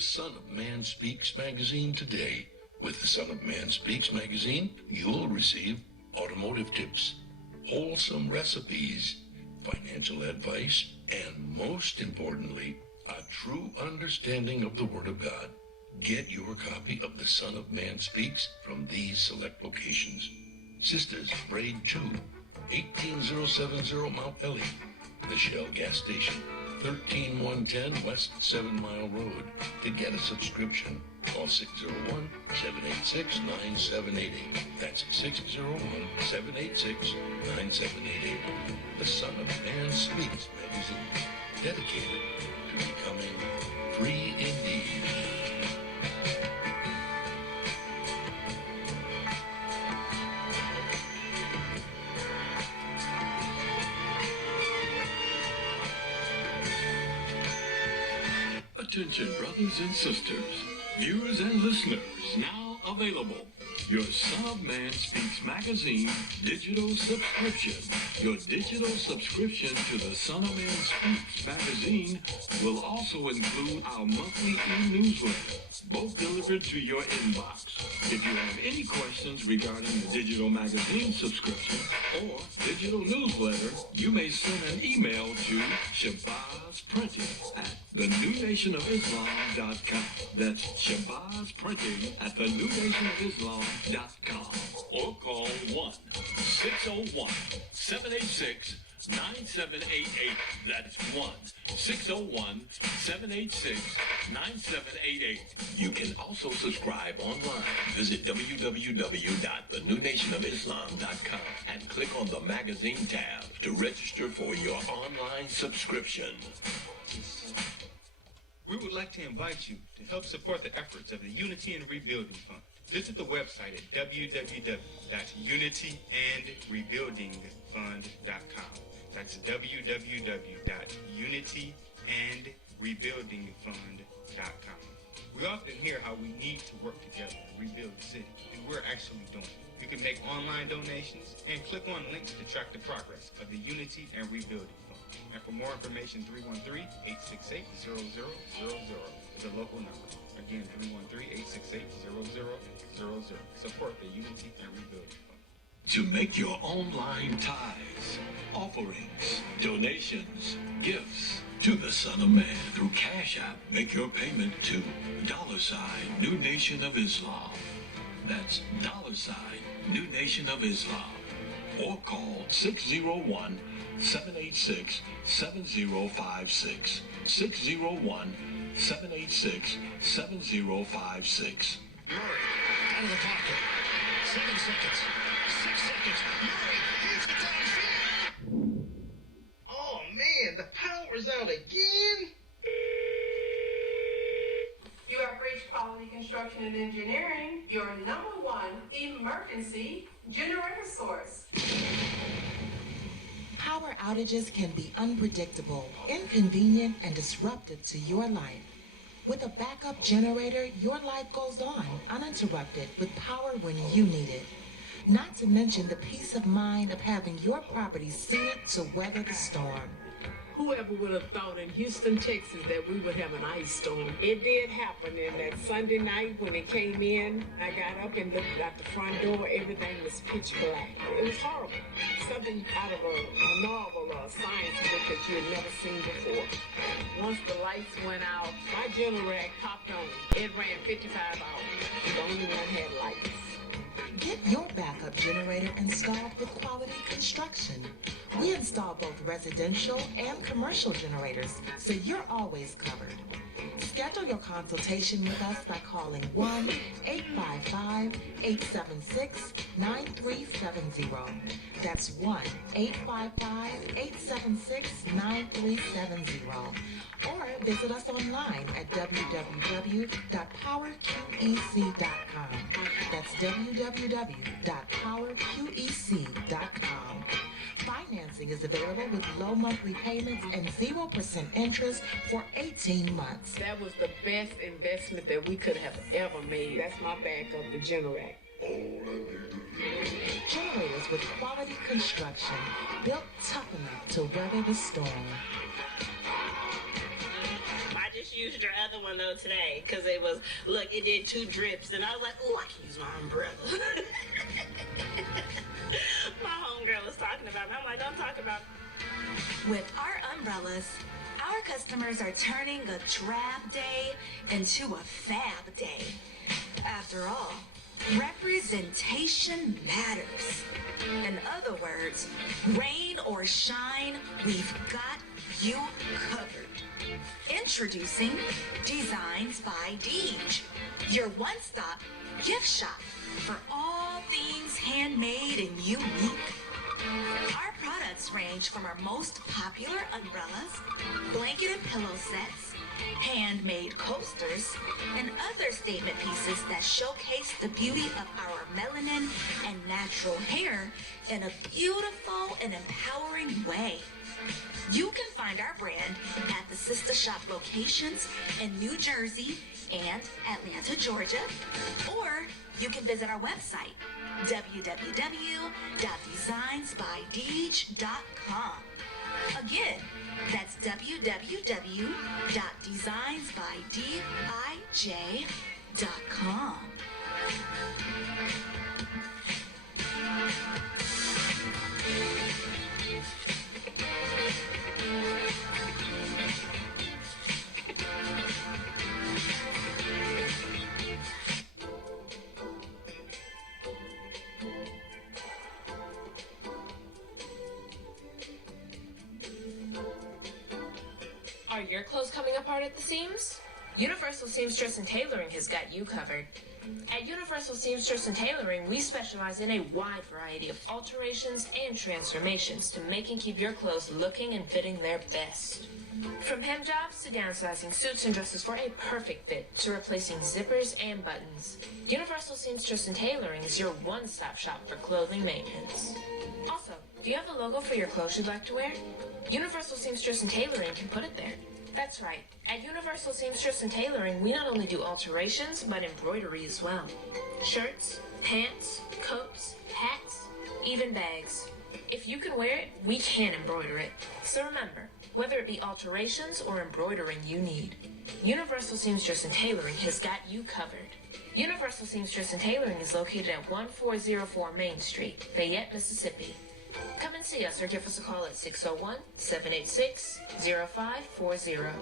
the Son of Man Speaks magazine today. With the Son of Man Speaks magazine, you'll receive automotive tips, wholesome recipes, financial advice, and most importantly, a true understanding of the Word of God. Get your copy of the Son of Man Speaks from these select locations. Sisters, Braid 2, 18070 Mount Ellie. The Shell Gas Station, 13110 West 7 Mile Road. To get a subscription, call 601-786-9788. That's 601-786-9788. The Son of Man Speaks magazine, dedicated to becoming free indeed. Attention, brothers and sisters, viewers and listeners, now available. Your Son of Man Speaks magazine digital subscription. Your digital subscription to the Son of Man Speaks magazine will also include our monthly e-newsletter, both delivered to your inbox. If you have any questions regarding the digital magazine subscription or digital newsletter, you may send an email to Shabazz Printing at thenewnationofislam.com. That's Shabazz Printing at thenewnationofislam.com. Or call 1-601-786-9788. That's 1-601-786-9788. You can also subscribe online. Visit www.thenewnationofislam.com and click on the magazine tab to register for your online subscription. We would like to invite you to help support the efforts of the Unity and Rebuilding Fund. Visit the website at www.unityandrebuildingfund.com. That's www.unityandrebuildingfund.com. We often hear how we need to work together to rebuild the city, and we're actually doing it. You can make online donations and click on links to track the progress of the Unity and Rebuilding Fund. And for more information, 313-868-0000 is a local number. Again, 313-868-0000. Support the Unity and Rebuilding Fund. To make your online tithes, offerings, donations, gifts to the Son of Man through Cash App, make your payment to $New Nation of Islam. That's $New Nation of Islam. Or call 601-786-7056. 601-786-7056. Murray, out of the pocket. 7 seconds. 6 seconds. Murray, he's the downfield. Oh, man, the power's out again. You have reached Quality Construction and Engineering, your #1 emergency generator source. Power outages can be unpredictable, inconvenient, and disruptive to your life. With a backup generator, your life goes on uninterrupted with power when you need it. Not to mention the peace of mind of having your property suited to weather the storm. Whoever would have thought in Houston, Texas, that we would have an ice storm? It did happen, and that Sunday night when it came in, I got up and looked out the front door. Everything was pitch black. It was horrible. Something out of a novel or a science book that you had never seen before. Once the lights went out, my generator popped on. It ran 55 hours. The only one had lights. Get your backup generator installed with Quality Construction. We install both residential and commercial generators, so you're always covered. Schedule your consultation with us by calling 1-855-876-9370. That's 1-855-876-9370. Or visit us online at www.powerqec.com. That's www.powerqec.com. Financing is available with low monthly payments and 0% interest for 18 months. That was the best investment that we could have ever made. That's my backup, the generator. Generators with Quality Construction, built tough enough to weather the storm. I just used used your other one though today because it was, look, it did 2 drips, and I was like, oh, I can use my umbrella. My homegirl was talking about it. I'm like, don't talk about it. With our umbrellas, our customers are turning a drab day into a fab day. After all, representation matters. In other words, rain or shine, we've got you covered. Introducing Designs by Deej, your one-stop gift shop for all things handmade and unique. Our products range from our most popular umbrellas, blanket and pillow sets, handmade coasters, and other statement pieces that showcase the beauty of our melanin and natural hair in a beautiful and empowering way. You can find our brand at the sister shop locations in New Jersey and Atlanta, Georgia, or you can visit our website, www.designsbydeej.com. Again, that's www.designsbydeej.com. Are your clothes coming apart at the seams? Universal Seamstress and Tailoring has got you covered. At Universal Seamstress and Tailoring, we specialize in a wide variety of alterations and transformations to make and keep your clothes looking and fitting their best. From hem jobs to downsizing suits and dresses for a perfect fit to replacing zippers and buttons, Universal Seamstress and Tailoring is your one-stop shop for clothing maintenance. Also, do you have a logo for your clothes you'd like to wear? Universal Seamstress and Tailoring can put it there. That's right. At Universal Seamstress and Tailoring, we not only do alterations, but embroidery as well. Shirts, pants, coats, hats, even bags. If you can wear it, we can embroider it. So remember, whether it be alterations or embroidering you need, Universal Seamstress and Tailoring has got you covered. Universal Seamstress and Tailoring is located at 1404 Main Street, Fayette, Mississippi. Come and see us or give us a call at 601-786-0540.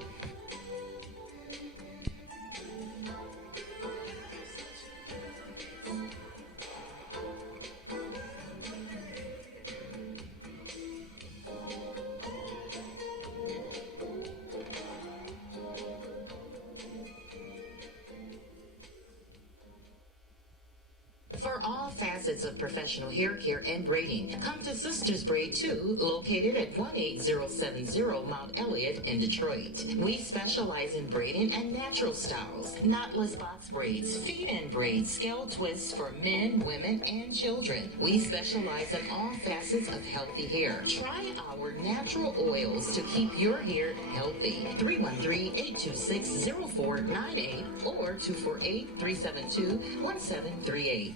For all facets of professional hair care and braiding, come to Sisters Braid 2, located at 18070 Mount Elliott in Detroit. We specialize in braiding and natural styles, knotless box braids, feed-in braids, scale twists for men, women, and children. We specialize in all facets of healthy hair. Try our natural oils to keep your hair healthy. 313-826-0498 or 248-372-1738.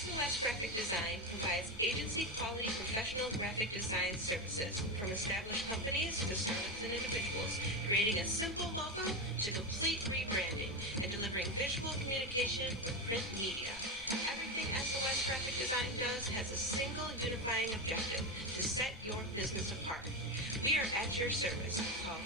SOS Graphic Design provides agency-quality professional graphic design services from established companies to startups and individuals, creating a simple logo to complete rebranding and delivering visual communication with print media. Everything SOS Graphic Design does has a single unifying objective: to set your business apart. We are at your service. Call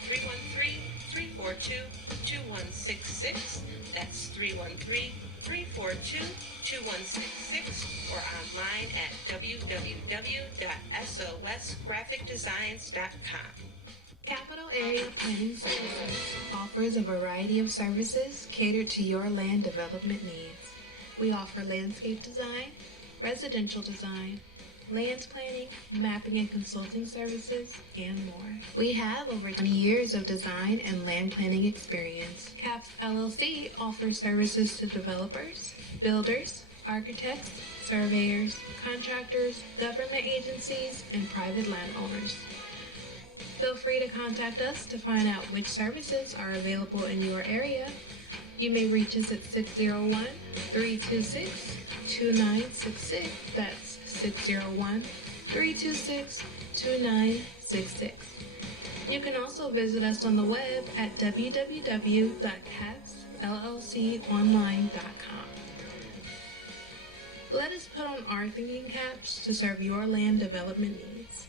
313-342-2166. That's 313-342-2166 or online at www.sosgraphicdesigns.com. Capital Area Planning Services offers a variety of services catered to your land development needs. We offer landscape design, residential design, land planning, mapping and consulting services, and more. We have over 20 years of design and land planning experience. CAPS LLC offers services to developers, builders, architects, surveyors, contractors, government agencies, and private landowners. Feel free to contact us to find out which services are available in your area. You may reach us at 601-326-2966. That's 601-326-2966. You can also visit us on the web at www.capsllconline.com. Let us put on our thinking caps to serve your land development needs.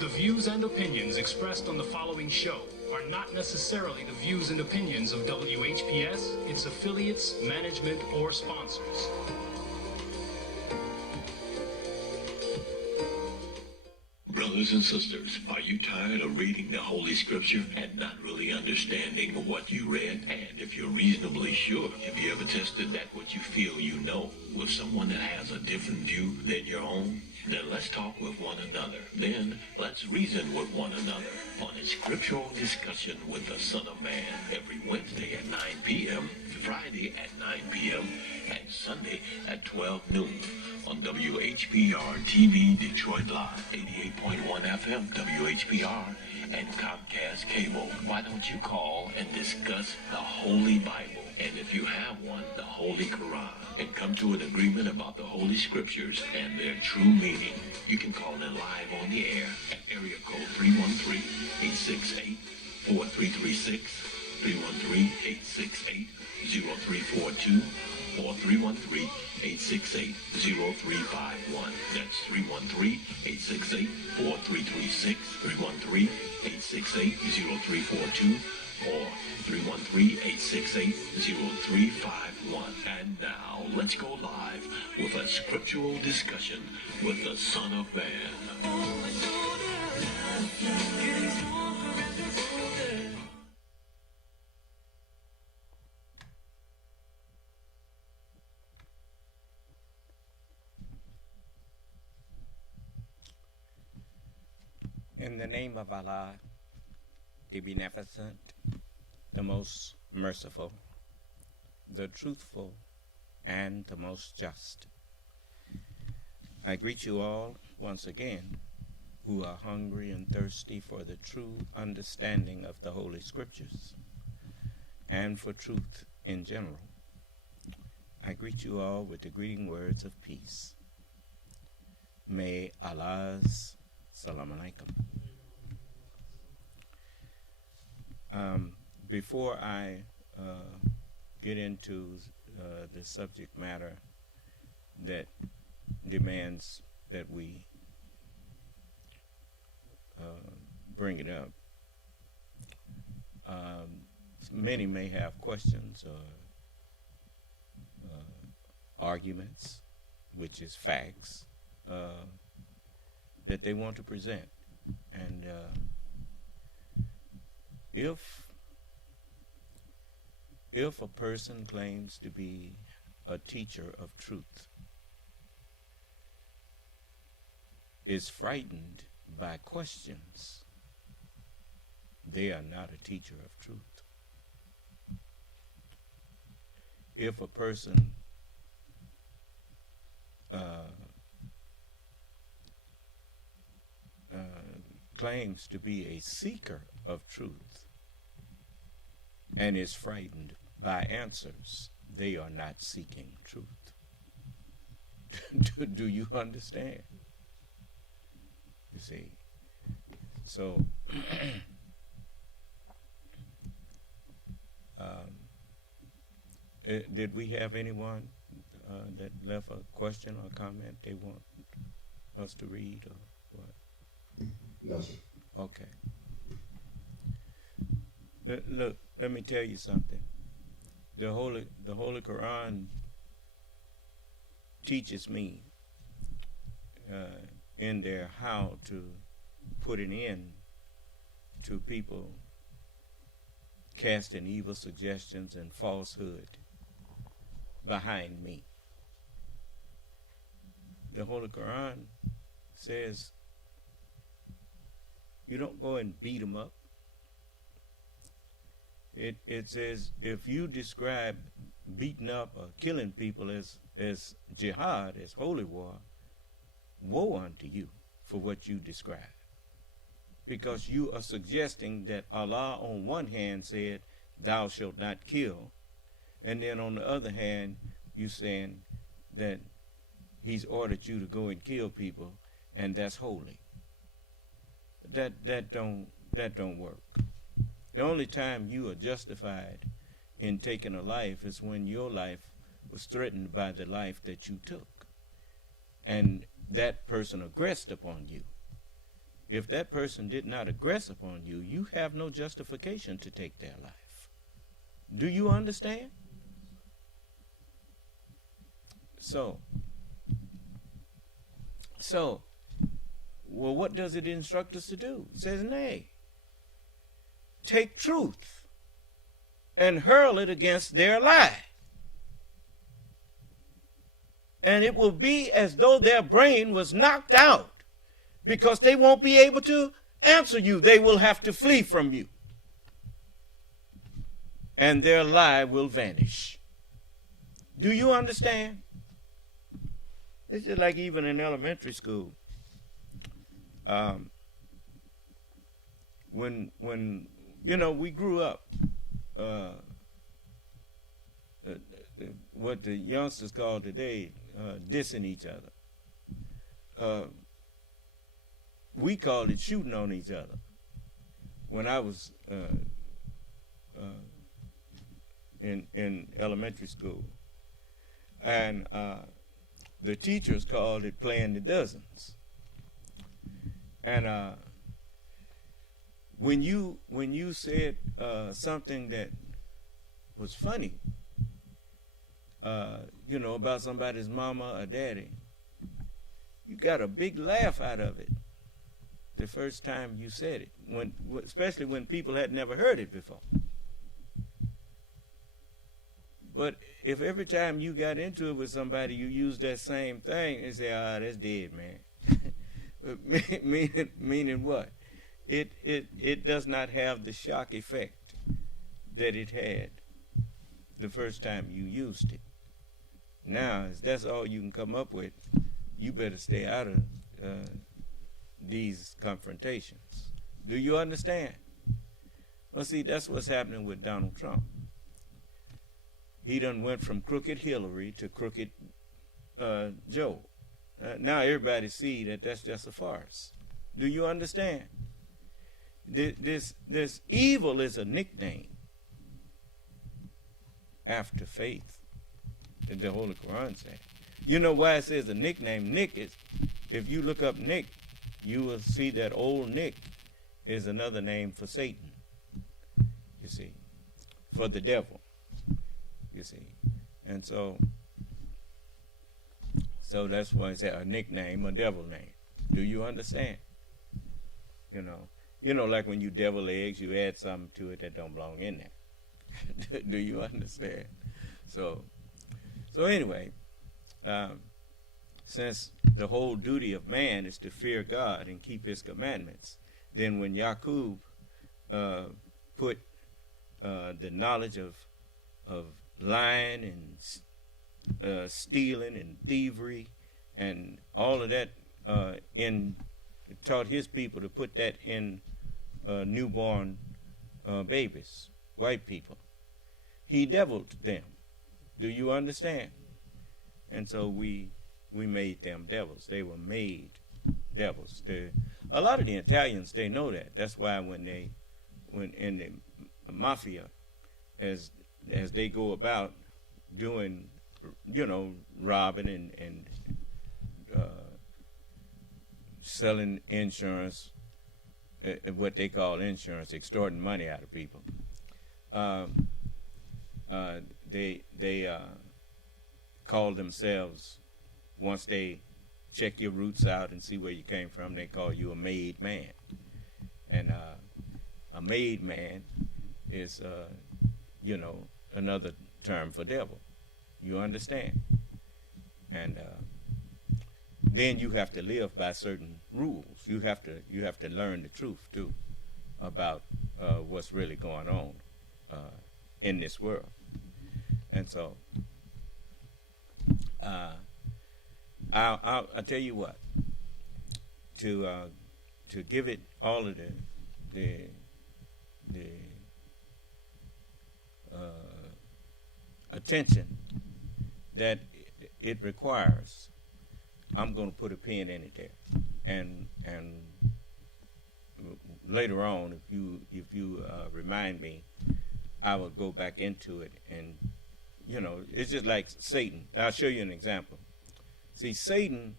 The views and opinions expressed on the following show are not necessarily the views and opinions of WHPS, its affiliates, management, or sponsors. Brothers and sisters, are you tired of reading the Holy Scripture and not really understanding what you read? And if you're reasonably sure, have you ever tested that what you feel you know with someone that has a different view than your own? Then let's talk with one another. Then let's reason with one another on a Scriptural Discussion with the Son of Man every Wednesday at 9 p.m., Friday at 9 p.m., and Sunday at 12 noon on WHPR TV Detroit Live, 88.1 FM WHPR, and Comcast Cable. Why don't you call and discuss the Holy Bible, and if you have one, the Holy Quran, and come to an agreement about the Holy Scriptures and their true meaning? You can call in live on the air at area code 313-868-4336, 313-868-0342, or 313-868-0351. That's 313-868-4336, 313-868-0342, or 313-868-0351. And now, let's go live with a Scriptural Discussion with the Son of Man. In the name of Allah, the Beneficent, the Most Merciful, the Truthful, and the Most Just, I greet you all once again who are hungry and thirsty for the true understanding of the Holy Scriptures and for truth in general. I greet you all with the greeting words of peace. May Allah's Salam Alaikum. Before I get into the subject matter that demands that we bring it up, many may have questions or arguments, which is facts, that they want to present. And if a person claims to be a teacher of truth, is frightened by questions, they are not a teacher of truth. If a person claims to be a seeker of truth and is frightened by answers, they are not seeking truth. Do you understand? You see? So, did we have anyone that left a question or comment they want us to read, or what? No, sir. Okay. Look, let me tell you something. The Holy Quran teaches me in there how to put an end to people casting evil suggestions and falsehood behind me. The Holy Quran says you don't go and beat them up. It says if you describe beating up or killing people as jihad, as holy war, woe unto you for what you describe. Because you are suggesting that Allah on one hand said, thou shalt not kill, and then on the other hand, you saying that he's ordered you to go and kill people, and that's holy. that don't work. The only time you are justified in taking a life is when your life was threatened by the life that you took, and that person aggressed upon you. If that person did not aggress upon you, you have no justification to take their life. Do you understand? So, well, what does it instruct us to do? It says, nay, take truth and hurl it against their lie. And it will be as though their brain was knocked out, because they won't be able to answer you. They will have to flee from you. And their lie will vanish. Do you understand? It's just like even in elementary school. When we grew up, what the youngsters call today dissing each other. We called it shooting on each other. When I was in elementary school, and the teachers called it playing the dozens. And when you said something that was funny, about somebody's mama or daddy, you got a big laugh out of it the first time you said it, especially when people had never heard it before. But if every time you got into it with somebody, you used that same thing, they say, that's dead, man. meaning what? It does not have the shock effect that it had the first time you used it. Now, if that's all you can come up with, you better stay out of these confrontations. Do you understand? Well, see, that's what's happening with Donald Trump. He done went from crooked Hillary to crooked Joe. Now everybody see that that's just a farce. Do you understand? This evil is a nickname after faith. The Holy Quran says. You know why it says a nickname? Nick is, if you look up Nick, you will see that old Nick is another name for Satan. You see, for the devil. You see, and so that's why it's a nickname, a devil name. Do you understand? Like when you devil eggs, you add something to it that don't belong in there. Do you understand? So anyway, since the whole duty of man is to fear God and keep His commandments, then when Yaqub put the knowledge of lying and stealing and thievery and all of that taught his people to put that in newborn babies, white people. He deviled them. Do you understand? And so we made them devils. They were made devils. A lot of the Italians, they know that. That's why when in the mafia, as they go about doing, robbing and selling insurance, what they call insurance, extorting money out of people. They call themselves, once they check your roots out and see where you came from, they call you a made man. And a made man is, another term for devil. You understand? And then you have to live by certain rules. You have to learn the truth too about what's really going on in this world. And so I'll tell you what, to give it all of the attention that it requires, I'm going to put a pin in it there, and later on, if you remind me, I will go back into it. And it's just like Satan. I'll show you an example. See, Satan,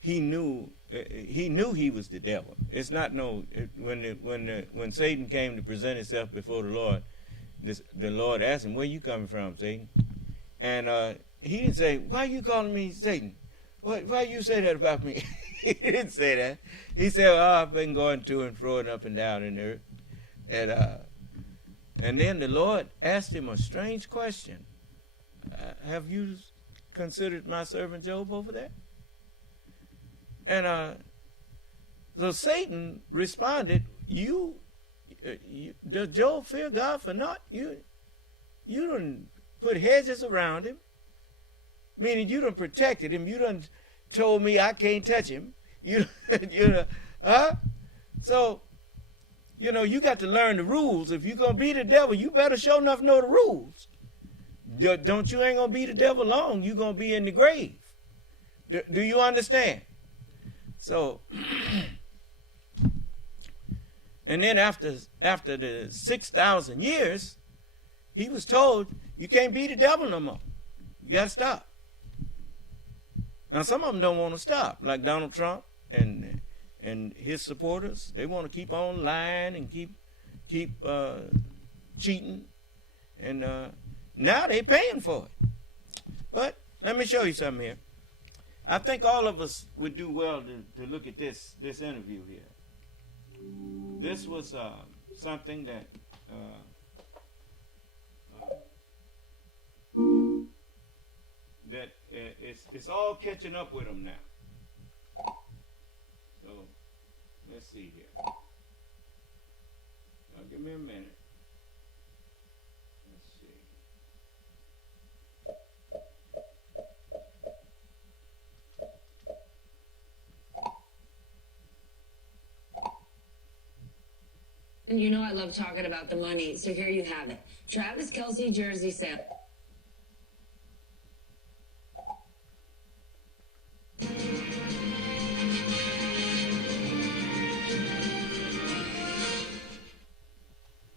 he knew he was the devil. It's not when Satan came to present himself before the Lord, the Lord asked him, "Where you coming from, Satan?" And he didn't say, "Why you calling me Satan? Why you say that about me?" He didn't say that. He said, "Oh, I've been going to and fro and up and down in the earth." And then the Lord asked him a strange question. Have you considered my servant Job over there? And so Satan responded, does Job fear God for naught? You done put hedges around him, meaning you done protected him. You done told me I can't touch him. So, you got to learn the rules. If you're going to be the devil, you better sure enough know the rules. Don't you ain't going to be the devil long. You're going to be in the grave. Do you understand? So, and then after the 6,000 years, he was told, you can't be the devil no more. You got to stop. Now, some of them don't want to stop, like Donald Trump and his supporters. They want to keep on lying and keep cheating. And now they're paying for it. But let me show you something here. I think all of us would do well to look at this interview here. This was something that it's all catching up with them now. So let's see here. Now give me a minute. Let's see. And I love talking about the money, so here you have it. Travis Kelce jersey sale.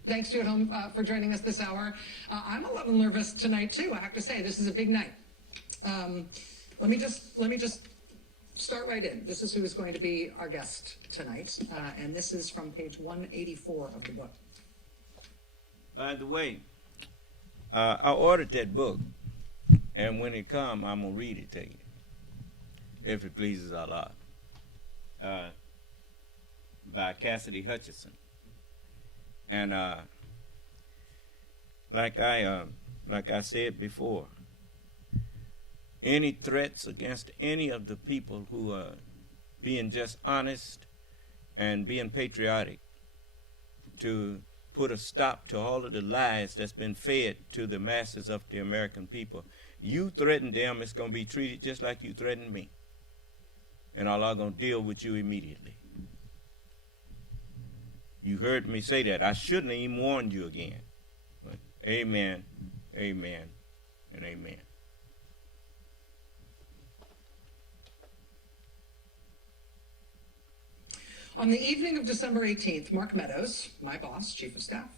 Thanks to you at home for joining us this hour. I'm a little nervous tonight too. I have to say, this is a big night. Let me just start right in. This is who is going to be our guest tonight, and this is from page 184 of the book. By the way, I ordered that book, and when it comes, I'm gonna read it to you, if it pleases Allah. By Cassidy Hutchinson. And like I said before, any threats against any of the people who are being just honest and being patriotic to put a stop to all of the lies that's been fed to the masses of the American people, you threaten them, it's going to be treated just like you threatened me. And Allah going to deal with you immediately. You heard me say that. I shouldn't have even warned you again. But amen, amen, and amen. On the evening of December 18th, Mark Meadows, my boss, chief of staff,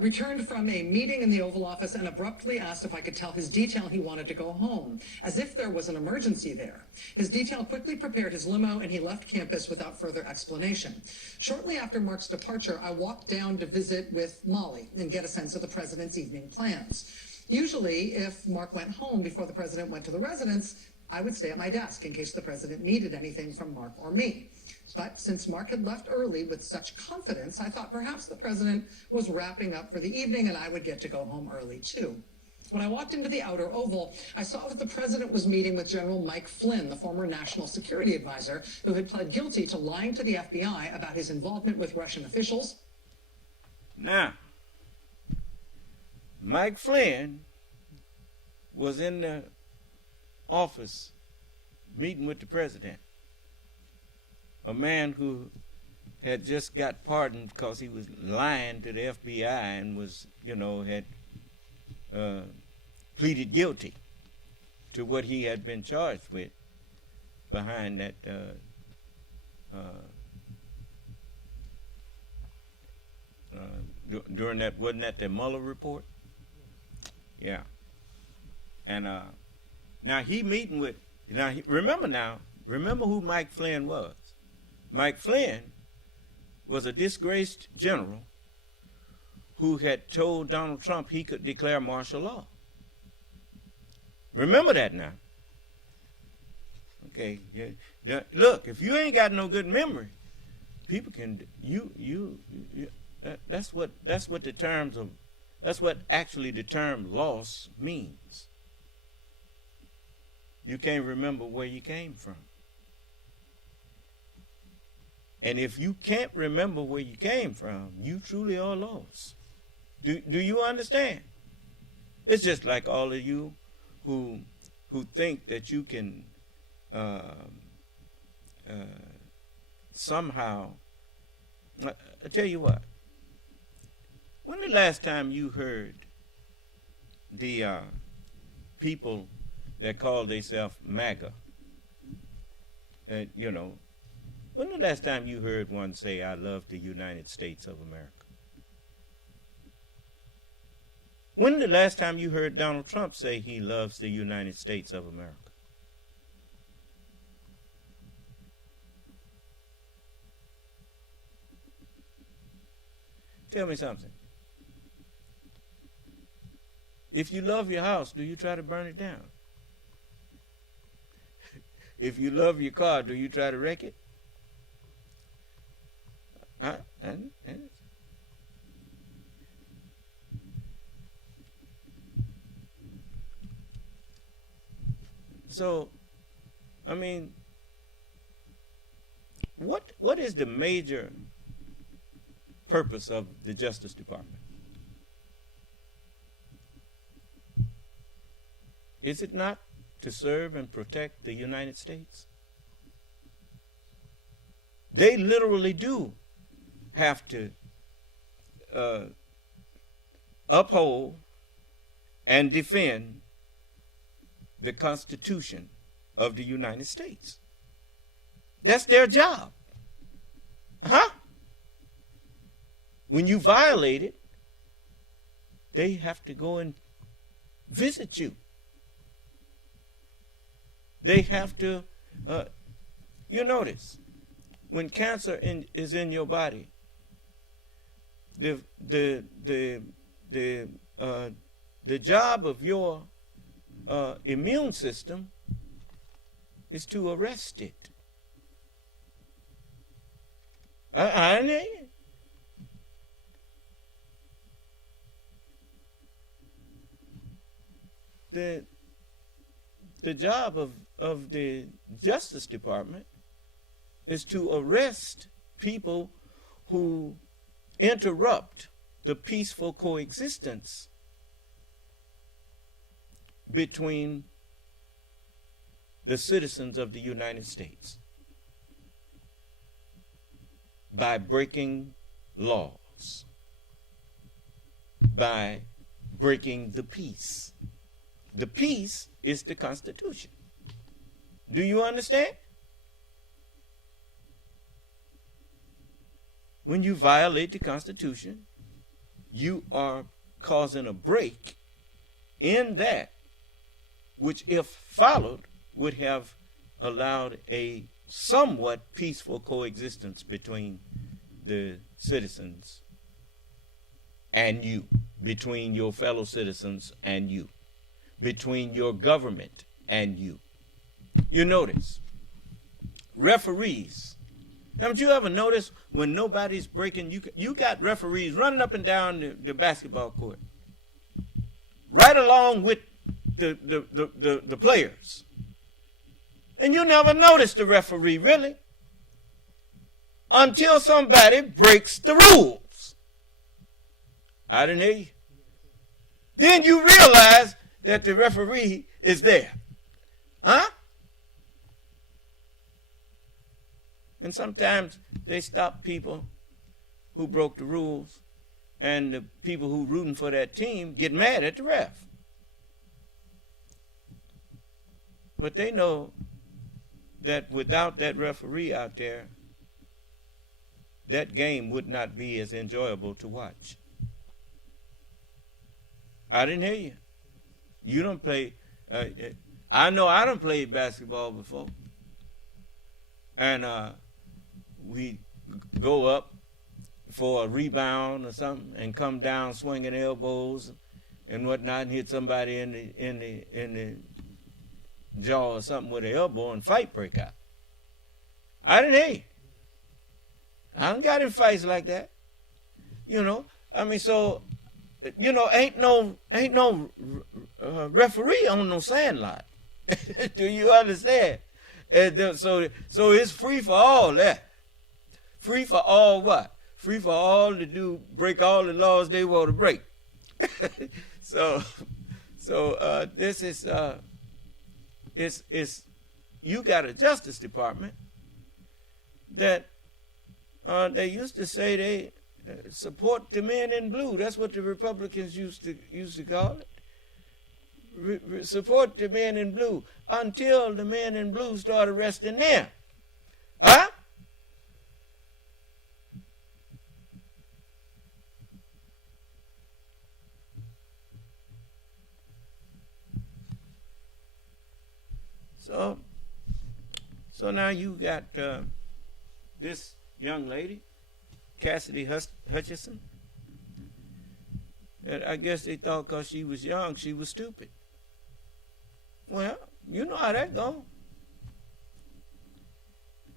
returned from a meeting in the Oval Office and abruptly asked if I could tell his detail he wanted to go home, as if there was an emergency there. His detail quickly prepared his limo and he left campus without further explanation. Shortly after Mark's departure, I walked down to visit with Molly and get a sense of the president's evening plans. Usually, if Mark went home before the president went to the residence, I would stay at my desk in case the president needed anything from Mark or me. But since Mark had left early with such confidence, I thought perhaps the president was wrapping up for the evening and I would get to go home early too. When I walked into the outer oval, I saw that the president was meeting with General Mike Flynn, the former national security advisor, who had pled guilty to lying to the FBI about his involvement with Russian officials. Now, Mike Flynn was in the office meeting with the president. A man who had just got pardoned because he was lying to the FBI and was, had pleaded guilty to what he had been charged with behind that during that, wasn't that the Mueller report? Yeah. And now he meeting with, remember who Mike Flynn was. Mike Flynn was a disgraced general who had told Donald Trump he could declare martial law. Remember that now. Okay, yeah. Look, if you ain't got no good memory, people can that's what actually the term loss means. You can't remember where you came from. And if you can't remember where you came from, you truly are lost. Do you understand? It's just like all of you who think that you can somehow. I tell you what. When the last time you heard the people that call themselves MAGA, when the last time you heard one say, "I love the United States of America"? When the last time you heard Donald Trump say he loves the United States of America? Tell me something. If you love your house, do you try to burn it down? If you love your car, do you try to wreck it? So, I mean, what is the major purpose of the Justice Department? Is it not to serve and protect the United States? They literally do have to uphold and defend the Constitution of the United States. That's their job. Huh? When you violate it, they have to go and visit you. They have to, you notice, when cancer is in your body, the job of your immune system is to arrest it. I know. The job of the Justice Department is to arrest people who interrupt the peaceful coexistence between the citizens of the United States by breaking laws, by breaking the peace. The peace is the Constitution. Do you understand? When you violate the Constitution, you are causing a break in that which, if followed, would have allowed a somewhat peaceful coexistence between the citizens and you, between your fellow citizens and you, between your government and you. You notice, referees. Haven't you ever noticed when nobody's breaking, you got referees running up and down the basketball court, right along with the players. And you never notice the referee, really, until somebody breaks the rules. I didn't hear you. Then you realize that the referee is there. Huh? And sometimes they stop people who broke the rules, and the people who rooting for that team get mad at the ref. But they know that without that referee out there, that game would not be as enjoyable to watch. I didn't hear you. You don't play. I know I done played basketball before. And we go up for a rebound or something and come down swinging elbows and whatnot and hit somebody in the jaw or something with an elbow and fight break out. I didn't hear you. I done got in fights like that. You know, I mean, so, you know, ain't no referee on no sandlot. Do you understand? And so it's free for all that. Free for all what? Free for all to do, break all the laws they want to break. So this is it's you got a Justice Department that they used to say they support the men in blue. That's what the Republicans used to call it. Support the men in blue until the men in blue start arresting them. Huh? So now you got this young lady, Cassidy Hutchinson, that I guess they thought because she was young, she was stupid. Well, you know how that goes.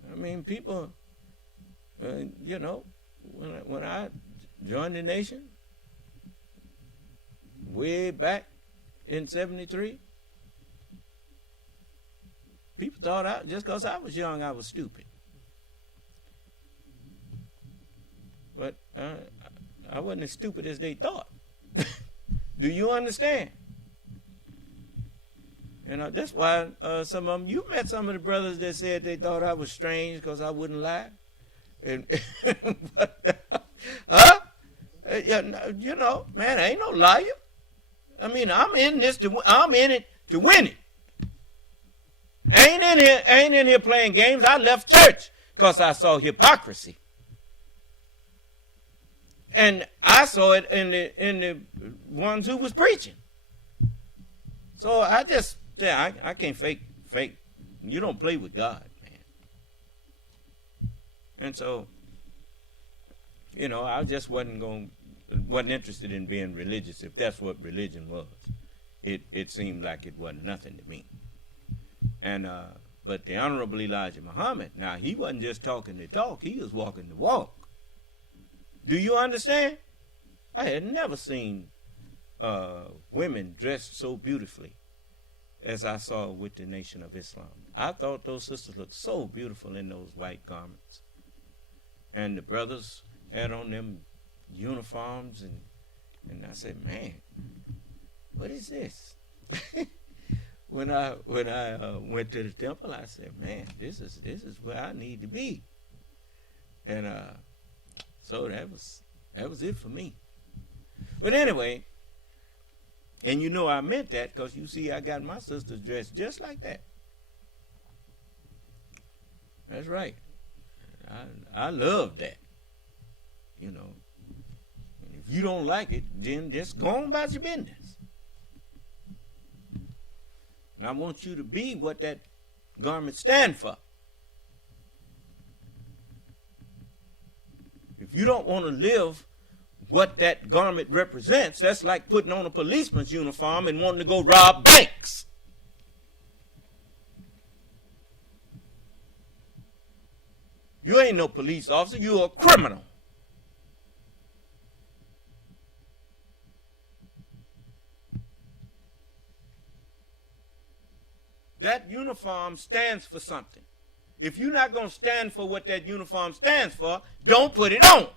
I mean, people, you know, when I joined the nation, way back in 73, people thought just because I was young, I was stupid. But I wasn't as stupid as they thought. Do you understand? You know, that's why some of them, you met some of the brothers that said they thought I was strange because I wouldn't lie. And huh? You know, man, I ain't no liar. I mean, I'm in it to win it. I ain't in here playing games. I left church because I saw hypocrisy. And I saw it in the ones who was preaching. So I just I can't fake. You don't play with God, man. And so, you know, I just wasn't interested in being religious if that's what religion was. It seemed like it wasn't nothing to me. And but the Honorable Elijah Muhammad, now he wasn't just talking the talk, he was walking the walk. Do you understand? I had never seen women dressed so beautifully as I saw with the Nation of Islam. I thought those sisters looked so beautiful in those white garments. And the brothers had on them uniforms, and I said, man, what is this? When I went to the temple, I said, man, this is where I need to be. And so that was it for me. But anyway, and you know I meant that because you see I got my sisters dressed just like that. That's right. I love that. You know. And if you don't like it, then just go on about your business. And I want you to be what that garment stands for. If you don't want to live what that garment represents, that's like putting on a policeman's uniform and wanting to go rob banks. You ain't no police officer, you're a criminal. That uniform stands for something. If you're not going to stand for what that uniform stands for, don't put it on.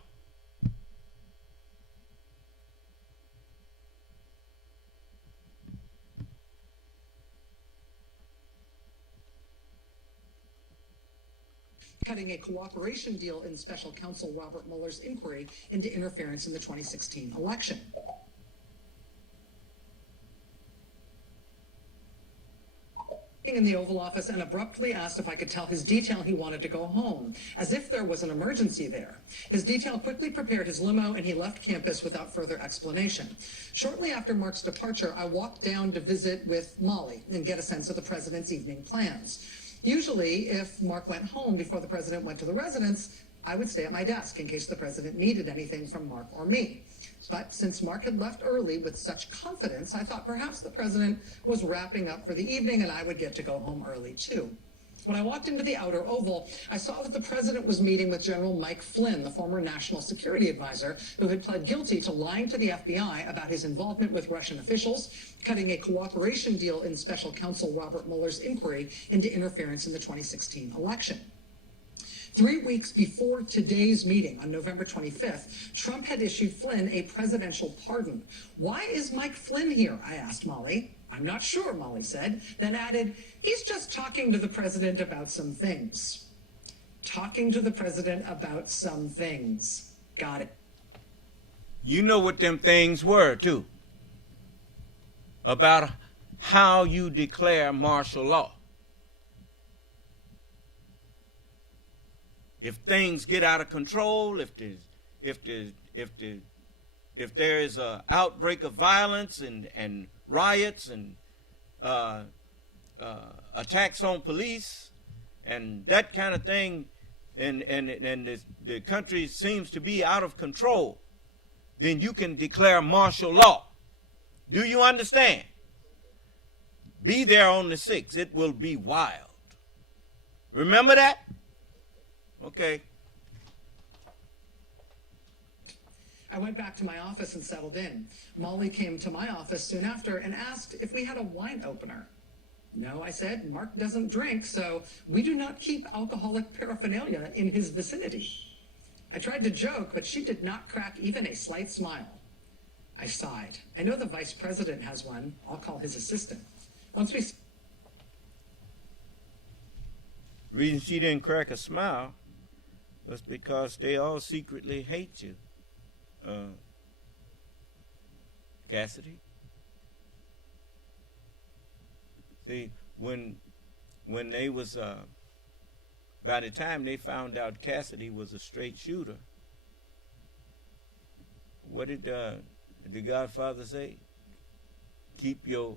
Cutting a cooperation deal in special counsel Robert Mueller's inquiry into interference in the 2016 election. in the Oval Office and abruptly asked if I could tell his detail he wanted to go home, as if there was an emergency there. His detail quickly prepared his limo and he left campus without further explanation. Shortly after Mark's departure, I walked down to visit with Molly and get a sense of the president's evening plans. Usually, if Mark went home before the president went to the residence, I would stay at my desk in case the president needed anything from Mark or me. But since Mark had left early with such confidence, I thought perhaps the president was wrapping up for the evening and I would get to go home early too. When I walked into the outer oval, I saw that the president was meeting with General Mike Flynn, the former national security advisor, who had pled guilty to lying to the FBI about his involvement with Russian officials, cutting a cooperation deal in special counsel Robert Mueller's inquiry into interference in the 2016 election. 3 weeks before today's meeting on November 25th, Trump had issued Flynn a presidential pardon. Why is Mike Flynn here? I asked Molly. I'm not sure, Molly said, then added, he's just talking to the president about some things. Talking to the president about some things. Got it. You know what them things were, too. About how you declare martial law. If things get out of control, if there is an outbreak of violence and riots and attacks on police and that kind of thing, and the country seems to be out of control, then you can declare martial law. Do you understand? Be there on the 6th. It will be wild. Remember that? Okay. I went back to my office and settled in. Molly came to my office soon after and asked if we had a wine opener. No, I said, Mark doesn't drink, so we do not keep alcoholic paraphernalia in his vicinity. I tried to joke, but she did not crack even a slight smile. I sighed. I know the vice president has one. I'll call his assistant. Once we... Reason she didn't crack a smile was because they all secretly hate you, Cassidy. See, when they was, by the time they found out Cassidy was a straight shooter, what did the Godfather say? Keep your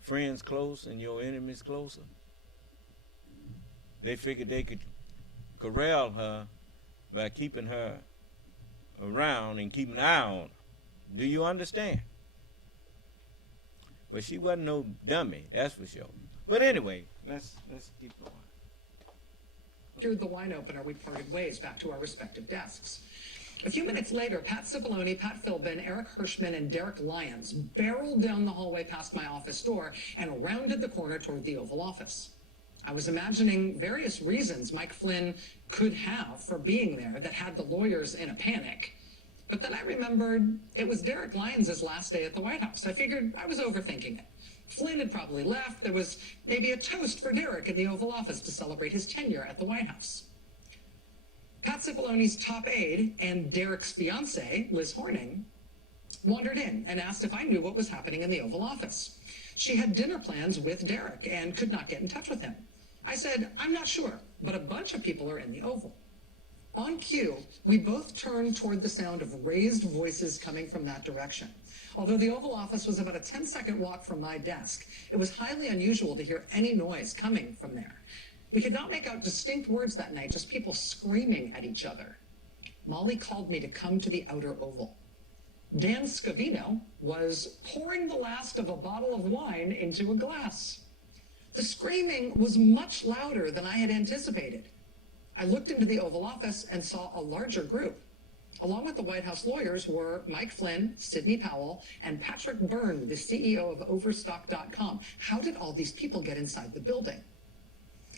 friends close and your enemies closer. They figured they could corral her by keeping her around and keeping an eye on her. Do you understand? But she wasn't no dummy, that's for sure. But anyway, let's keep going. After the wine opener, we parted ways back to our respective desks. A few minutes later, Pat Cipollone, Pat Philbin, Eric Hirschman, and Derek Lyons barreled down the hallway past my office door and rounded the corner toward the Oval Office. I was imagining various reasons Mike Flynn could have for being there that had the lawyers in a panic. But then I remembered it was Derek Lyons' last day at the White House. I figured I was overthinking it. Flynn had probably left. There was maybe a toast for Derek in the Oval Office to celebrate his tenure at the White House. Pat Cipollone's top aide and Derek's fiancée, Liz Horning, wandered in and asked if I knew what was happening in the Oval Office. She had dinner plans with Derek and could not get in touch with him. I said, I'm not sure, but a bunch of people are in the Oval. On cue, we both turned toward the sound of raised voices coming from that direction. Although the Oval Office was about a 10-second walk from my desk, it was highly unusual to hear any noise coming from there. We could not make out distinct words that night, just people screaming at each other. Molly called me to come to the outer oval. Dan Scavino was pouring the last of a bottle of wine into a glass. The screaming was much louder than I had anticipated. I looked into the Oval Office and saw a larger group. Along with the White House lawyers were Mike Flynn, Sidney Powell, and Patrick Byrne, the CEO of Overstock.com. How did all these people get inside the building?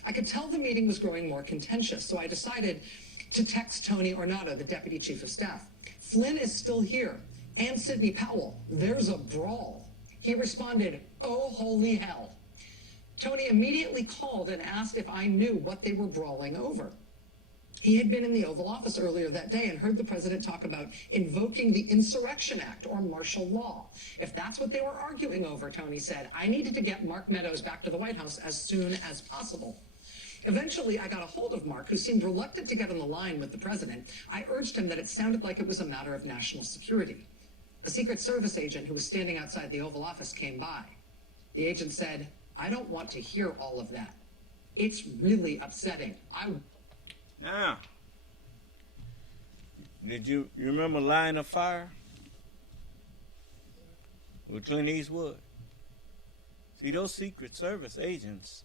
I could tell the meeting was growing more contentious, so I decided to text Tony Ornato, the Deputy Chief of Staff. Flynn is still here, and Sidney Powell. There's a brawl. He responded, oh, holy hell. Tony immediately called and asked if I knew what they were brawling over. He had been in the Oval Office earlier that day and heard the president talk about invoking the Insurrection Act or martial law. If that's what they were arguing over, Tony said, I needed to get Mark Meadows back to the White House as soon as possible. Eventually, I got a hold of Mark, who seemed reluctant to get on the line with the president. I urged him that it sounded like it was a matter of national security. A Secret Service agent who was standing outside the Oval Office came by. The agent said, I don't want to hear all of that. It's really upsetting. Now, did you remember Line of Fire with Clint Eastwood? See, those Secret Service agents,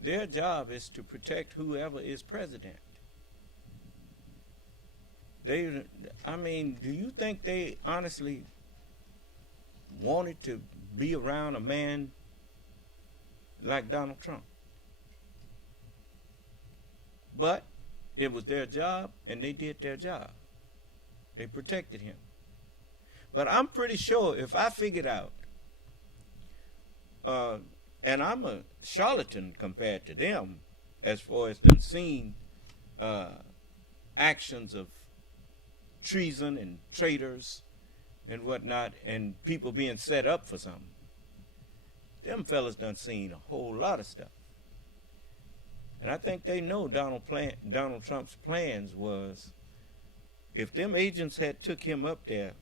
their job is to protect whoever is president. I mean, do you think they honestly wanted to be around a man like Donald Trump? But it was their job, and they did their job. They protected him. But I'm pretty sure if I figured out, and I'm a charlatan compared to them, as far as done seen actions of treason and traitors and whatnot, and people being set up for something. Them fellas done seen a whole lot of stuff. And I think they know Donald Trump's plans was, if them agents had took him up there,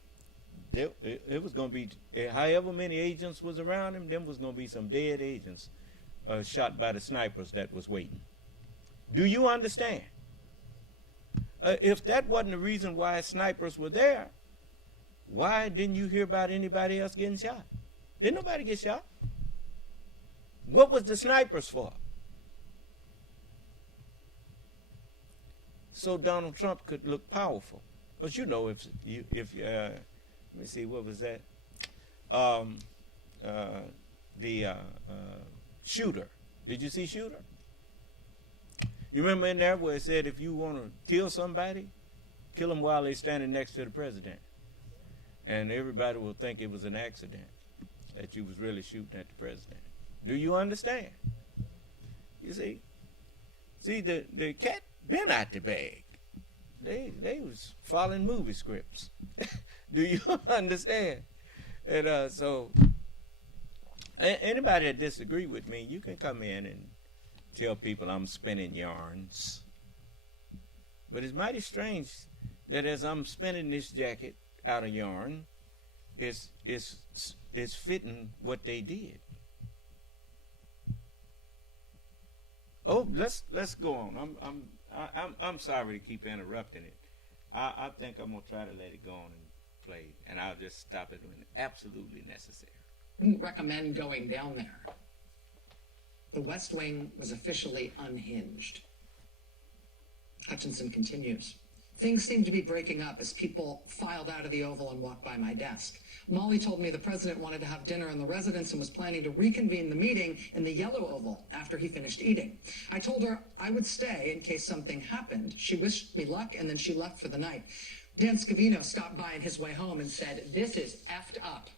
it was going to be, however many agents was around him, them was going to be some dead agents shot by the snipers that was waiting. Do you understand? If that wasn't the reason why snipers were there, why didn't you hear about anybody else getting shot? Didn't nobody get shot? What was the snipers for? So Donald Trump could look powerful. But you know, if let me see, what was that? The Shooter. Did you see Shooter? You remember in there where it said if you want to kill somebody, kill them while they're standing next to the president. And everybody will think it was an accident, that you was really shooting at the president. Do you understand? You see? See, the cat been out the bag. They was following movie scripts. Do you understand? And so anybody that disagree with me, you can come in and tell people I'm spinning yarns. But it's mighty strange that as I'm spinning this jacket out of yarn, it's fitting what they did. Oh, let's go on. I'm sorry to keep interrupting it. I think I'm gonna try to let it go on and play, and I'll just stop it when absolutely necessary. Wouldn't recommend going down there. The West Wing was officially unhinged. Hutchinson continues. Things seemed to be breaking up as people filed out of the Oval and walked by my desk. Molly told me the president wanted to have dinner in the residence and was planning to reconvene the meeting in the Yellow Oval after he finished eating. I told her I would stay in case something happened. She wished me luck, and then she left for the night. Dan Scavino stopped by on his way home and said, "This is effed up."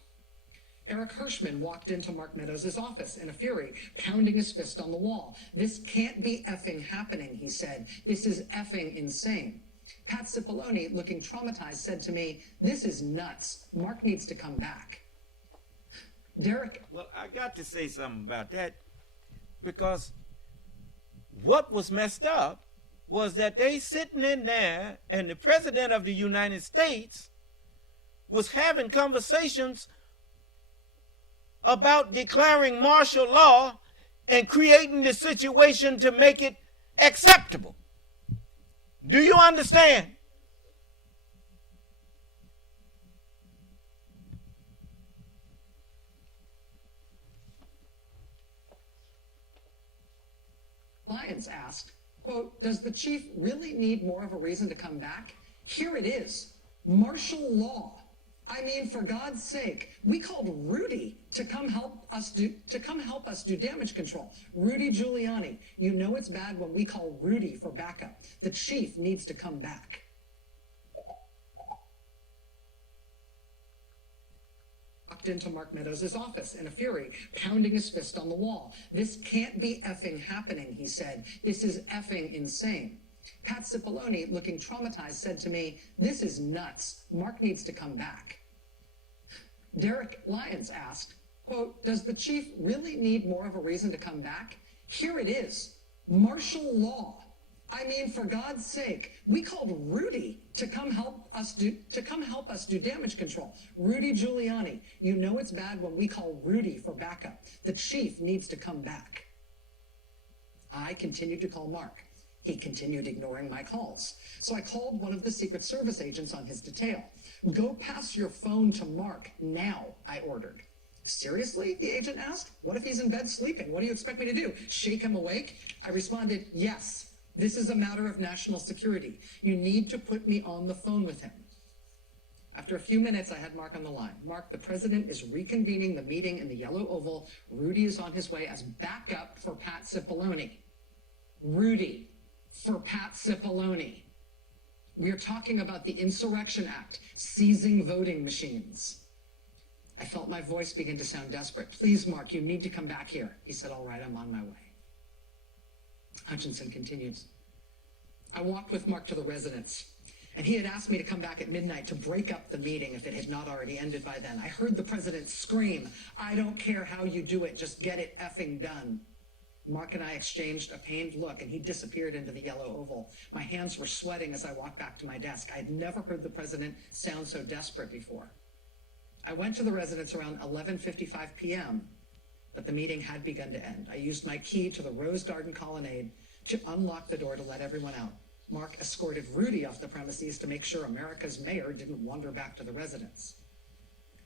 Eric Hirschman walked into Mark Meadows' office in a fury, pounding his fist on the wall. "This can't be effing happening," he said. "This is effing insane." Pat Cipollone, looking traumatized, said to me, "This is nuts. Mark needs to come back." Derek. Well, I got to say something about that, because what was messed up was that they sitting in there and the president of the United States was having conversations about declaring martial law and creating the situation to make it acceptable. Do you understand? Lyons asked, quote, "Does the chief really need more of a reason to come back? Here it is, martial law. I mean, for God's sake, we called Rudy to come help us do damage control. Rudy Giuliani. You know it's bad when we call Rudy for backup. The chief needs to come back." walked into Mark Meadows' office in a fury, pounding his fist on the wall. "This can't be effing happening," he said. "This is effing insane." Pat Cipollone, looking traumatized, said to me, "This is nuts. Mark needs to come back." Derek Lyons asked, quote, "Does the chief really need more of a reason to come back? Here it is. Martial law. I mean, for God's sake, we called Rudy to come help us do damage control. Rudy Giuliani. You know it's bad when we call Rudy for backup. The chief needs to come back." I continued to call Mark. He continued ignoring my calls. So I called one of the Secret Service agents on his detail. "Go pass your phone to Mark now," I ordered. "Seriously?" the agent asked. "What if he's in bed sleeping? What do you expect me to do? Shake him awake?" I responded, "Yes. This is a matter of national security. You need to put me on the phone with him." After a few minutes, I had Mark on the line. "Mark, the president is reconvening the meeting in the Yellow Oval. Rudy is on his way as backup for Pat Cipollone." Rudy for Pat Cipollone. We are talking about the Insurrection Act, seizing voting machines. I felt my voice begin to sound desperate. "Please, Mark, you need to come back here." He said, "All right, I'm on my way." Hutchinson continues, "I walked with Mark to the residence, and he had asked me to come back at midnight to break up the meeting if it had not already ended by then. I heard the president scream, 'I don't care how you do it, just get it effing done.' Mark and I exchanged a pained look, and he disappeared into the Yellow Oval. My hands were sweating as I walked back to my desk. I had never heard the president sound so desperate before. I went to the residence around 11:55 p.m., but the meeting had begun to end. I used my key to the Rose Garden colonnade to unlock the door to let everyone out. Mark escorted Rudy off the premises to make sure America's mayor didn't wander back to the residence.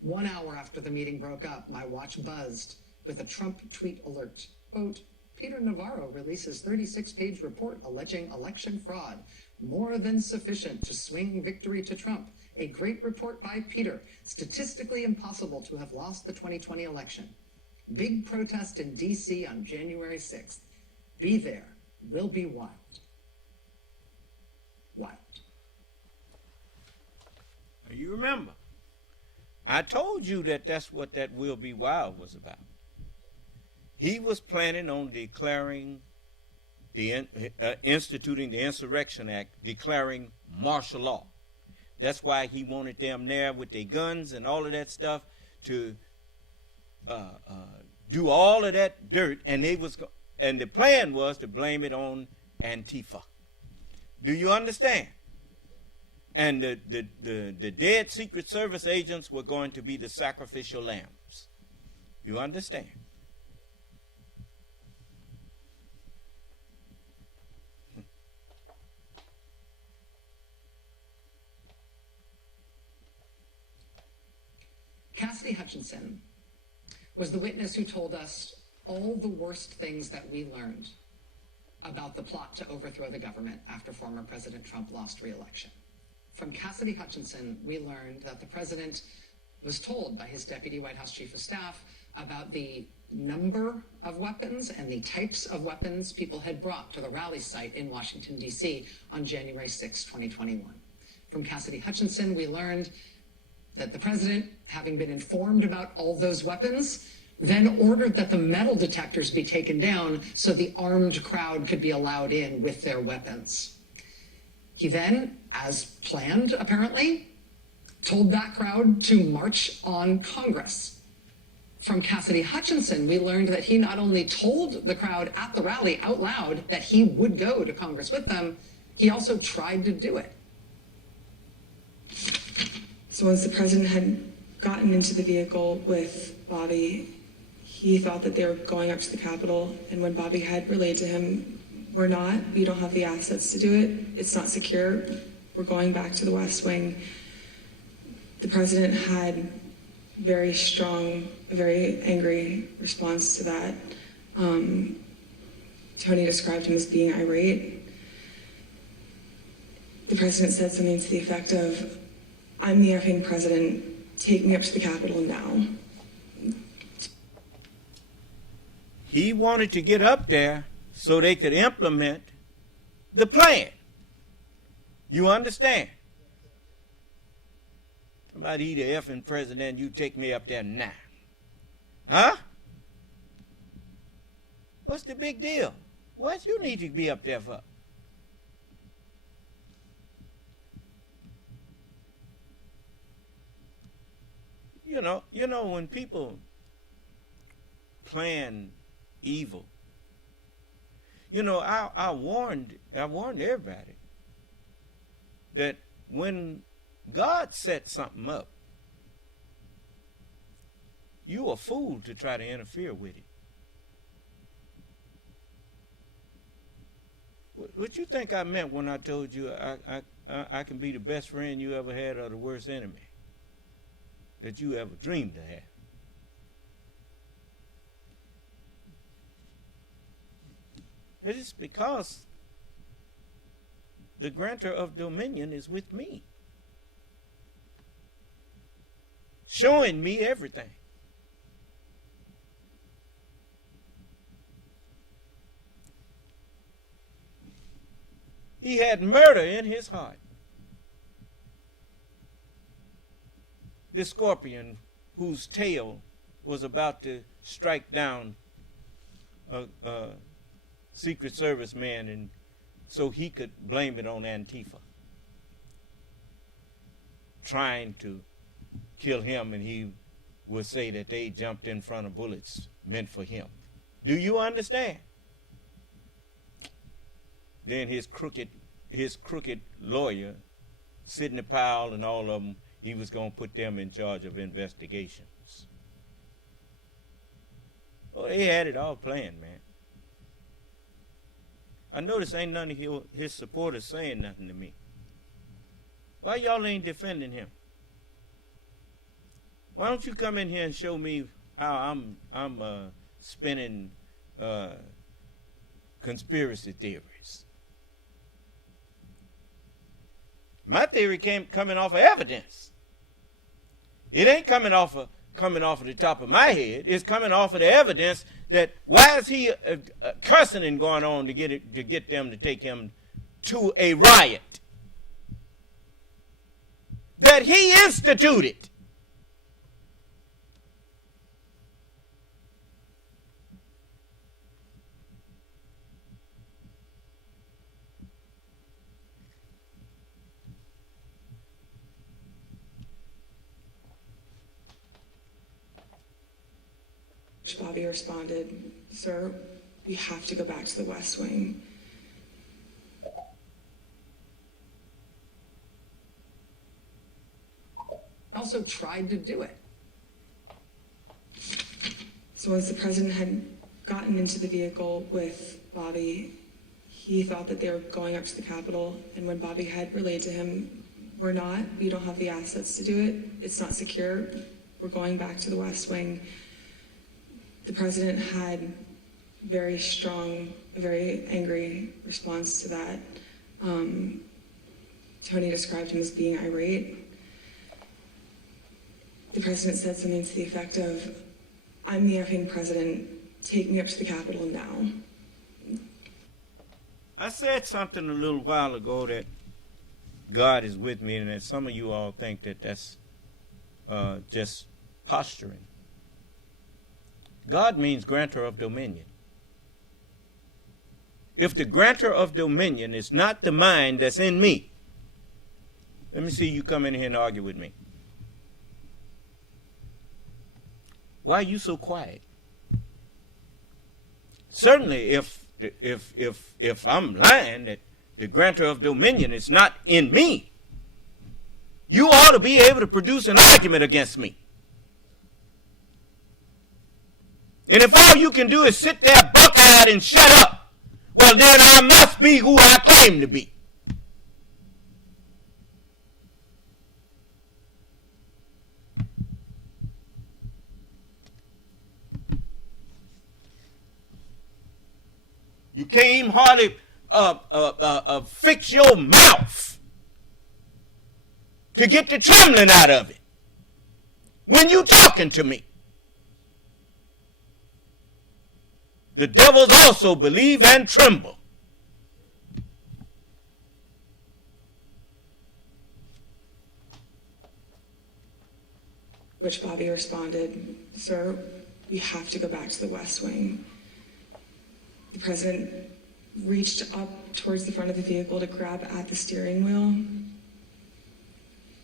1 hour after the meeting broke up, my watch buzzed with a Trump tweet alert. Quote, "Peter Navarro releases 36-page report alleging election fraud. More than sufficient to swing victory to Trump. A great report by Peter. Statistically impossible to have lost the 2020 election. Big protest in D.C. on January 6th. Be there. Will be wild." Wild. You remember, I told you that that's what that "will be wild" was about. He was planning on declaring instituting the Insurrection Act, declaring martial law. That's why he wanted them there with their guns and all of that stuff to do all of that dirt, and the plan was to blame it on Antifa. Do you understand? And the dead Secret Service agents were going to be the sacrificial lambs. You understand? Cassidy Hutchinson was the witness who told us all the worst things that we learned about the plot to overthrow the government after former President Trump lost re-election. From Cassidy Hutchinson, we learned that the president was told by his deputy White House chief of staff about the number of weapons and the types of weapons people had brought to the rally site in Washington, D.C. on January 6, 2021. From Cassidy Hutchinson, we learned that the president, having been informed about all those weapons, then ordered that the metal detectors be taken down so the armed crowd could be allowed in with their weapons. He then, as planned apparently, told that crowd to march on Congress. From Cassidy Hutchinson, we learned that he not only told the crowd at the rally out loud that he would go to Congress with them, he also tried to do it. So once the president had gotten into the vehicle with Bobby, he thought that they were going up to the Capitol, and when Bobby had relayed to him, we don't have the assets to do it, it's not secure, we're going back to the West Wing, the president had very strong, a very angry response to that. Tony described him as being irate. The president said something to the effect of, "I'm the effing president, take me up to the Capitol now." He wanted to get up there so they could implement the plan. You understand? about he the effing president, you take me up there now. Huh? What's the big deal? What you need to be up there for? You know when people plan evil, I warned everybody that when God sets something up, you a fool to try to interfere with it. What you think I meant when I told you I can be the best friend you ever had or the worst enemy that you ever dreamed to have? It is because the grantor of dominion is with me, showing me everything. He had murder in his heart. The scorpion whose tail was about to strike down a Secret Service man, and so he could blame it on Antifa, trying to kill him, and he would say that they jumped in front of bullets meant for him. Do you understand? Then his crooked lawyer, Sidney Powell, and all of them, he was going to put them in charge of investigations. Oh, they had it all planned, man. I notice ain't none of his supporters saying nothing to me. Why y'all ain't defending him? Why don't you come in here and show me how I'm spinning conspiracy theories? My theory coming off of evidence. It ain't coming off of the top of my head. It's coming off of the evidence that why is he cussing and going on to get them to take him to a riot that he instituted. Bobby responded, "Sir, we have to go back to the West Wing." Also tried to do it. So as the president had gotten into the vehicle with Bobby, he thought that they were going up to the Capitol, and when Bobby had relayed to him, "We're not, we don't have the assets to do it, it's not secure, we're going back to the West Wing," the president had very strong, a very angry response to that. Tony described him as being irate. The president said something to the effect of, "I'm the effing president, take me up to the Capitol now." I said something a little while ago that God is with me, and that some of you all think that that's just posturing. God means grantor of dominion. If the grantor of dominion is not the mind that's in me, let me see you come in here and argue with me. Why are you so quiet? Certainly, if I'm lying that the grantor of dominion is not in me, you ought to be able to produce an argument against me. And if all you can do is sit there buck-eyed and shut up, well, then I must be who I claim to be. You can't even hardly fix your mouth to get the trembling out of it when you talking to me. The devils also believe and tremble. which Bobby responded, "Sir, we have to go back to the West Wing." The president reached up towards the front of the vehicle to grab at the steering wheel.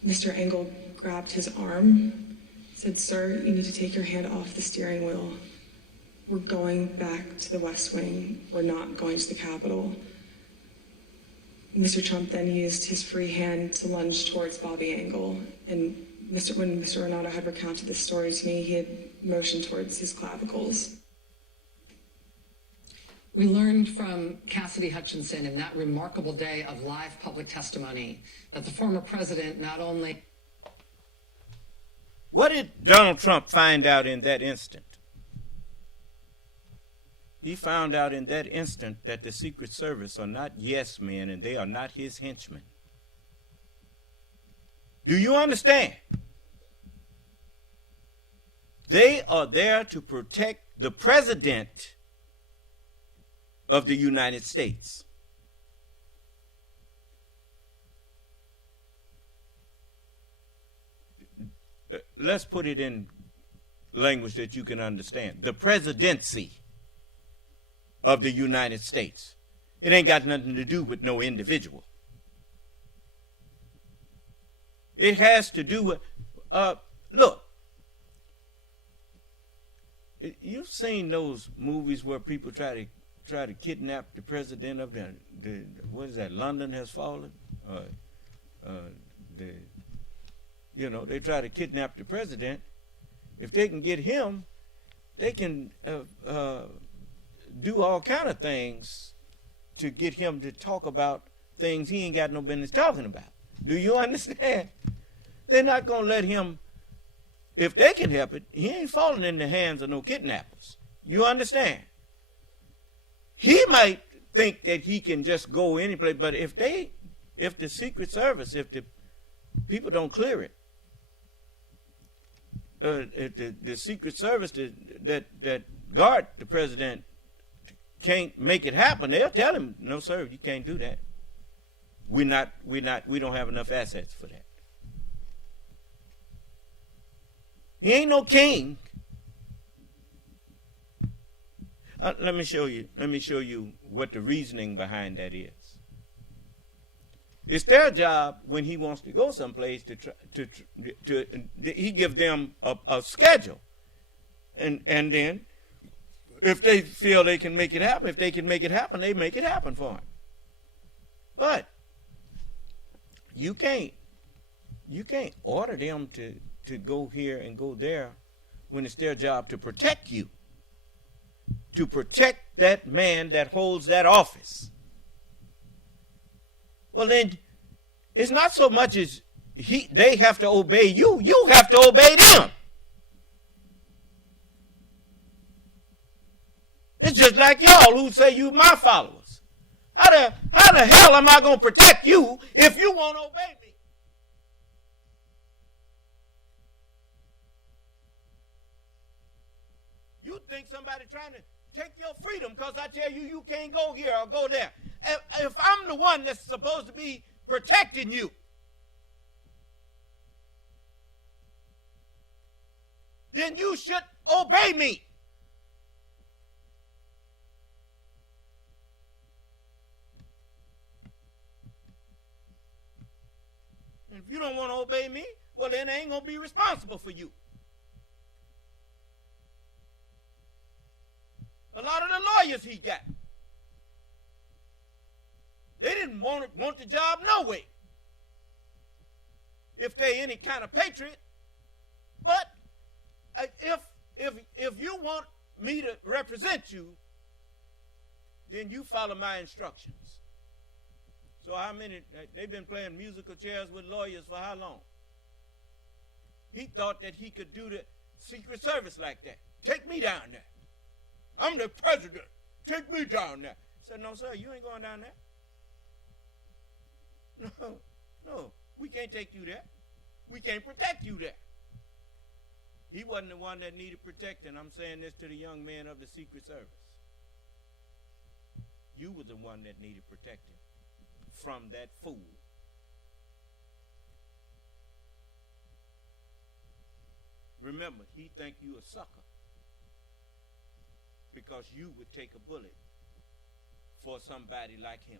Mr. Engel grabbed his arm, said, "Sir, you need to take your hand off the steering wheel. We're going back to the West Wing. We're not going to the Capitol." Mr. Trump then used his free hand to lunge towards Bobby Engel. And when Mr. Renato had recounted this story to me, he had motioned towards his clavicles. We learned from Cassidy Hutchinson in that remarkable day of live public testimony that the former president not only... What did Donald Trump find out in that instant? He found out in that instant that the Secret Service are not yes men and they are not his henchmen. Do you understand? They are there to protect the president of the United States. Let's put it in language that you can understand. The presidency of the United States. It ain't got nothing to do with no individual. It has to do with, look, you've seen those movies where people try to kidnap the president of the what is that? London Has Fallen. They try to kidnap the president. If they can get him, they can do all kind of things to get him to talk about things he ain't got no business talking about. Do you understand? They're not gonna let him. If they can help it, he ain't falling in the hands of no kidnappers. You understand? He might think that he can just go any place, but if the Secret Service, if the people don't clear it, if the Secret Service that guard the president can't make it happen, they'll tell him, "No, sir, you can't do that. We don't have enough assets for that." He ain't no king. Let me show you what the reasoning behind that is. It's their job when he wants to go someplace he gives them a schedule, and then if they feel they can make it happen, if they can make it happen, they make it happen for him. But you can't order them to go here and go there when it's their job to protect you, to protect that man that holds that office. Well, then it's not so much as they have to obey you, you have to obey them. It's just like y'all who say you my followers. How the hell am I going to protect you if you won't obey me? You think somebody trying to take your freedom because I tell you you can't go here or go there. If I'm the one that's supposed to be protecting you, then you should obey me. And if you don't want to obey me, well, then I ain't going to be responsible for you. A lot of the lawyers he got, they didn't want the job no way, if they any kind of patriot. But if you want me to represent you, then you follow my instructions. So how many, they've been playing musical chairs with lawyers for how long? He thought that he could do the Secret Service like that. Take me down there. I'm the president. Take me down there. I said, "No, sir, you ain't going down there. No, we can't take you there. We can't protect you there." He wasn't the one that needed protecting. I'm saying this to the young men of the Secret Service. You were the one that needed protecting from that fool. Remember, he think you a sucker because you would take a bullet for somebody like him.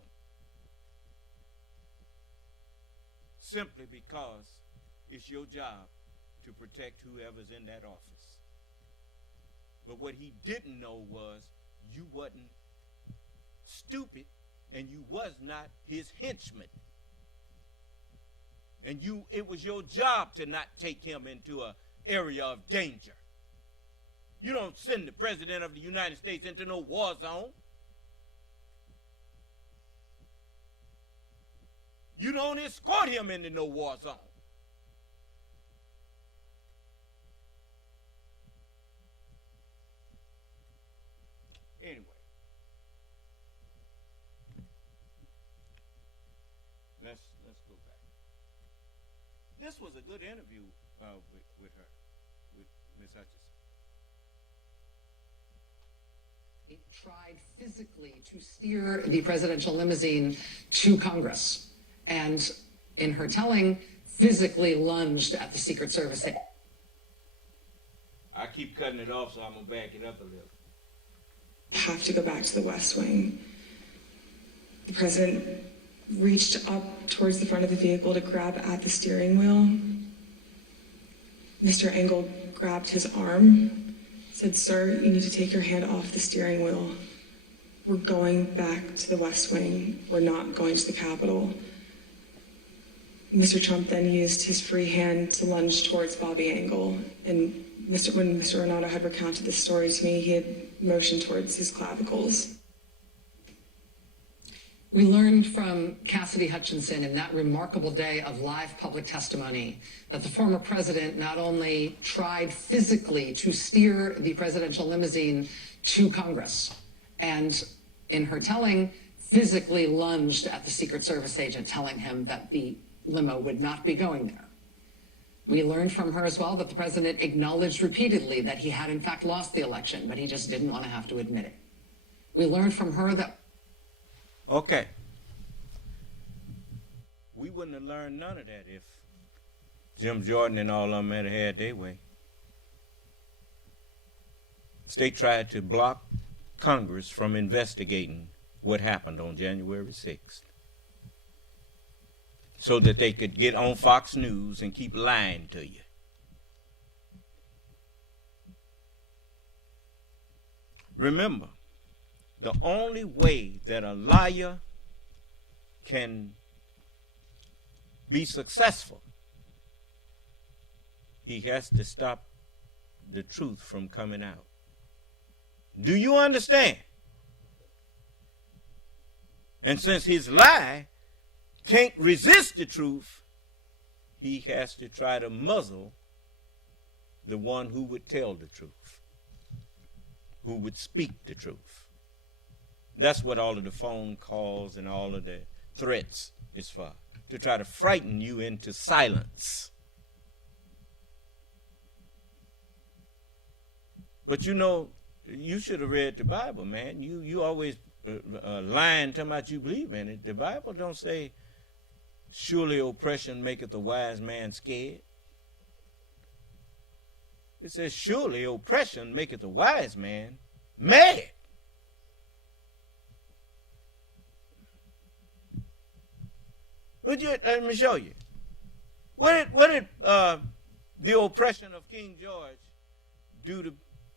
Simply because it's your job to protect whoever's in that office. But what he didn't know was you wasn't stupid and you was not his henchman. And it was your job to not take him into an area of danger. You don't send the President of the United States into no war zone. You don't escort him into no war zone. Anyway, let's go back. This was a good interview with her, with Ms. Hutchinson. Tried physically to steer the presidential limousine to Congress, and in her telling, physically lunged at the Secret Service. I keep cutting it off, so I'm gonna back it up a little. Have to go back to the West Wing. The president reached up towards the front of the vehicle to grab at the steering wheel. Mr. Engel grabbed his arm, said, "Sir, you need to take your hand off the steering wheel. We're going back to the West Wing. We're not going to the Capitol." Mr. Trump then used his free hand to lunge towards Bobby Engel. And when Mr. Renato had recounted this story to me, he had motioned towards his clavicles. We learned from Cassidy Hutchinson in that remarkable day of live public testimony that the former president not only tried physically to steer the presidential limousine to Congress, and in her telling, physically lunged at the Secret Service agent, telling him that the limo would not be going there. We learned from her as well that the president acknowledged repeatedly that he had in fact lost the election, but he just didn't want to have to admit it. We learned from her that... Okay. We wouldn't have learned none of that if Jim Jordan and all of them had had their way. They tried to block Congress from investigating what happened on January 6th so that they could get on Fox News and keep lying to you. Remember, the only way that a liar can be successful, he has to stop the truth from coming out. Do you understand? And since his lie can't resist the truth, he has to try to muzzle the one who would tell the truth, who would speak the truth. That's what all of the phone calls and all of the threats is for, to try to frighten you into silence. But you know, you should have read the Bible, man. You always lying talking about you believe in it. The Bible don't say, surely oppression maketh a wise man scared. It says, surely oppression maketh a wise man mad. Let me show you. What did the oppression of King George do to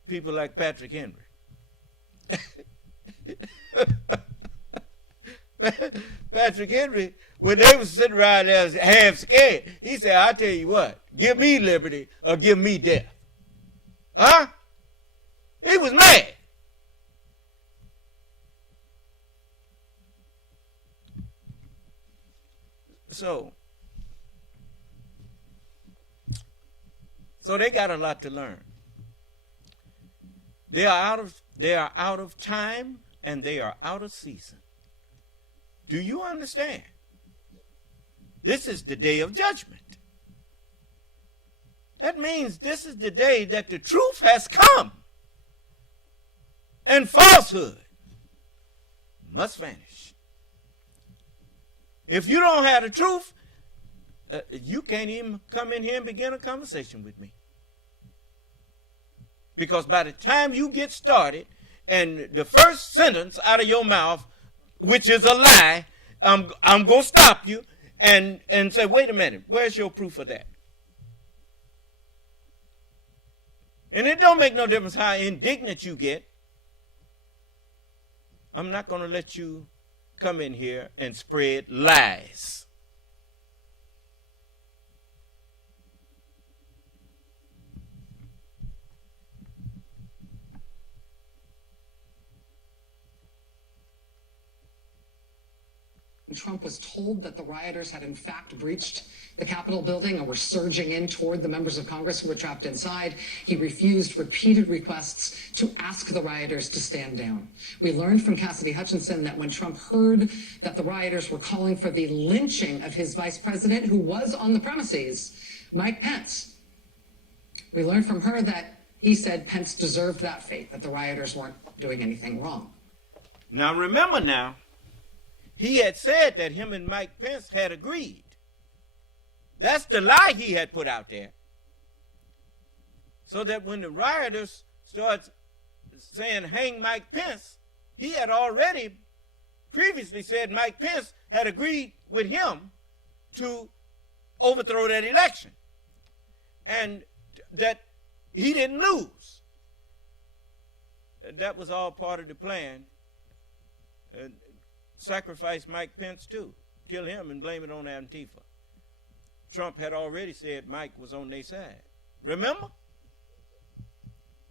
people like Patrick Henry? Patrick Henry, when they was sitting around there half scared, he said, "I tell you what, give me liberty or give me death." Huh? He was mad. So they got a lot to learn. They are out of time and they are out of season. Do you understand? This is the day of judgment. That means this is the day that the truth has come and falsehood must vanish. If you don't have the truth, you can't even come in here and begin a conversation with me. Because by the time you get started and the first sentence out of your mouth, which is a lie, I'm going to stop you and say, wait a minute, where's your proof of that? And it don't make no difference how indignant you get. I'm not going to let you come in here and spread lies. Trump was told that the rioters had in fact breached the Capitol building and were surging in toward the members of Congress who were trapped inside. He refused repeated requests to ask the rioters to stand down. We learned from Cassidy Hutchinson that when Trump heard that the rioters were calling for the lynching of his vice president, who was on the premises, Mike Pence, we learned from her that he said Pence deserved that fate, that the rioters weren't doing anything wrong. Now remember now, he had said that him and Mike Pence had agreed. That's the lie he had put out there. So that when the rioters started saying, hang Mike Pence, he had already previously said Mike Pence had agreed with him to overthrow that election. And that he didn't lose. That was all part of the plan. Sacrifice Mike Pence too. Kill him and blame it on Antifa. Trump had already said Mike was on their side. Remember?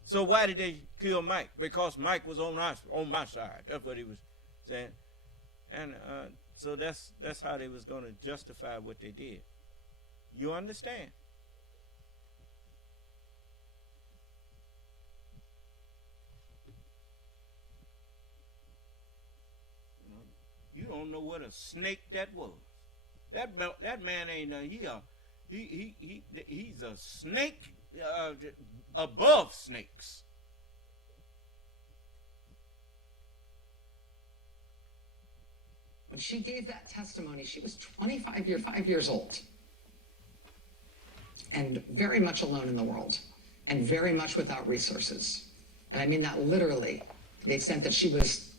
So why did they kill Mike? Because Mike was on my side. That's what he was saying. And so that's how they was going to justify what they did. You understand? You don't know what a snake that was. That man ain't he's a snake above snakes. When she gave that testimony, she was 5 years old, and very much alone in the world, and very much without resources. And I mean that literally, to the extent that she was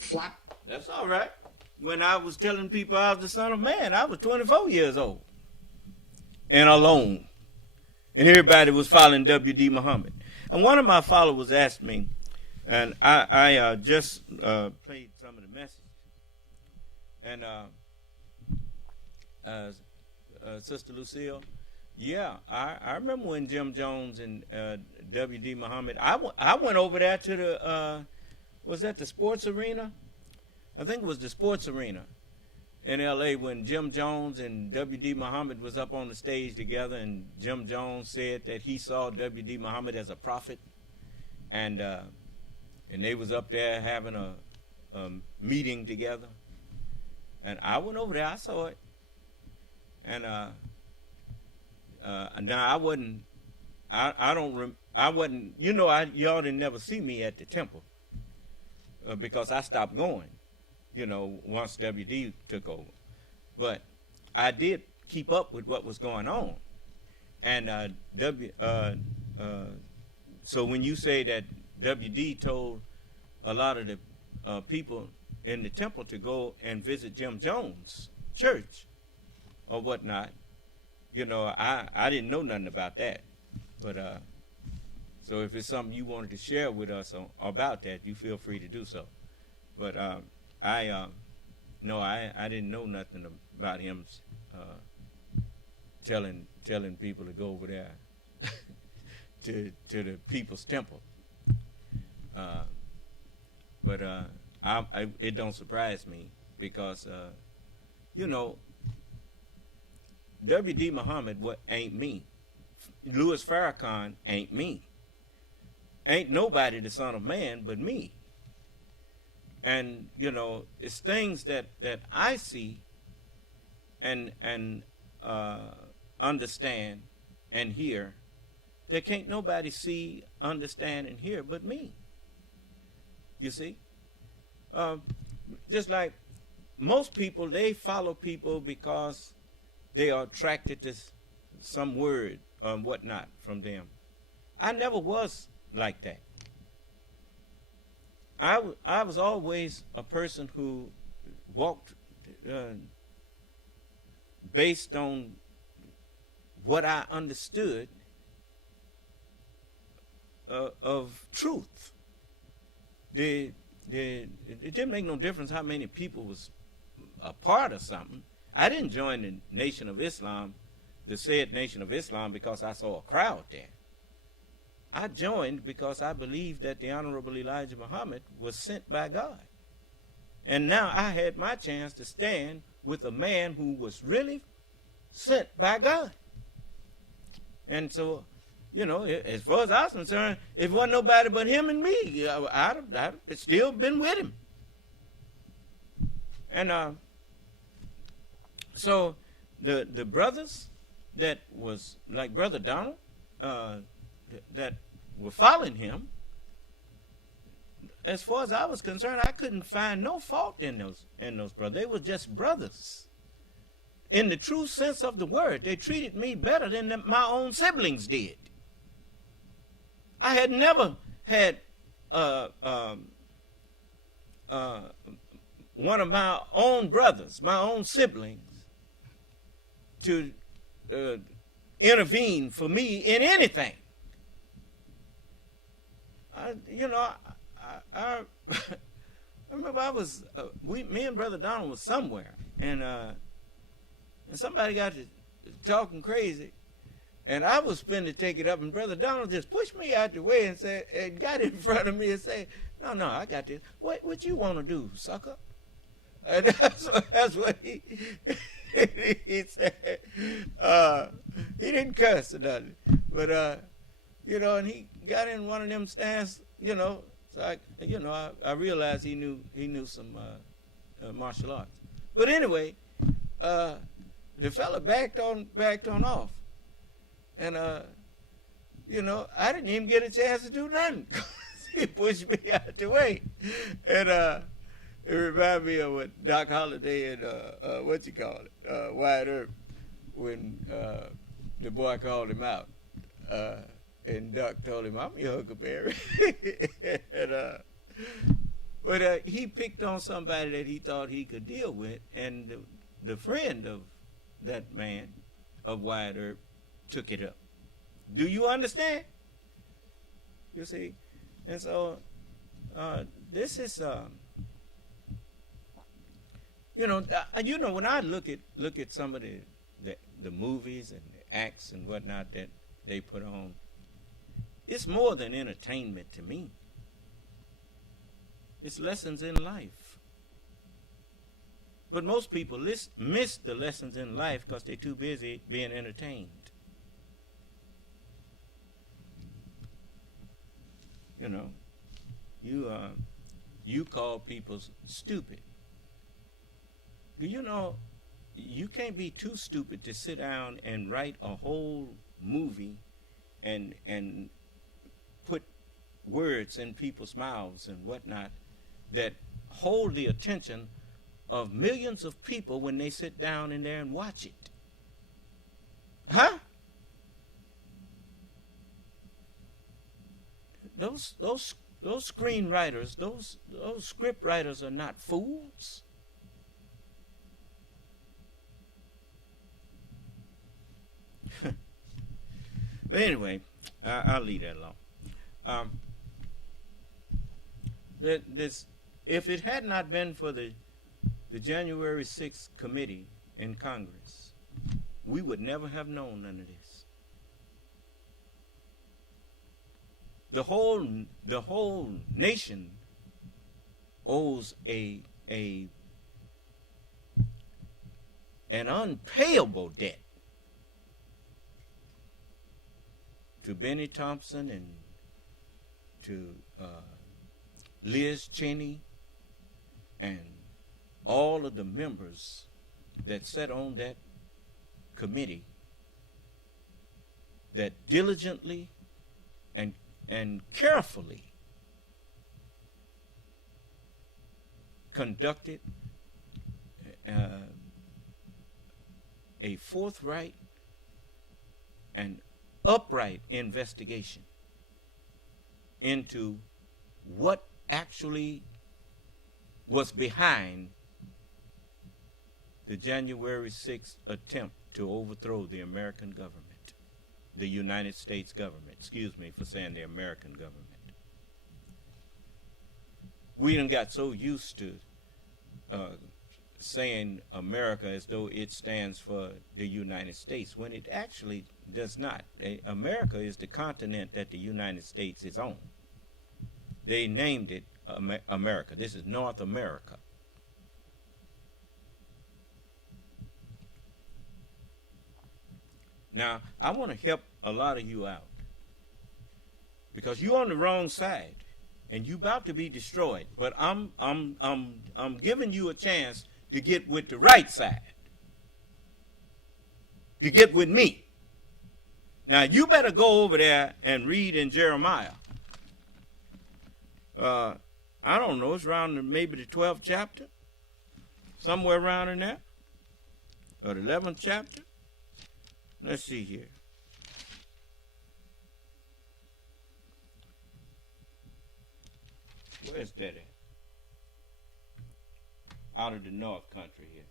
flat. That's all right. When I was telling people I was the Son of Man, I was 24 years old and alone. And everybody was following W.D. Muhammad. And one of my followers asked me, and I just played some of the messages. And Sister Lucille, yeah, I remember when Jim Jones and W.D. Muhammad, I went over there to the, was that the sports arena? I think it was the sports arena in L.A. when Jim Jones and W.D. Muhammad was up on the stage together, and Jim Jones said that he saw W.D. Muhammad as a prophet, and they was up there having a meeting together, and I went over there, I saw it, and now I wasn't, you know, y'all didn't never see me at the temple because I stopped going. You know, once WD took over. But I did keep up with what was going on. And so when you say that WD told a lot of the people in the temple to go and visit Jim Jones' church or whatnot, you know, I didn't know nothing about that. But so if it's something you wanted to share with us about that, you feel free to do so. But I didn't know nothing about him telling people to go over there to the People's Temple. But it don't surprise me because you know, W.D. Muhammad ain't me. Louis Farrakhan ain't me. Ain't nobody the Son of Man but me. And, you know, it's things that I see and understand and hear that can't nobody see, understand, and hear but me. You see? Just like most people, they follow people because they are attracted to some word or whatnot from them. I never was like that. I was always a person who walked based on what I understood of truth. It didn't make no difference how many people was a part of something. I didn't join the Nation of Islam, the said Nation of Islam, because I saw a crowd there. I joined because I believed that the Honorable Elijah Muhammad was sent by God. And now I had my chance to stand with a man who was really sent by God. And so, you know, as far as I was concerned, if it wasn't nobody but him and me, I'd have still been with him. And so the brothers that was like Brother Donald, that were following him, as far as I was concerned, I couldn't find no fault in those brothers. They were just brothers. In the true sense of the word, they treated me better than my own siblings did. I had never had one of my own brothers, my own siblings, to intervene for me in anything. I remember me and Brother Donald was somewhere, and somebody got to talking crazy, and I was finna take it up, and Brother Donald just pushed me out the way and said, and got in front of me and said, "No, I got this. What you want to do, sucker?" And that's what he he said. He didn't cuss or nothing, but and he got in one of them stands, so I realized he knew some martial arts. But anyway, the fella backed on off, and I didn't even get a chance to do nothing. He pushed me out the way, and it reminded me of what Doc Holliday and Wyatt Earp, when the boy called him out. And Doc told him, "I'm your huckleberry." But he picked on somebody that he thought he could deal with, and the friend of that man, of Wyatt Earp, took it up. Do you understand? You see? And so this is, when I look at some of the movies and the acts and whatnot that they put on, it's more than entertainment to me. It's lessons in life. But most people miss the lessons in life because they're too busy being entertained. You call people stupid. Do you know you can't be too stupid to sit down and write a whole movie and put words in people's mouths and whatnot that hold the attention of millions of people when they sit down in there and watch it? Huh? Those screenwriters, those script writers are not fools. But anyway, I'll leave that alone. If it had not been for the January 6th committee in Congress, we would never have known none of this. The whole nation owes an unpayable debt to Benny Thompson and to Liz Cheney and all of the members that sat on that committee that diligently and carefully conducted a forthright and upright investigation into what actually was behind the January 6th attempt to overthrow the American government, the United States government. Excuse me for saying the American government. We done got so used to saying America as though it stands for the United States, when it actually does not. America is the continent that the United States is on. They named it America. This is North America. Now, I want to help a lot of you out, because you're on the wrong side and you about to be destroyed. But I'm giving you a chance to get with the right side, to get with me. Now, you better go over there and read in Jeremiah. I don't know, it's around maybe the 12th chapter, somewhere around in there, or the 11th chapter. Let's see here. Where's that at? Out of the north country here.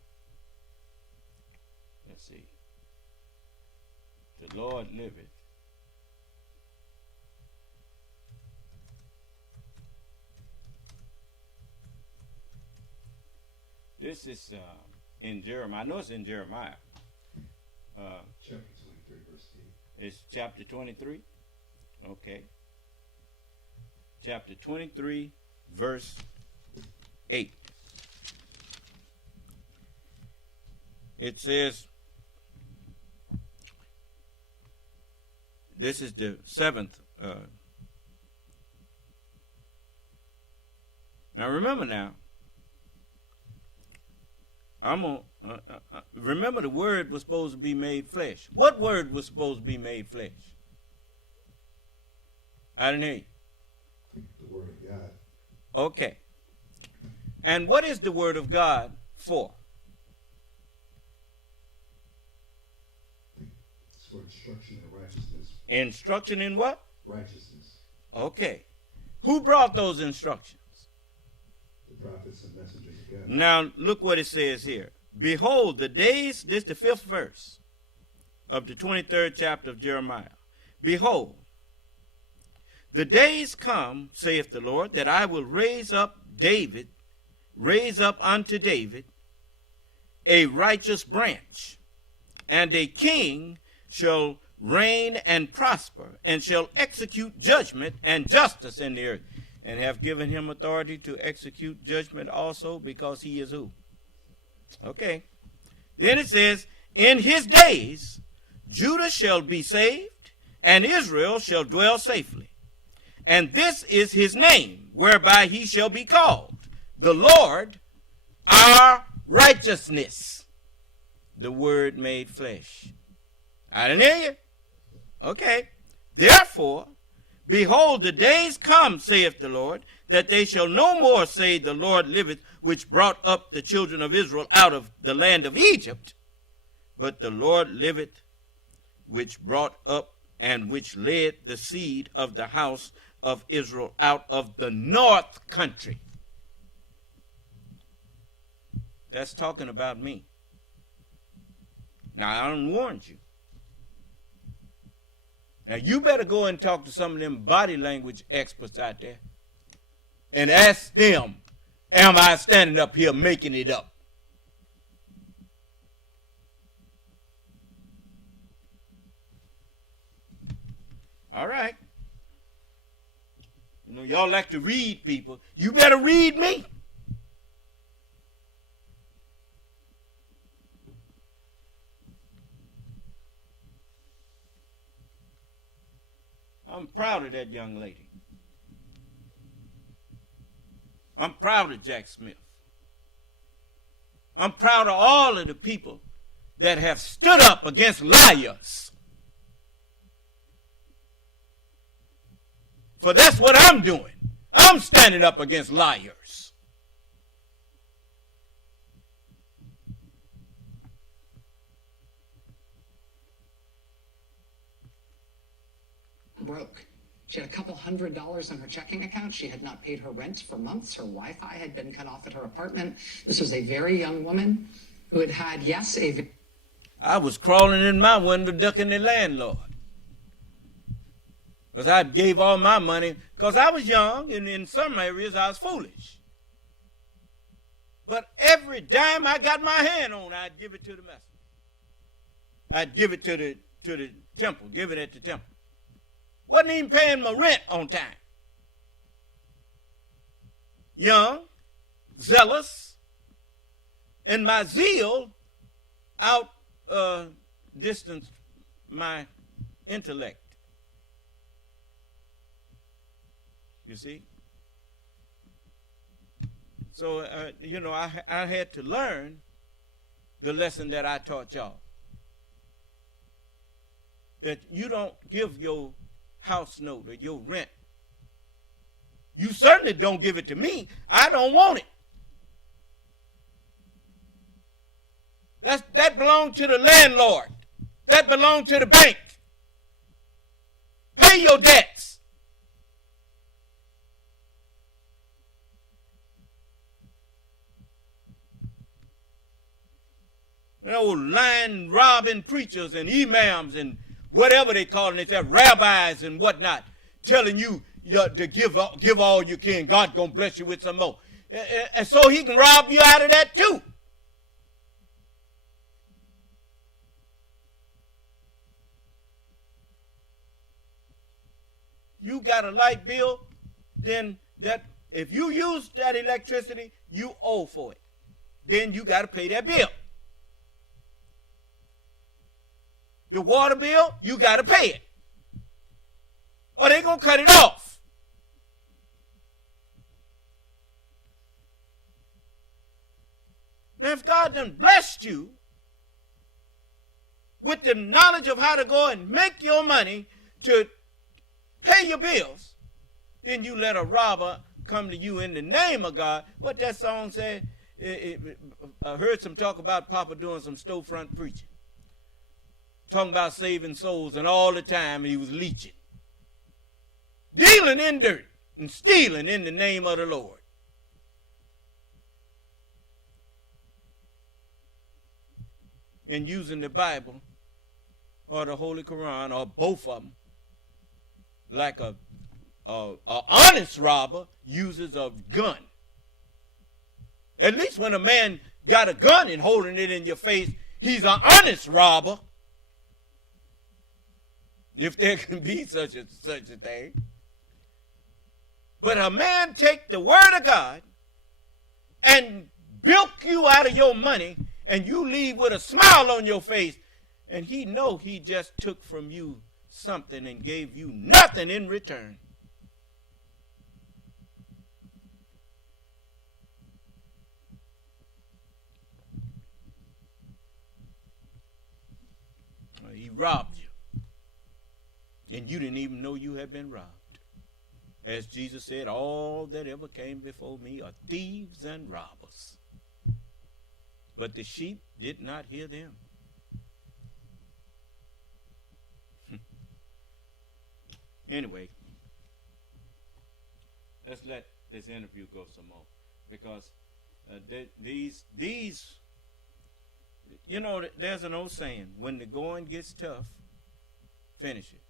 Let's see. The Lord liveth. This is in Jeremiah. I know it's in Jeremiah. Chapter 23, verse 8. It's chapter 23? Okay. Chapter 23, verse 8. It says, this is the 7th. Now remember now, remember the word was supposed to be made flesh. What word was supposed to be made flesh? I didn't hear you. The word of God. Okay. And what is the word of God for? It's for instruction and righteousness. Instruction in what? Righteousness. Okay. Who brought those instructions? The prophets and messengers of God. Now, look what it says here. Behold, the days, this is the 5th verse of the 23rd chapter of Jeremiah. Behold, the days come, saith the Lord, that I will raise up unto David a righteous branch, and a king shall reign and prosper, and shall execute judgment and justice in the earth. And have given him authority to execute judgment also, because he is who? Okay. Then it says, in his days Judah shall be saved, and Israel shall dwell safely. And this is his name, whereby he shall be called, the Lord our righteousness. The word made flesh. I didn't hear you. Okay. Therefore, behold, the days come, saith the Lord, that they shall no more say, the Lord liveth, which brought up the children of Israel out of the land of Egypt, but the Lord liveth, which brought up and which led the seed of the house of Israel out of the north country. That's talking about me. Now, I done warned you. Now, you better go and talk to some of them body language experts out there and ask them, am I standing up here making it up? All right. You know, y'all like to read people. You better read me. I'm proud of that young lady. I'm proud of Jack Smith. I'm proud of all of the people that have stood up against liars. For that's what I'm doing. I'm standing up against liars. Broke. She had a couple $100s on her checking account. She had not paid her rent for months. Her Wi-Fi had been cut off at her apartment. This was a very young woman who had had, yes, I was crawling in my window ducking the landlord. Because I gave all my money, because I was young, and in some areas I was foolish. But every dime I got my hand on, I'd give it to the messenger. I'd give it to the temple, give it at the temple. Wasn't even paying my rent on time. Young, zealous, and my zeal outdistanced my intellect. You see? So, I had to learn the lesson that I taught y'all. That you don't give your house note or your rent. You certainly don't give it to me. I don't want it. That belongs to the landlord. That belongs to the bank. Pay your debts. You know, lying, robbing preachers and imams and whatever they call them, they say rabbis and whatnot, telling you to give all you can. God's going to bless you with some more. And so he can rob you out of that too. You got a light bill, then that if you use that electricity, you owe for it. Then you got to pay that bill. The water bill, you got to pay it. Or they're going to cut it off. Now, if God done blessed you with the knowledge of how to go and make your money to pay your bills, then you let a robber come to you in the name of God. What that song said, I heard some talk about Papa doing some storefront preaching. Talking about saving souls, and all the time he was leeching. Dealing in dirt and stealing in the name of the Lord. And using the Bible or the Holy Quran or both of them like a honest robber uses a gun. At least when a man got a gun and holding it in your face, he's an honest robber. If there can be such a thing. But a man take the word of God and bilk you out of your money, and you leave with a smile on your face, and he know he just took from you something and gave you nothing in return. He robbed you. And you didn't even know you had been robbed. As Jesus said, all that ever came before me are thieves and robbers. But the sheep did not hear them. Anyway, let's let this interview go some more. Because these, you know, there's an old saying, when the going gets tough, finish it.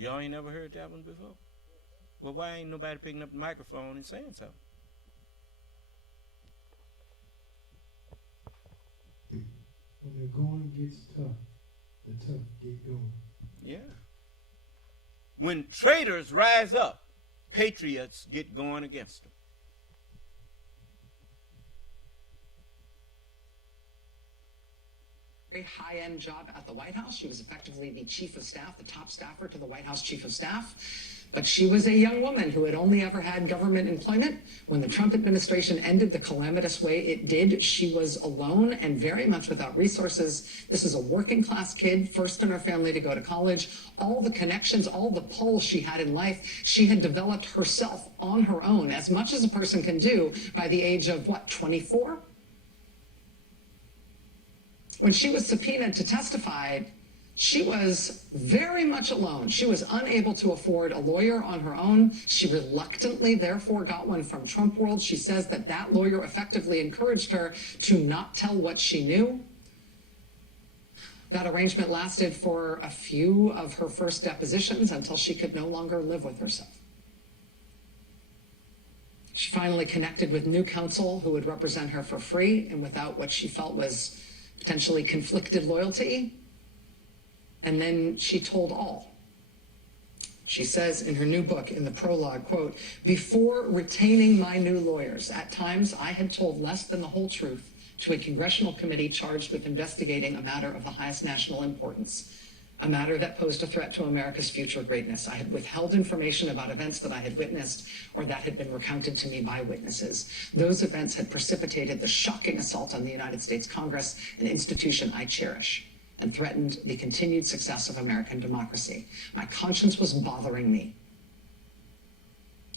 Y'all ain't never heard that one before? Well, why ain't nobody picking up the microphone and saying something? When the going gets tough, the tough get going. Yeah. When traitors rise up, patriots get going against them. Very high-end job at the White House. She was effectively the chief of staff, the top staffer to the White House chief of staff. But she was a young woman who had only ever had government employment. When the Trump administration ended the calamitous way it did, she was alone and very much without resources. This is a working class kid, first in her family to go to college. All the connections, all the pull she had in life, she had developed herself on her own, as much as a person can do by the age of, 24? When she was subpoenaed to testify, She was very much alone. She was unable to afford a lawyer on her own. She reluctantly, therefore, got one from Trump World. She says that that lawyer effectively encouraged her to not tell what she knew. That arrangement lasted for a few of her first depositions until she could no longer live with herself. She finally connected with new counsel who would represent her for free and without what she felt was potentially conflicted loyalty. And then she told all. She says in her new book, in the prologue, quote, "Before retaining my new lawyers, at times I had told less than the whole truth to a congressional committee charged with investigating a matter of the highest national importance, a matter that posed a threat to America's future greatness. I had withheld information about events that I had witnessed or that had been recounted to me by witnesses. Those events had precipitated the shocking assault on the United States Congress, an institution I cherish, and threatened the continued success of American democracy. My conscience was bothering me.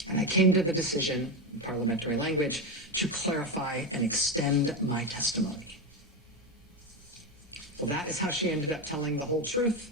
And I came to the decision, in parliamentary language, to clarify and extend my testimony." Well, that is how she ended up telling the whole truth.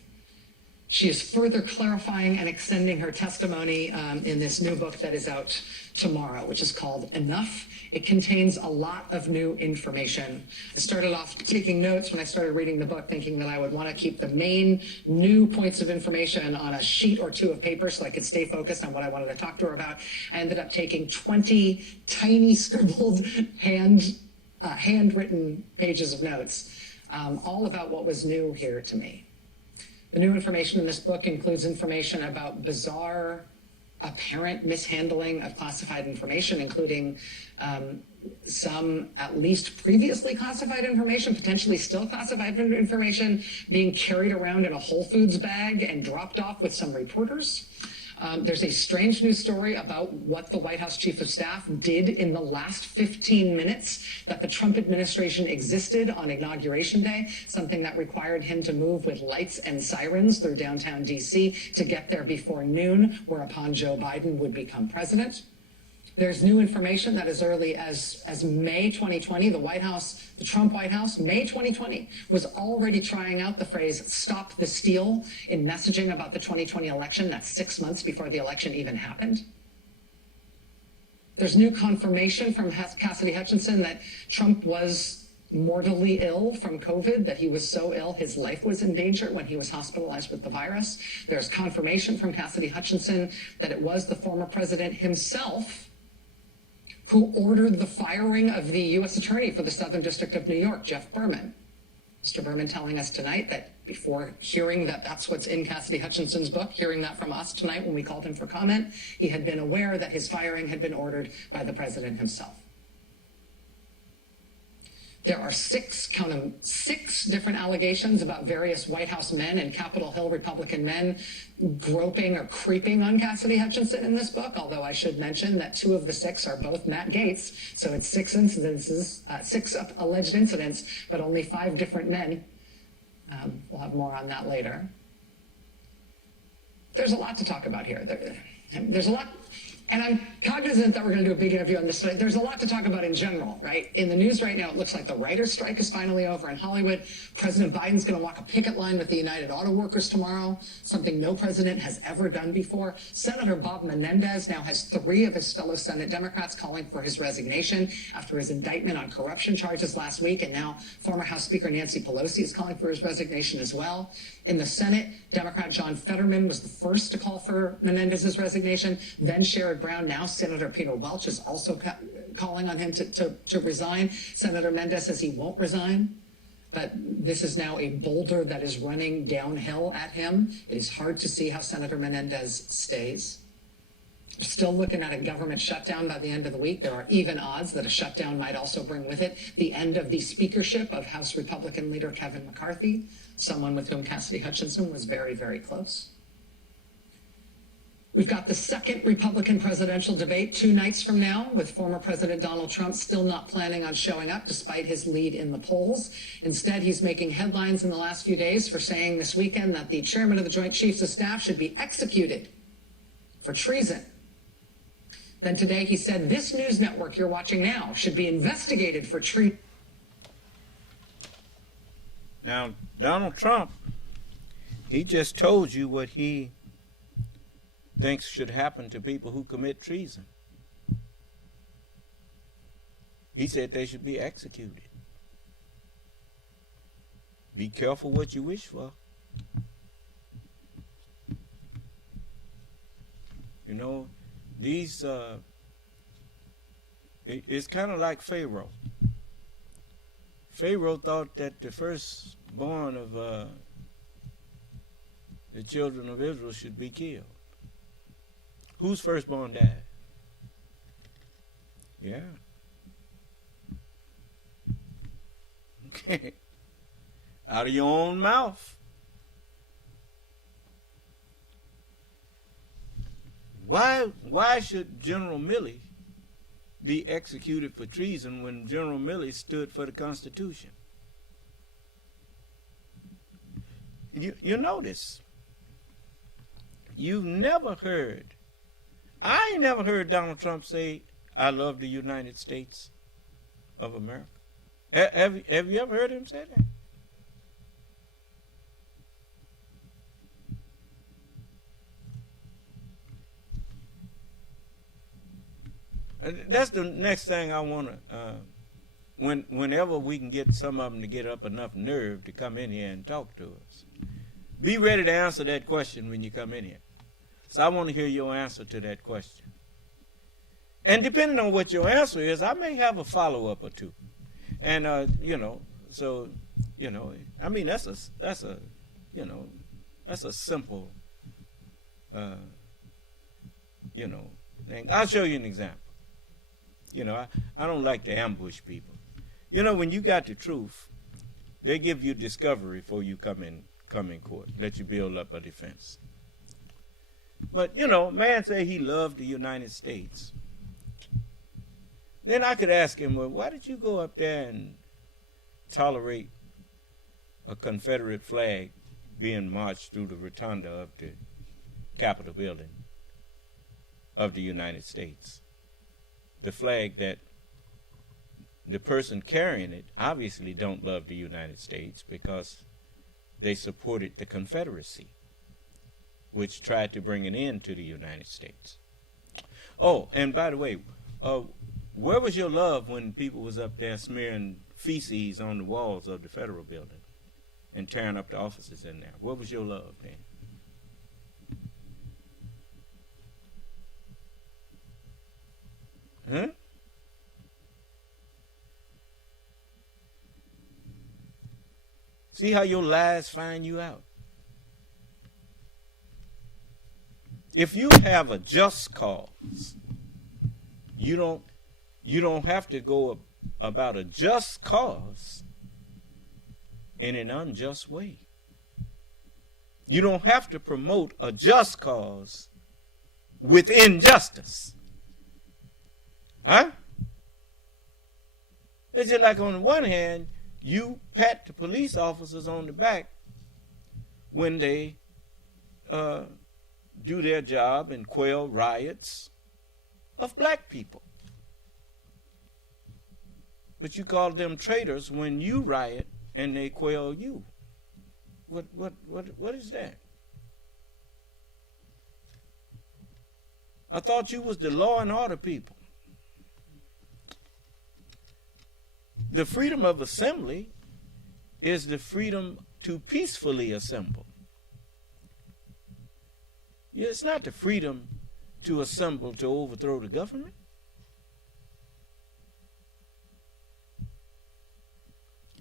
She is further clarifying and extending her testimony in this new book that is out tomorrow, which is called Enough. It contains a lot of new information. I started off taking notes when I started reading the book, thinking that I would want to keep the main new points of information on a sheet or two of paper so I could stay focused on what I wanted to talk to her about. I ended up taking 20 tiny scribbled handwritten pages of notes, all about what was new here to me. The new information in this book includes information about bizarre, apparent mishandling of classified information, including some at least previously classified information, potentially still classified information, being carried around in a Whole Foods bag and dropped off with some reporters. There's a strange news story about what the White House Chief of Staff did in the last 15 minutes that the Trump administration existed on Inauguration Day, something that required him to move with lights and sirens through downtown D.C. to get there before noon, whereupon Joe Biden would become president. There's new information that as early as May 2020, the Trump White House, May 2020, was already trying out the phrase, "Stop the steal," in messaging about the 2020 election. That's 6 months before the election even happened. There's new confirmation from Cassidy Hutchinson that Trump was mortally ill from COVID, that he was so ill his life was in danger when he was hospitalized with the virus. There's confirmation from Cassidy Hutchinson that it was the former president himself who ordered the firing of the U.S. Attorney for the Southern District of New York, Jeff Berman. Mr. Berman telling us tonight that before hearing that that's what's in Cassidy Hutchinson's book, hearing that from us tonight when we called him for comment, he had been aware that his firing had been ordered by the president himself. There are six different allegations about various White House men and Capitol Hill Republican men groping or creeping on Cassidy Hutchinson in this book, although I should mention that 2 of the 6 are both Matt Gaetz, so it's 6 incidences, 6 alleged incidents, but only 5 different men. We'll have more on that later. There's a lot to talk about here. There's a lot. And I'm cognizant that we're going to do a big interview on this tonight. There's a lot to talk about in general, right? In the news right now, it looks like the writer's strike is finally over in Hollywood. President Biden's going to walk a picket line with the United Auto Workers tomorrow, something no president has ever done before. Senator Bob Menendez now has 3 of his fellow Senate Democrats calling for his resignation after his indictment on corruption charges last week. And now former House Speaker Nancy Pelosi is calling for his resignation as well. In the Senate, Democrat John Fetterman was the first to call for Menendez's resignation. Then Sherrod Brown, now Senator Peter Welch, is also calling on him to resign. Senator Menendez says he won't resign, but this is now a boulder that is running downhill at him. It is hard to see how Senator Menendez stays. We're still looking at a government shutdown by the end of the week. There are even odds that a shutdown might also bring with it the end of the speakership of House Republican leader Kevin McCarthy, someone with whom Cassidy Hutchinson was very, very close. We've got the second Republican presidential debate 2 nights from now, with former President Donald Trump still not planning on showing up despite his lead in the polls. Instead, he's making headlines in the last few days for saying this weekend that the chairman of the Joint Chiefs of Staff should be executed for treason. Then today he said this news network you're watching now should be investigated for treason. Now, Donald Trump He just told you what he thinks should happen to people who commit treason. He said they should be executed. Be careful what you wish for. You know, these, it's kind of like Pharaoh. Pharaoh thought that the firstborn of the children of Israel should be killed. Whose firstborn died? Yeah. Okay. Out of your own mouth. Why should General Milley be executed for treason when General Milley stood for the Constitution? You notice, you've never heard, I ain't never heard Donald Trump say, I love the United States of America. Have you ever heard him say that? That's the next thing I want to, whenever we can get some of them to get up enough nerve to come in here and talk to us. Be ready to answer that question when you come in here. So I want to hear your answer to that question. And depending on what your answer is, I may have a follow-up or two. And, you know, so, you know, I mean, that's a simple, you know, thing. I'll show you an example. You know, I don't like to ambush people. You know, when you got the truth, they give you discovery before you come in court, let you build up a defense. But, you know, man say he loved the United States. Then I could ask him, well, why did you go up there and tolerate a Confederate flag being marched through the rotunda of the Capitol building of the United States? The flag that the person carrying it obviously don't love the United States because they supported the Confederacy, which tried to bring an end to the United States. Oh, and by the way, where was your love when people was up there smearing feces on the walls of the federal building and tearing up the offices in there? Where was your love then? Huh? See how your lies find you out? If you have a just cause, you don't have to go about a just cause in an unjust way. You don't have to promote a just cause with injustice. Huh? It's just like on the one hand, you pat the police officers on the back when they do their job and quell riots of black people. But you call them traitors when you riot and they quell you. What is that? I thought you was the law and order people. The freedom of assembly is the freedom to peacefully assemble. Yeah, it's not the freedom to assemble to overthrow the government.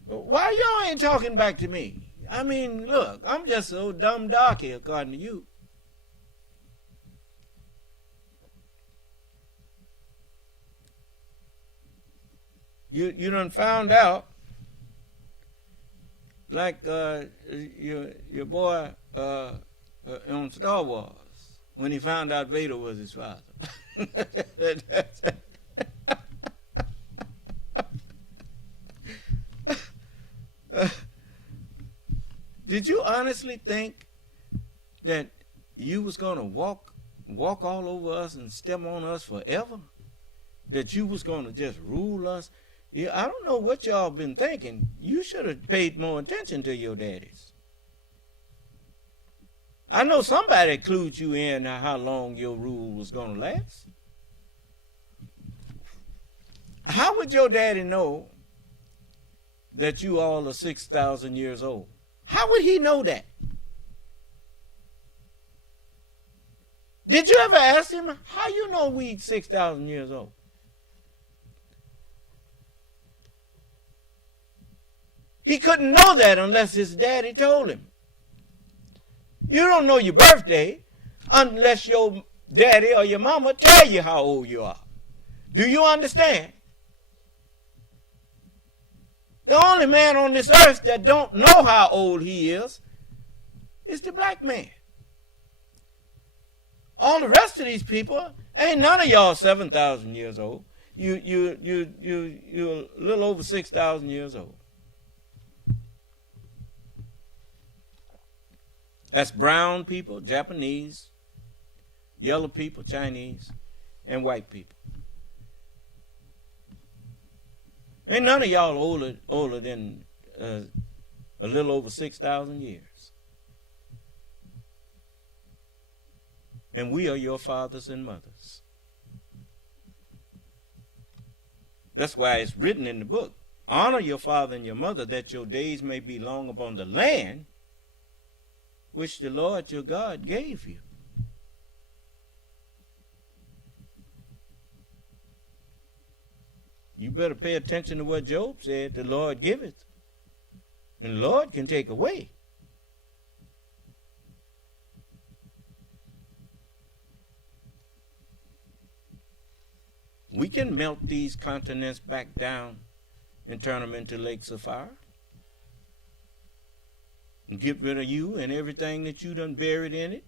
Why y'all ain't talking back to me? I mean, look, I'm just so dumb darky according to you. You done found out, like your boy on Star Wars, when he found out Vader was his father. Did you honestly think that you was going to walk all over us and step on us forever? That you was going to just rule us? Yeah, I don't know what y'all been thinking. You should have paid more attention to your daddies. I know somebody clued you in how long your rule was going to last. How would your daddy know that you all are 6,000 years old? How would he know that? Did you ever ask him, how you know we 6,000 years old? He couldn't know that unless his daddy told him. You don't know your birthday unless your daddy or your mama tell you how old you are. Do you understand? The only man on this earth that don't know how old he is the black man. All the rest of these people, ain't none of y'all 7,000 years old. You're a little over 6,000 years old. That's brown people, Japanese, yellow people, Chinese, and white people. Ain't none of y'all older than a little over 6,000 years. And we are your fathers and mothers. That's why it's written in the book, honor your father and your mother, that your days may be long upon the land which the Lord your God gave you. You better pay attention to what Job said. The Lord giveth, and the Lord can take away. We can melt these continents back down and turn them into lakes of fire. And get rid of you and everything that you done buried in it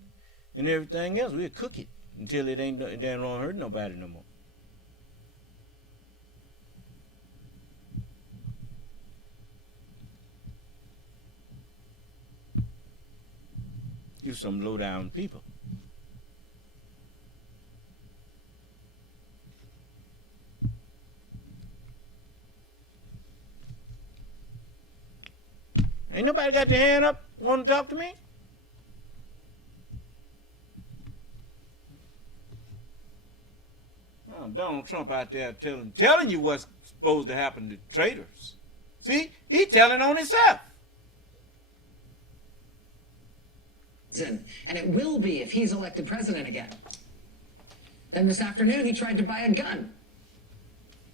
and everything else. We'll cook it until it don't hurt nobody no more. You some low down people. Ain't nobody got their hand up, want to talk to me? Oh, Donald Trump out there telling you what's supposed to happen to traitors. See, he telling on himself. And it will be if he's elected president again. Then this afternoon he tried to buy a gun.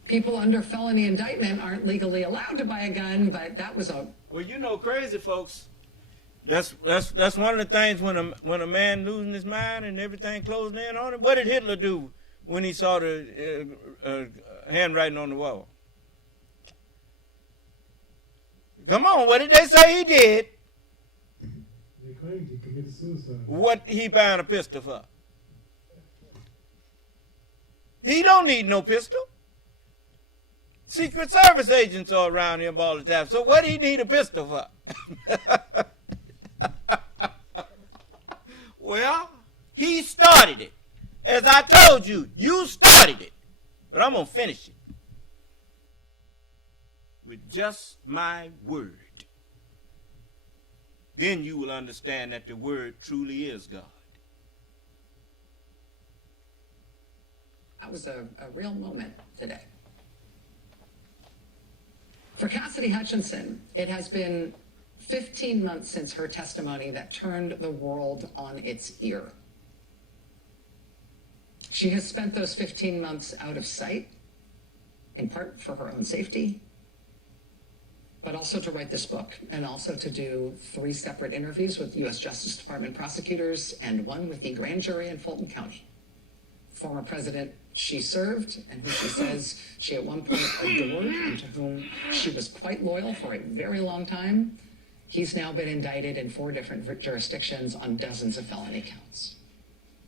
People under felony indictment aren't legally allowed to buy a gun, but that was a... Well, you know, crazy folks, that's one of the things when a man losing his mind and everything closing in on him. What did Hitler do when he saw the handwriting on the wall? Come on, what did they say he did? They claimed he committed suicide. What he buying a pistol for? He don't need no pistol. Secret Service agents are around him all the time. So what do he need a pistol for? Well, he started it. As I told you, you started it. But I'm going to finish it with just my word. Then you will understand that the word truly is God. That was a real moment today. For Cassidy Hutchinson, it has been 15 months since her testimony that turned the world on its ear. She has spent those 15 months out of sight, in part for her own safety, but also to write this book and also to do 3 separate interviews with U.S. Justice Department prosecutors and 1 with the grand jury in Fulton County. Former President she served and who she says she at one point adored and to whom she was quite loyal for a very long time. He's now been indicted in 4 different jurisdictions on dozens of felony counts.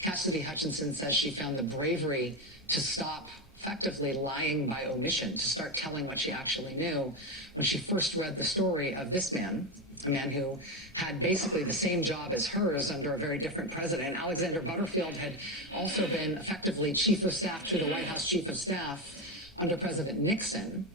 Cassidy Hutchinson says she found the bravery to stop effectively lying by omission, to start telling what she actually knew when she first read the story of this man, a man who had basically the same job as hers under a very different president. Alexander Butterfield had also been effectively chief of staff to the White House chief of staff under President Nixon.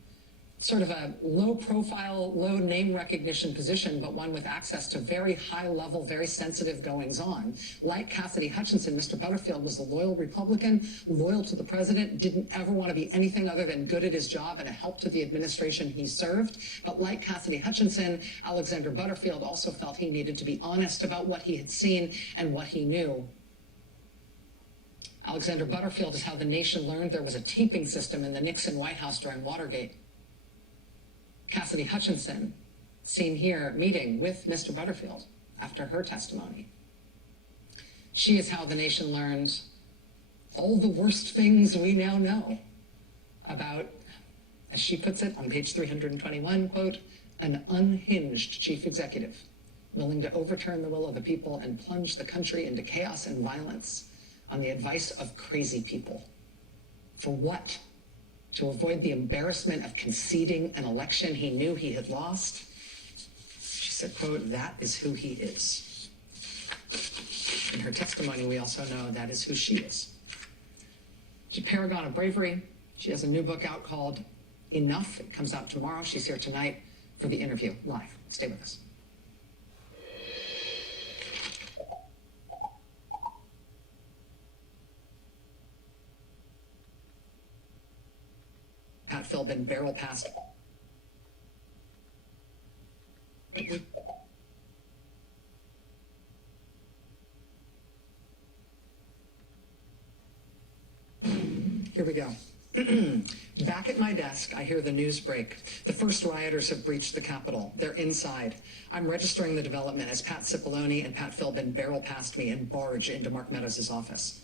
sort of a low profile, low name recognition position, but one with access to very high level, very sensitive goings on. Like Cassidy Hutchinson, Mr. Butterfield was a loyal Republican, loyal to the president, didn't ever want to be anything other than good at his job and a help to the administration he served. But like Cassidy Hutchinson, Alexander Butterfield also felt he needed to be honest about what he had seen and what he knew. Alexander Butterfield is how the nation learned there was a taping system in the Nixon White House during Watergate. Cassidy Hutchinson, seen here meeting with Mr. Butterfield after her testimony. She is how the nation learned all the worst things we now know about, as she puts it on page 321, quote, an unhinged chief executive willing to overturn the will of the people and plunge the country into chaos and violence on the advice of crazy people. For what? To avoid the embarrassment of conceding an election he knew he had lost? She said, quote, that is who he is. In her testimony, we also know that is who she is. She's a paragon of bravery. She has a new book out called Enough. It comes out tomorrow. She's here tonight for the interview live. Stay with us. Pat Philbin barrel past. Here we go. Back at my desk, I hear the news break. The first rioters have breached the Capitol. They're inside. I'm registering the development as Pat Cipollone and Pat Philbin barrel past me and barge into Mark Meadows' office.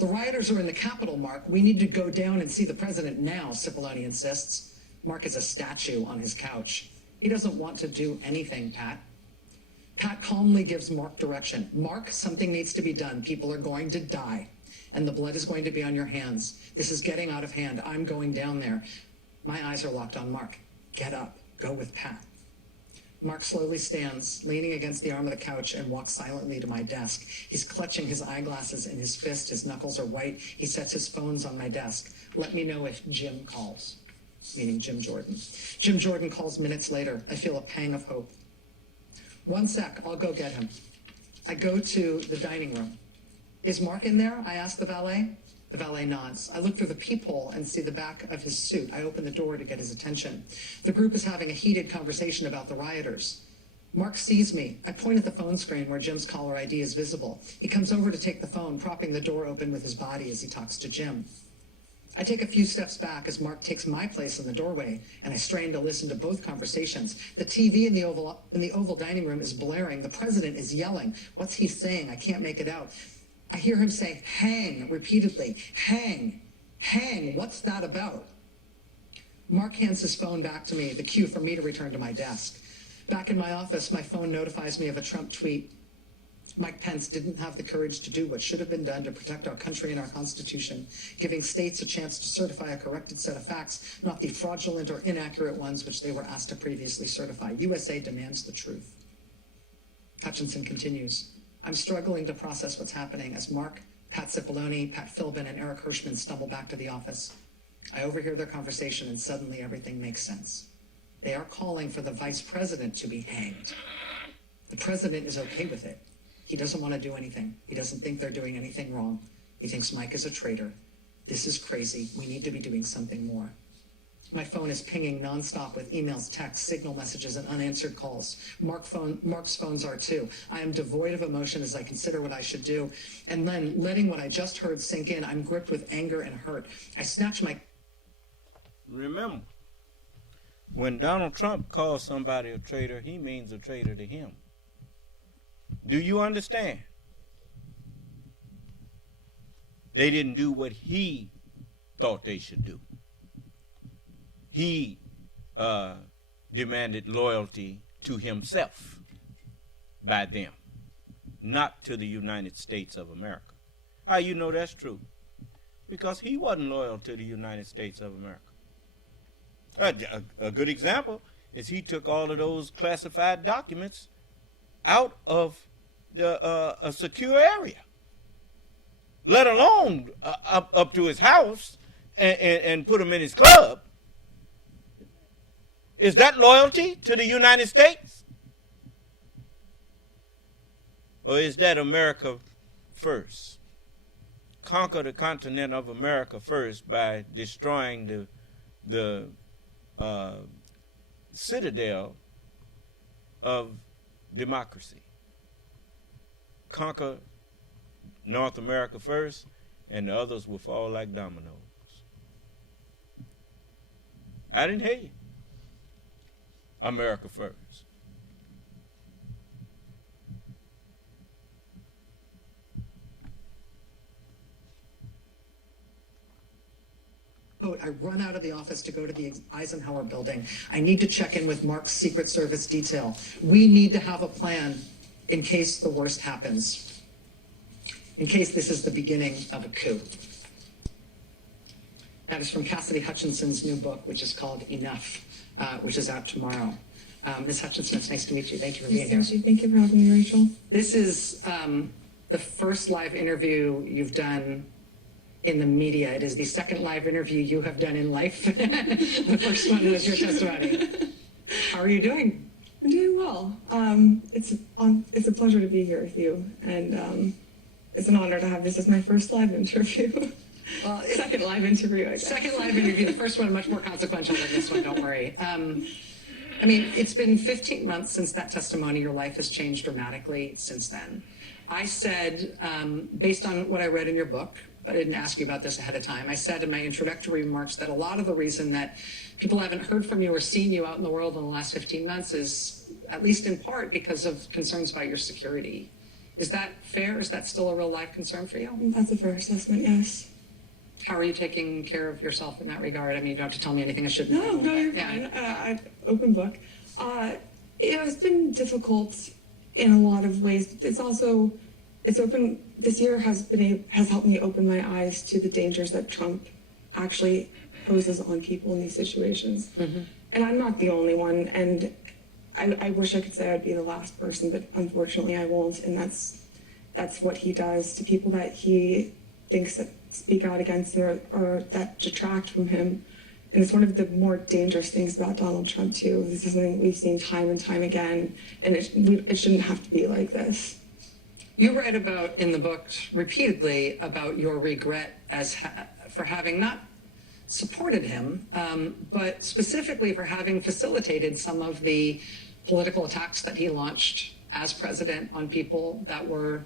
The rioters are in the Capitol, Mark. We need to go down and see the president now, Cipollone insists. Mark is a statue on his couch. He doesn't want to do anything, Pat. Pat calmly gives Mark direction. Mark, something needs to be done. People are going to die, and the blood is going to be on your hands. This is getting out of hand. I'm going down there. My eyes are locked on Mark. Get up. Go with Pat. Mark slowly stands, leaning against the arm of the couch, and walks silently to my desk. He's clutching his eyeglasses in his fist. His knuckles are white. He sets his phones on my desk. Let me know if Jim calls, meaning Jim Jordan. Jim Jordan calls minutes later. I feel a pang of hope. 1 sec, I'll go get him. I go to the dining room. Is Mark in there? I ask the valet. The valet nods. I look through the peephole and see the back of his suit. I open the door to get his attention. The group is having a heated conversation about the rioters. Mark sees me. I point at the phone screen where Jim's caller ID is visible. He comes over to take the phone, propping the door open with his body as he talks to Jim. I take a few steps back as Mark takes my place in the doorway, and I strain to listen to both conversations. The TV in the Oval dining room is blaring. The president is yelling. What's he saying? I can't make it out. I hear him say, hang, repeatedly. Hang, hang, what's that about? Mark hands his phone back to me, the cue for me to return to my desk. Back in my office, my phone notifies me of a Trump tweet. Mike Pence didn't have the courage to do what should have been done to protect our country and our Constitution, giving states a chance to certify a corrected set of facts, not the fraudulent or inaccurate ones which they were asked to previously certify. USA demands the truth. Hutchinson continues. I'm struggling to process what's happening as Mark, Pat Cipollone, Pat Philbin, and Eric Hirschman stumble back to the office. I overhear their conversation, and suddenly everything makes sense. They are calling for the vice president to be hanged. The president is okay with it. He doesn't want to do anything. He doesn't think they're doing anything wrong. He thinks Mike is a traitor. This is crazy. We need to be doing something more. My phone is pinging nonstop with emails, texts, signal messages, and unanswered calls. Mark's phones are too. I am devoid of emotion as I consider what I should do. And then, letting what I just heard sink in, I'm gripped with anger and hurt. I snatch my... Remember, when Donald Trump calls somebody a traitor, he means a traitor to him. Do you understand? They didn't do what he thought they should do. He demanded loyalty to himself by them, not to the United States of America. How you know that's true? Because he wasn't loyal to the United States of America. A good example is he took all of those classified documents out of a secure area, let alone up to his house and put them in his club. Is that loyalty to the United States? Or is that America first? Conquer the continent of America first by destroying the citadel of democracy. Conquer North America first, and the others will fall like dominoes. I didn't hear you. America first. I run out of the office to go to the Eisenhower building. I need to check in with Mark's Secret Service detail. We need to have a plan in case the worst happens, in case this is the beginning of a coup. That is from Cassidy Hutchinson's new book, which is called Enough, which is out tomorrow. Ms. Hutchinson, it's nice to meet you. Thank you for being here. Thank you for having me, Rachel. This is the first live interview you've done in the media. It is the second live interview you have done in life. The first one was your testimony. How are you doing? I'm doing well. It's a pleasure to be here with you, and it's an honor to have this as my first live interview. Well, second live interview, I guess. Second live interview. The first one much more consequential than this one, don't worry. I mean, it's been 15 months since that testimony. Your life has changed dramatically since then. I said, based on what I read in your book, but I didn't ask you about this ahead of time, I said in my introductory remarks that a lot of the reason that people haven't heard from you or seen you out in the world in the last 15 months is, at least in part, because of concerns about your security. Is that fair? Is that still a real life concern for you? That's a fair assessment, yes. How are you taking care of yourself in that regard? I mean, you don't have to tell me anything I shouldn't know. No, you're fine. Open book. It's been difficult in a lot of ways. It's open. This year has helped me open my eyes to the dangers that Trump actually poses on people in these situations. Mm-hmm. And I'm not the only one. And I wish I could say I'd be the last person, but unfortunately I won't. And that's what he does to people that he thinks that speak out against him or that detract from him. And it's one of the more dangerous things about Donald Trump, too. This is something we've seen time and time again, and it shouldn't have to be like this. You write about, in the book, repeatedly about your regret for having not supported him, but specifically for having facilitated some of the political attacks that he launched as president on people that were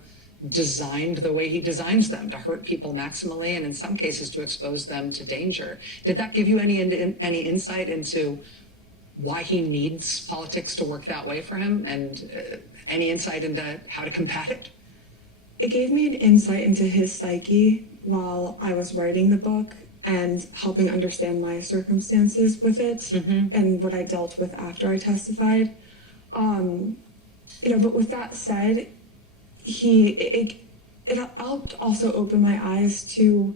designed the way he designs them, to hurt people maximally and in some cases to expose them to danger. Did that give you any insight into why he needs politics to work that way for him, and any insight into how to combat it? It gave me an insight into his psyche while I was writing the book and helping understand my circumstances with it, mm-hmm. and what I dealt with after I testified. But with that said, it helped also open my eyes to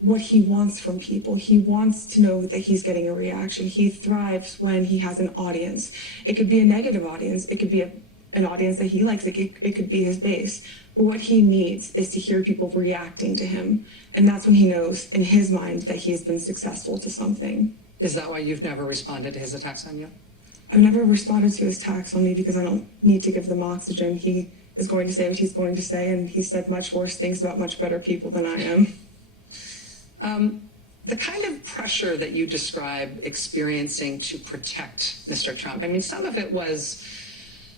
what he wants from people. He wants to know that he's getting a reaction. He thrives when he has an audience. It could be a negative audience. It could be an audience that he likes. It could be his base. But what he needs is to hear people reacting to him. And that's when he knows in his mind that he has been successful to something. Is that why you've never responded to his attacks on you? I've never responded to his attacks on me because I don't need to give them oxygen. He is going to say what he's going to say, and he said much worse things about much better people than I am. The kind of pressure that you describe experiencing to protect Mr. Trump, I mean, some of it was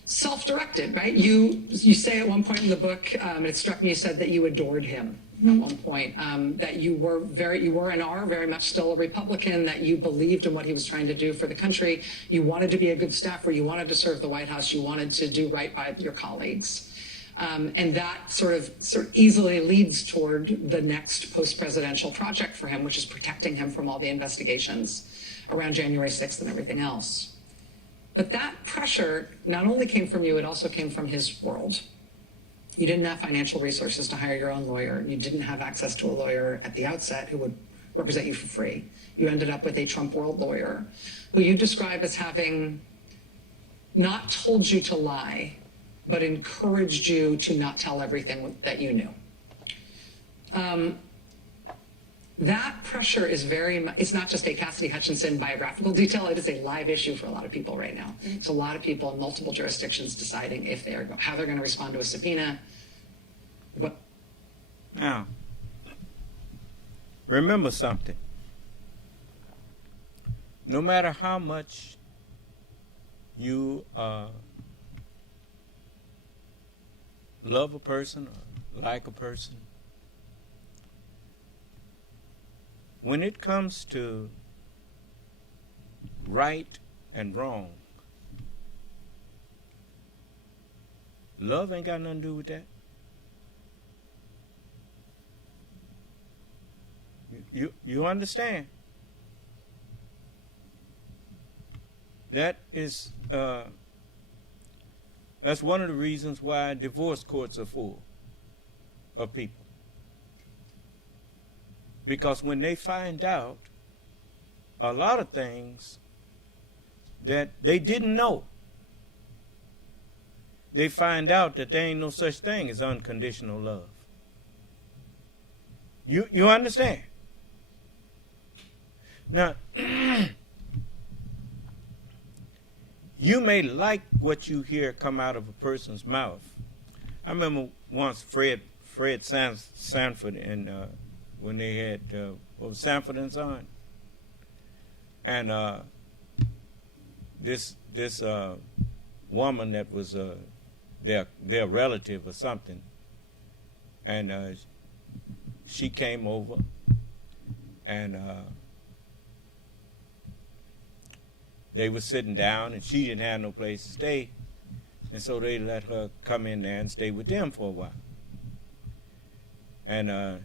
self-directed, right? You say at one point in the book, and it struck me, you said that you adored him. Mm-hmm. At one point, that you were and are very much still a Republican, that you believed in what he was trying to do for the country. You wanted to be a good staffer. You wanted to serve the White House. You wanted to do right by your colleagues. And that sort of easily leads toward the next post-presidential project for him, which is protecting him from all the investigations around January 6th and everything else. But that pressure not only came from you, it also came from his world. You didn't have financial resources to hire your own lawyer. You didn't have access to a lawyer at the outset who would represent you for free. You ended up with a Trump world lawyer who you describe as having not told you to lie, but encouraged you to not tell everything that you knew. that pressure is very much, it's not just a Cassidy Hutchinson biographical detail, it is a live issue for a lot of people right now. It's a lot of people in multiple jurisdictions deciding if they are, how they're going to respond to a subpoena. What? Now, remember something. No matter how much you love a person or like a person, when it comes to right and wrong, love ain't got nothing to do with that. You understand? That is that's one of the reasons why divorce courts are full of people. Because when they find out a lot of things that they didn't know, they find out that there ain't no such thing as unconditional love. You understand? Now, you may like what you hear come out of a person's mouth. I remember once Fred Sanford and when they had what was Sanford and Son, and this woman that was their relative or something, and she came over and they were sitting down, and she didn't have no place to stay, and so they let her come in there and stay with them for a while. And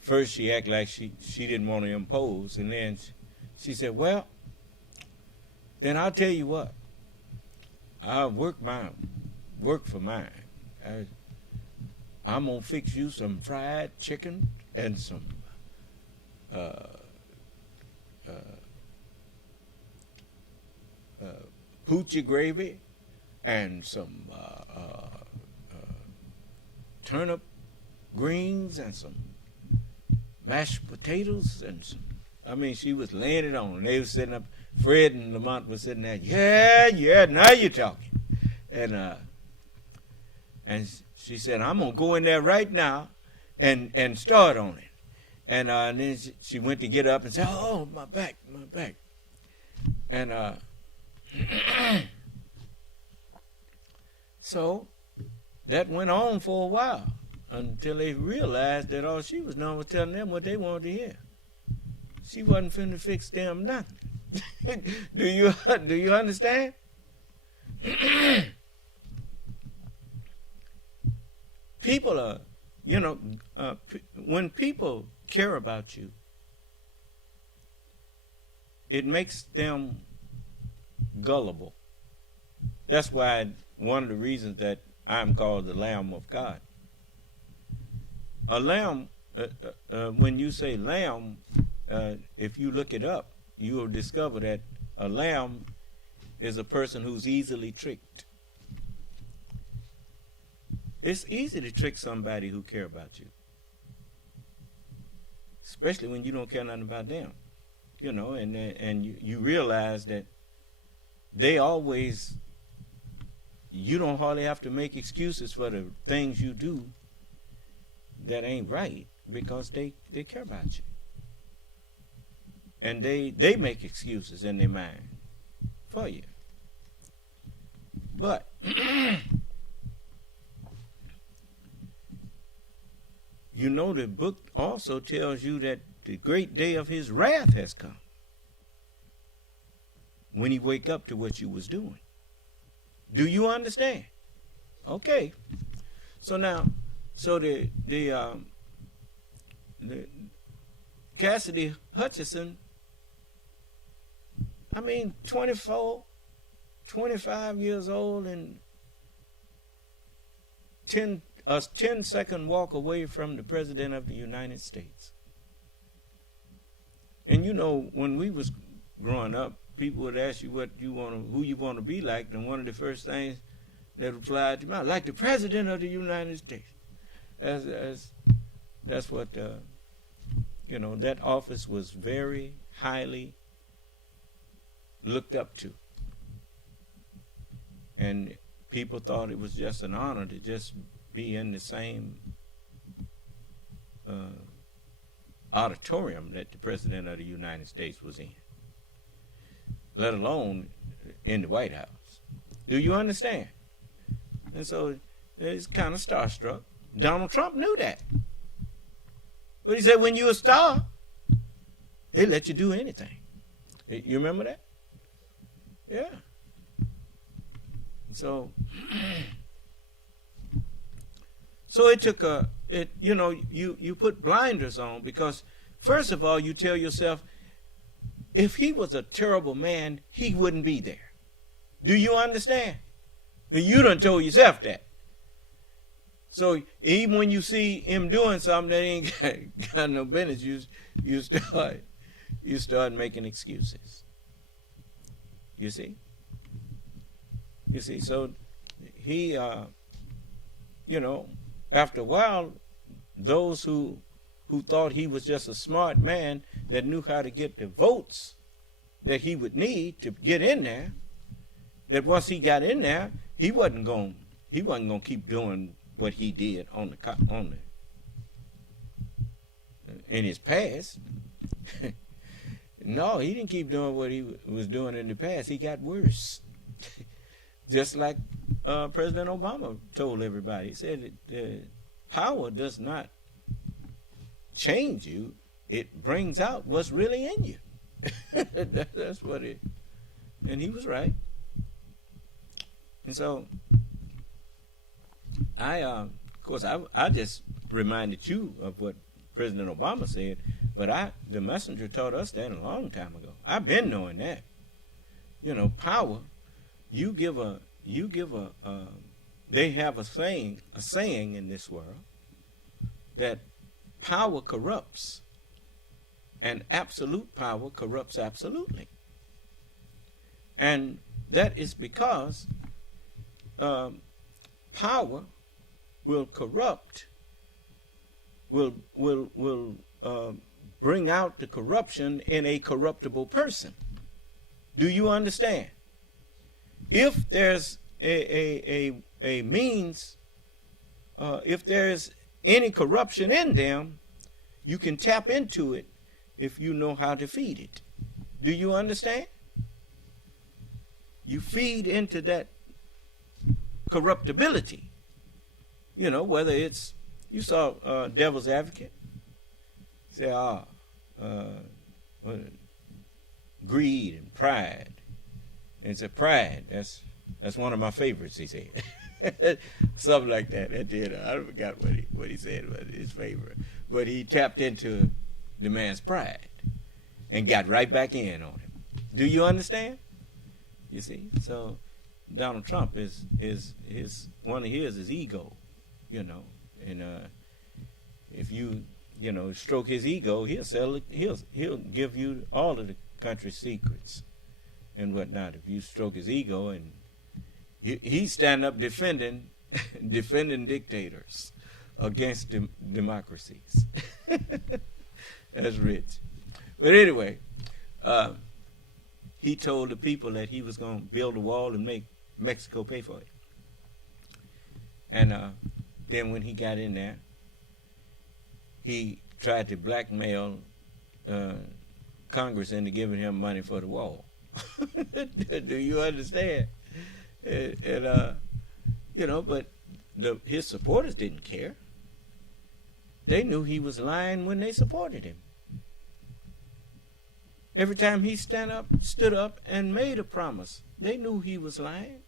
first she acted like she didn't want to impose, and then she said, well, then I'll tell you what, I'll work for mine. I'm going to fix you some fried chicken and some poochie gravy and some turnip greens and some mashed potatoes and some, I mean, she was laying it on. They were sitting up, Fred and Lamont were sitting there, yeah, now you're talking. And she said, I'm going to go in there right now and start on it. And then she went to get up and said, oh, my back. And so that went on for a while until they realized that all she was doing was telling them what they wanted to hear. She wasn't finna fix them nothing. Do you understand? People are, when people care about you, it makes them gullible. That's why one of the reasons that I'm called the Lamb of God. A lamb, when you say lamb, if you look it up, you will discover that a lamb is a person who's easily tricked. It's easy to trick somebody who care about you, especially when you don't care nothing about them, and you realize that they always, you don't hardly have to make excuses for the things you do that ain't right, because they care about you. And they make excuses in their mind for you. But the book also tells you that the great day of his wrath has come, when he wake up to what you was doing. Do you understand? Okay. So now, the Cassidy Hutchinson, 24, 25 years old, and a 10-second walk away from the President of the United States. And when we was growing up, people would ask you who you want to be like, and one of the first things that would fly out your mouth, like the President of the United States. As That's what, that office was very highly looked up to. And people thought it was just an honor to just be in the same auditorium that the President of the United States was in, let alone in the White House. Do you understand? And so it's kind of starstruck. Donald Trump knew that. But he said, when you're a star, they let you do anything. You remember that? Yeah. So it took you put blinders on, because first of all, you tell yourself, if he was a terrible man, he wouldn't be there. Do you understand? You done told yourself that. So even when you see him doing something that ain't got no business, you start making excuses. You see? So he, after a while, those who thought he was just a smart man that knew how to get the votes that he would need to get in there, that once he got in there, he wasn't going to keep doing what he did in his past. No, he didn't keep doing what he was doing in the past. He got worse. Just like President Obama told everybody. He said that power does not change you. It brings out what's really in you. That's what it. And he was right. And so I just reminded you of what President Obama said, but the messenger taught us that a long time ago. I've been knowing that. Power, they have a saying in this world that power corrupts, and absolute power corrupts absolutely. And that is because power will corrupt, will bring out the corruption in a corruptible person. Do you understand? If there's a means, if there's any corruption in them, you can tap into it if you know how to feed it. Do you understand? You feed into that corruptibility. Whether it's, you saw Devil's Advocate say, greed and pride. And it's a pride. That's one of my favorites, he said. Something like that. I forgot what he said was his favorite. But he tapped into the man's pride and got right back in on him. Do you understand? You see? So Donald Trump is one of his is ego, and if you stroke his ego, he'll give you all of the country's secrets and whatnot. If you stroke his ego, and he's standing up defending dictators against democracies. That's rich. But anyway, he told the people that he was going to build a wall and make Mexico pay for it. And then when he got in there, he tried to blackmail Congress into giving him money for the wall. Do you understand? But his supporters didn't care. They knew he was lying when they supported him. Every time he stood up and made a promise, they knew he was lying.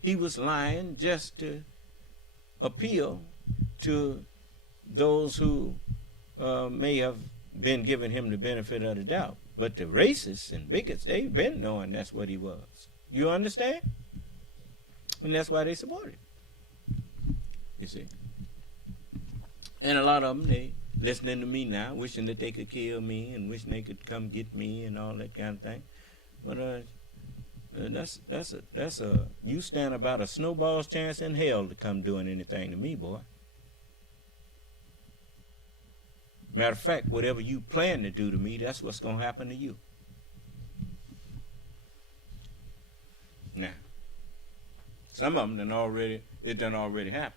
He was lying just to appeal to those who may have been giving him the benefit of the doubt. But the racists and bigots, they've been knowing that's what he was. You understand? And that's why they support him. You see? And a lot of them, they listening to me now, wishing that they could kill me and wishing they could come get me and all that kind of thing. But that's you stand about a snowball's chance in hell to come doing anything to me, boy. Matter of fact, whatever you plan to do to me, that's what's going to happen to you. Now, some of them done already happened.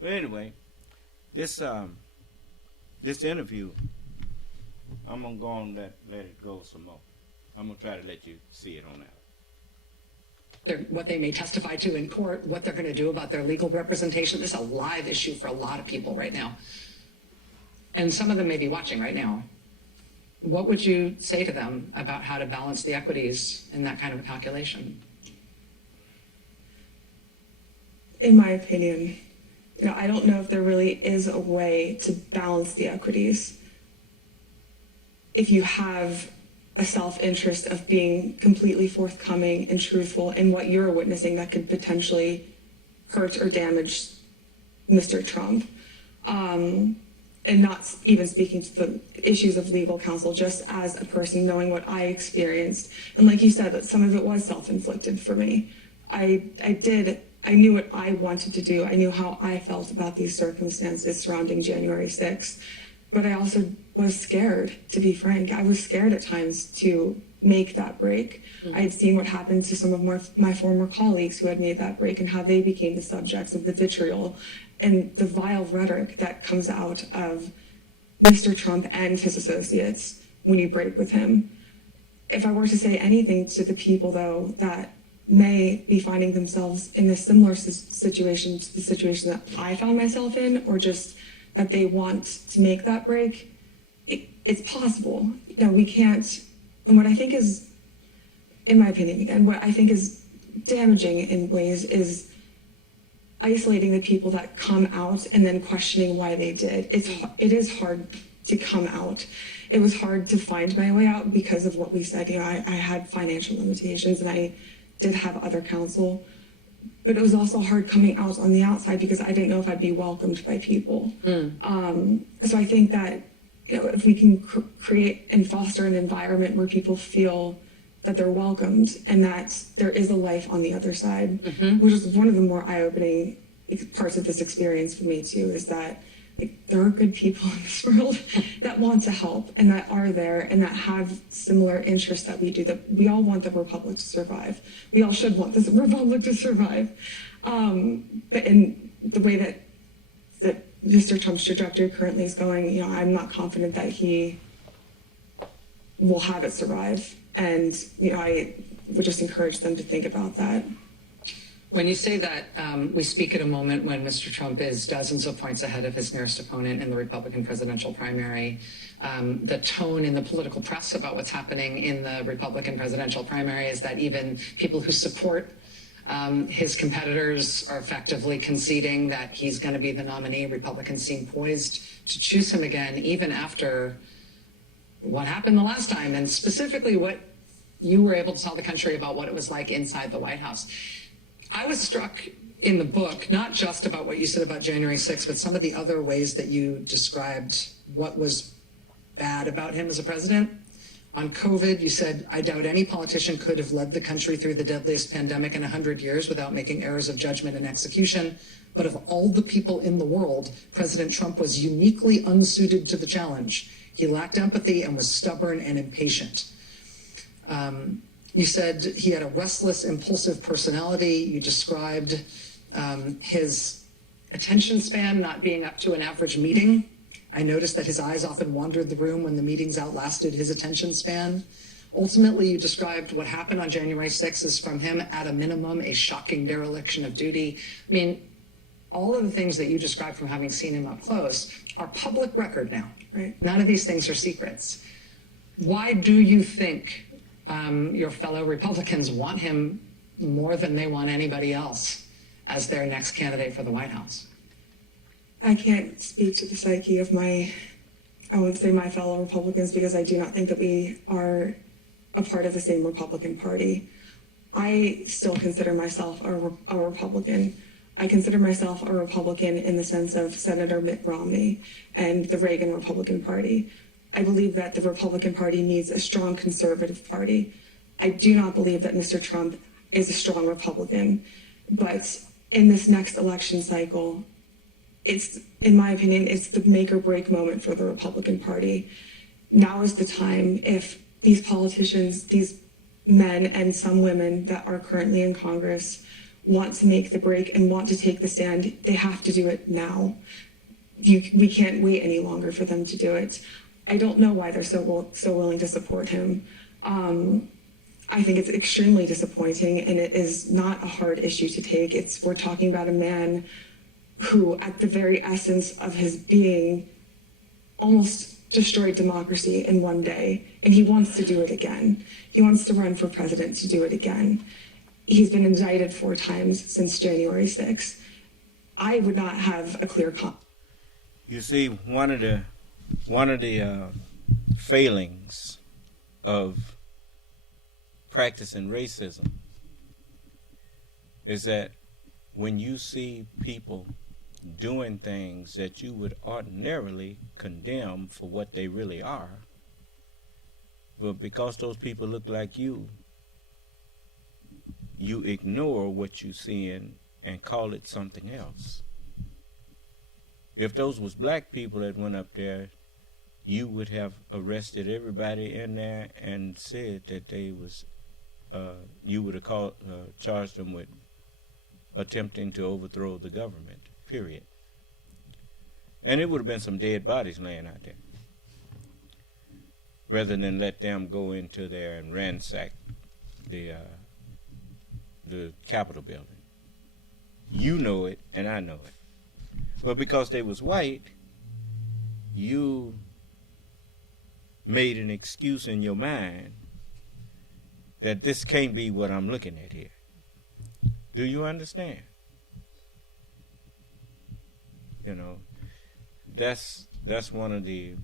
But anyway, this interview, I'm gonna go and let it go some more. I'm gonna try to let you see it on out. What they may testify to in court, what they're going to do about their legal representation. This is a live issue for a lot of people right now. And some of them may be watching right now. What would you say to them about how to balance the equities in that kind of a calculation? In my opinion, I don't know if there really is a way to balance the equities. If you have a self-interest of being completely forthcoming and truthful in what you're witnessing that could potentially hurt or damage Mr. Trump, and not even speaking to the issues of legal counsel, just as a person knowing what I experienced. And like you said, that some of it was self-inflicted for me. I knew what I wanted to do. I knew how I felt about these circumstances surrounding January 6th. But I also was scared, to be frank. I was scared at times to make that break. Mm-hmm. I had seen what happened to some of my former colleagues who had made that break and how they became the subjects of the vitriol and the vile rhetoric that comes out of Mr. Trump and his associates when you break with him. If I were to say anything to the people, though, that may be finding themselves in a similar situation to the situation that I found myself in, or just that they want to make that break, it's possible. We can't. And what I think is, in my opinion, again, what I think is damaging in ways is isolating the people that come out and then questioning why they did. It is hard to come out. It was hard to find my way out because of what we said. I had financial limitations and I did have other counsel, but it was also hard coming out on the outside because I didn't know if I'd be welcomed by people. So I think that if we can create and foster an environment where people feel that they're welcomed and that there is a life on the other side, which is one of the more eye-opening parts of this experience for me too, is that there are good people in this world that want to help and that are there and that have similar interests that we do, that we all want the Republic to survive. We all should want this Republic to survive. But in the way that Mr. Trump's trajectory currently is going, I'm not confident that he will have it survive. And, I would just encourage them to think about that. When you say that, we speak at a moment when Mr. Trump is dozens of points ahead of his nearest opponent in the Republican presidential primary. The tone in the political press about what's happening in the Republican presidential primary is that even people who support his competitors are effectively conceding that he's going to be the nominee. Republicans seem poised to choose him again, even after what happened the last time, and specifically what you were able to tell the country about what it was like inside the White House. I was struck in the book, not just about what you said about January 6th, but some of the other ways that you described what was bad about him as a president. On COVID, you said, I doubt any politician could have led the country through the deadliest pandemic in 100 years without making errors of judgment and execution. But of all the people in the world, President Trump was uniquely unsuited to the challenge. He lacked empathy and was stubborn and impatient. You said he had a restless, impulsive personality. You described his attention span not being up to an average meeting. I noticed that his eyes often wandered the room when the meetings outlasted his attention span. Ultimately, you described what happened on January 6th as, from him, at a minimum, a shocking dereliction of duty. I mean, all of the things that you described from having seen him up close are public record now. Right? None of these things are secrets. Why do you think your fellow Republicans want him more than they want anybody else as their next candidate for the White House? I can't speak to the psyche of I won't say my fellow Republicans, because I do not think that we are a part of the same Republican Party. I still consider myself a Republican. I consider myself a Republican in the sense of Senator Mitt Romney and the Reagan Republican Party. I believe that the Republican Party needs a strong conservative party. I do not believe that Mr. Trump is a strong Republican, but in this next election cycle, it's, in my opinion, it's the make or break moment for the Republican Party. Now is the time. If these politicians, these men and some women that are currently in Congress want to make the break and want to take the stand, they have to do it now. We can't wait any longer for them to do it. I don't know why they're so willing to support him. I think it's extremely disappointing, and it is not a hard issue to take. We're talking about a man who, at the very essence of his being, almost destroyed democracy in one day, and he wants to do it again. He wants to run for president to do it again. He's been indicted 4 times since January 6th. I would not have a clear You see, one of the failings of practicing racism is that when you see people doing things that you would ordinarily condemn for what they really are, but because those people look like you ignore what you see and call it something else. If those was black people that went up there, you would have arrested everybody in there and said that they was, you would have charged them with attempting to overthrow the government, period. And it would have been some dead bodies laying out there, rather than let them go into there and ransack the Capitol building. You know it, and I know it. But because they was white, you made an excuse in your mind that this can't be what I'm looking at here. Do you understand? You know, that's one of the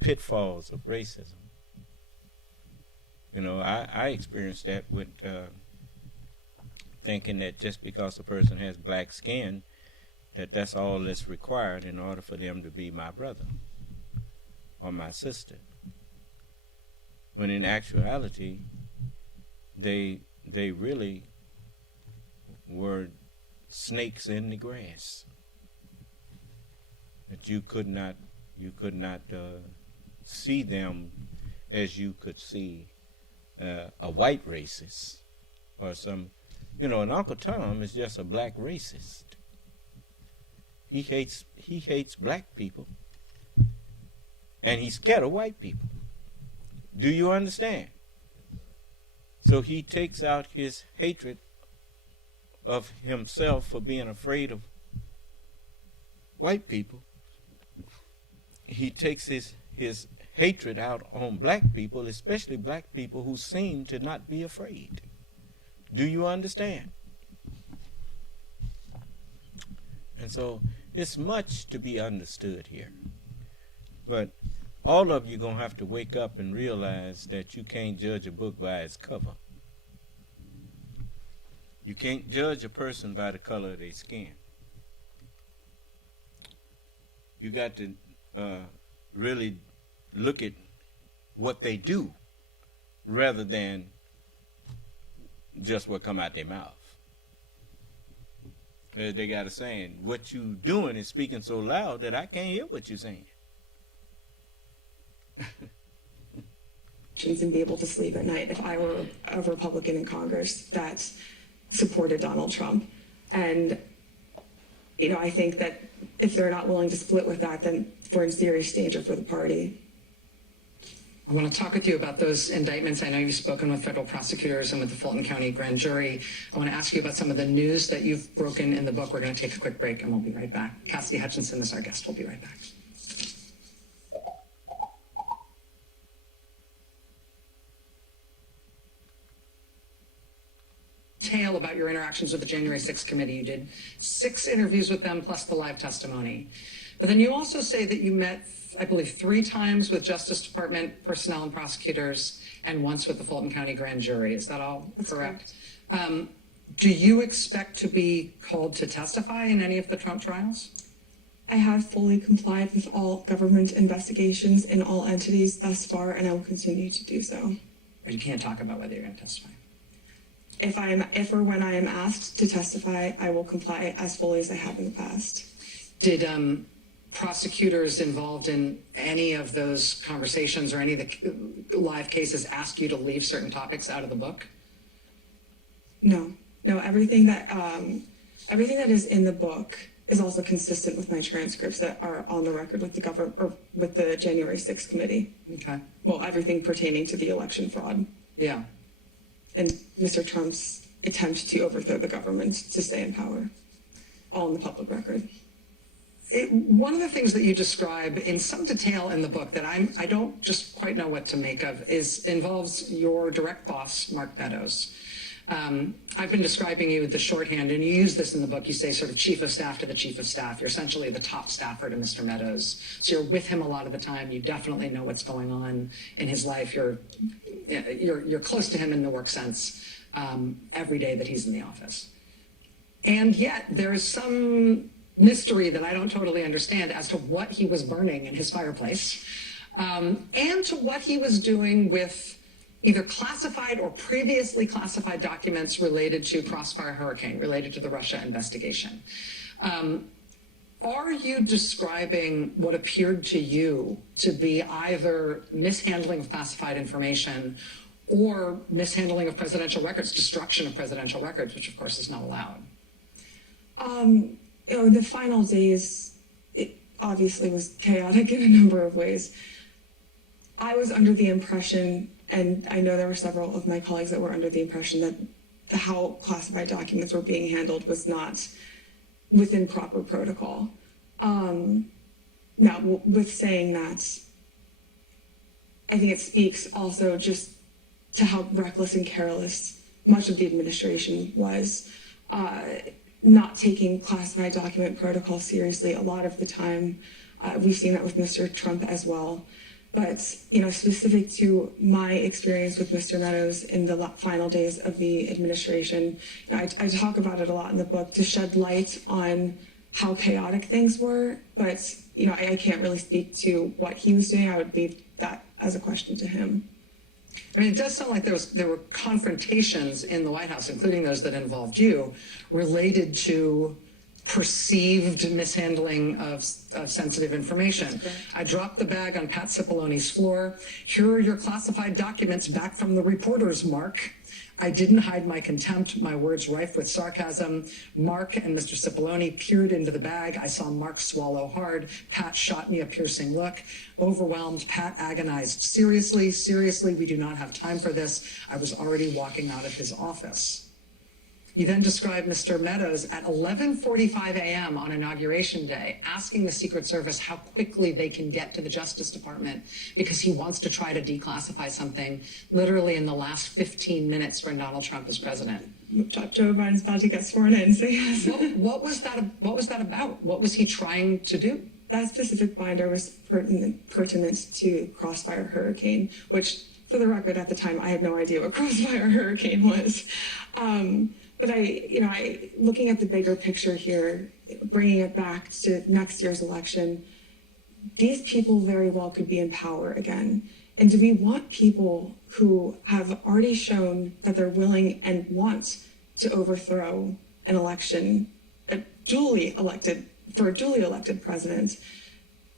pitfalls of racism. You know, I experienced that with thinking that just because a person has black skin, that's all that's required in order for them to be my brother or my sister. When in actuality, they really were snakes in the grass. That you could not see them as you could see a white racist or some, you know. And Uncle Tom is just a black racist. He hates black people, and he's scared of white people. Do you understand? So he takes out his hatred of himself for being afraid of white people. He takes his hatred out on black people, especially black people who seem to not be afraid. Do you understand? And so it's much to be understood here. But all of you are going to have to wake up and realize that you can't judge a book by its cover. You can't judge a person by the color of their skin. You got to really look at what they do rather than just what come out their mouth. They got a saying, what you doing is speaking so loud that I can't hear what you're saying. And be able to sleep at night if I were a Republican in Congress that supported Donald Trump. And, you know, I think that if they're not willing to split with that, then we're in serious danger for the party. I want to talk with you about those indictments. I know you've spoken with federal prosecutors and with the Fulton County grand jury. I want to ask you about some of the news that you've broken in the book. We're going to take a quick break and we'll be right back. Cassidy Hutchinson is our guest. We'll be right back. Tale about your interactions with the January 6th committee. You did 6 interviews with them plus the live testimony. But then you also say that you met, I believe, 3 times with Justice Department personnel and prosecutors and once with the Fulton County grand jury. Is that all correct? Do you expect to be called to testify in any of the Trump trials? I have fully complied with all government investigations in all entities thus far, and I will continue to do so. But you can't talk about whether you're going to testify. If or when I am asked to testify, I will comply as fully as I have in the past. Did prosecutors involved in any of those conversations or any of the live cases ask you to leave certain topics out of the book? No, everything that is in the book is also consistent with my transcripts that are on the record with the government or with the January 6th committee. Okay. Well, everything pertaining to the election fraud. Yeah. And Mr. Trump's attempt to overthrow the government to stay in power. All in the public record. One of the things that you describe in some detail in the book that I don't just quite know what to make of involves your direct boss, Mark Meadows. I've been describing you the shorthand, and you use this in the book. You say sort of chief of staff to the chief of staff. You're essentially the top staffer to Mr. Meadows. So you're with him a lot of the time. You definitely know what's going on in his life. You're close to him in the work sense every day that he's in the office. And yet there is some mystery that I don't totally understand as to what he was burning in his fireplace and to what he was doing with either classified or previously classified documents related to Crossfire Hurricane, related to the Russia investigation. Are you describing what appeared to you to be either mishandling of classified information or mishandling of presidential records, destruction of presidential records, which of course is not allowed? The final days, it obviously was chaotic in a number of ways. I was under the impression, and I know there were several of my colleagues that were under the impression that how classified documents were being handled was not within proper protocol. Now, with saying that, I think it speaks also just to how reckless and careless much of the administration was, not taking classified document protocol seriously a lot of the time. We've seen that with Mr. Trump as well. But, specific to my experience with Mr. Meadows in the final days of the administration, I talk about it a lot in the book to shed light on how chaotic things were. But, I can't really speak to what he was doing. I would leave that as a question to him. I mean, it does sound like there were confrontations in the White House, including those that involved you, related to perceived mishandling of sensitive information. I dropped the bag on Pat Cipolloni's floor. Here are your classified documents back from the reporters, Mark. I didn't hide my contempt, my words rife with sarcasm. Mark and Mr. Cipollone peered into the bag. I saw Mark swallow hard. Pat shot me a piercing look. Overwhelmed, Pat agonized. Seriously, we do not have time for this. I was already walking out of his office. You then described Mr. Meadows at 11:45 a.m. on Inauguration Day, asking the Secret Service how quickly they can get to the Justice Department because he wants to try to declassify something literally in the last 15 minutes when Donald Trump is president. Joe Biden's about to get sworn in, so yes. What was that about? What was he trying to do? That specific binder was pertinent to Crossfire Hurricane, which, for the record, at the time, I had no idea what Crossfire Hurricane was. But I looking at the bigger picture here, bringing it back to next year's election, these people very well could be in power again. And do we want people who have already shown that they're willing and want to overthrow an election, a duly elected president,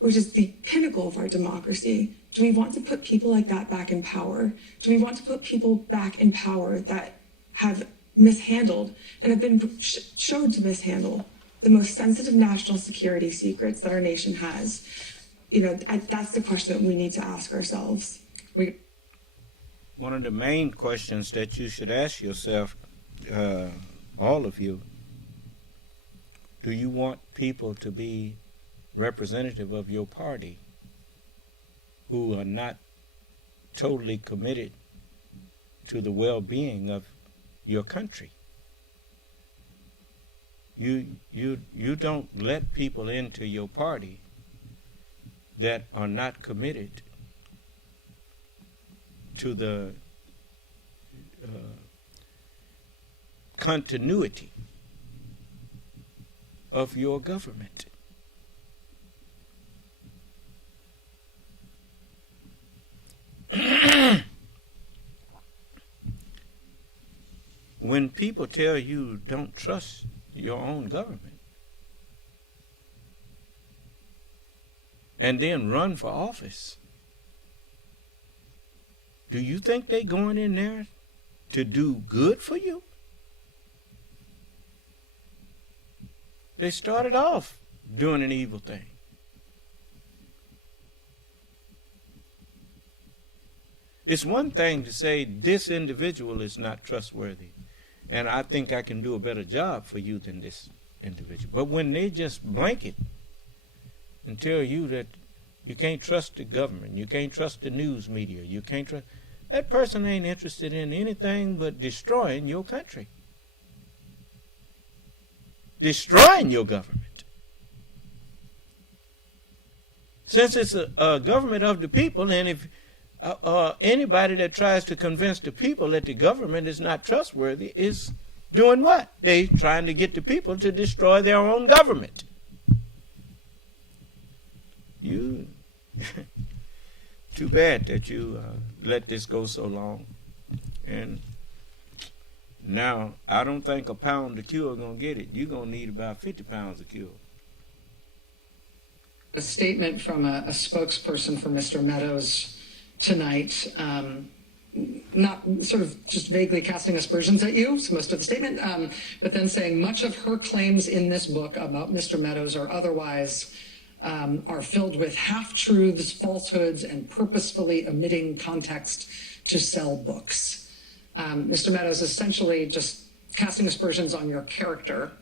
which is the pinnacle of our democracy? Do we want to put people like that back in power? Do we want to put people back in power that have mishandled and have been showed to mishandle the most sensitive national security secrets that our nation has? That's the question that we need to ask ourselves. One of the main questions that you should ask yourself, all of you, do you want people to be representative of your party who are not totally committed to the well-being of your country? You don't let people into your party that are not committed to the continuity of your government. when people tell you don't trust your own government and then run for office, do you think they going in there to do good for you? They started off doing an evil thing. It's one thing to say this individual is not trustworthy, and I think I can do a better job for you than this individual. But when they just blanket and tell you that you can't trust the government, you can't trust the news media, you can't trust, that person ain't interested in anything but destroying your country, destroying your government. Since it's a government of the people, and if anybody that tries to convince the people that the government is not trustworthy is doing what? They trying to get the people to destroy their own government. You, too bad that you let this go so long. And now, I don't think a pound of cure going to get it. You're going to need about 50 pounds of cure. A statement from a spokesperson for Mr. Meadows tonight, not sort of just vaguely casting aspersions at you, it's most of the statement, but then saying much of her claims in this book about Mr. Meadows or otherwise are filled with half-truths, falsehoods, and purposefully omitting context to sell books. Mr. Meadows essentially just casting aspersions on your character,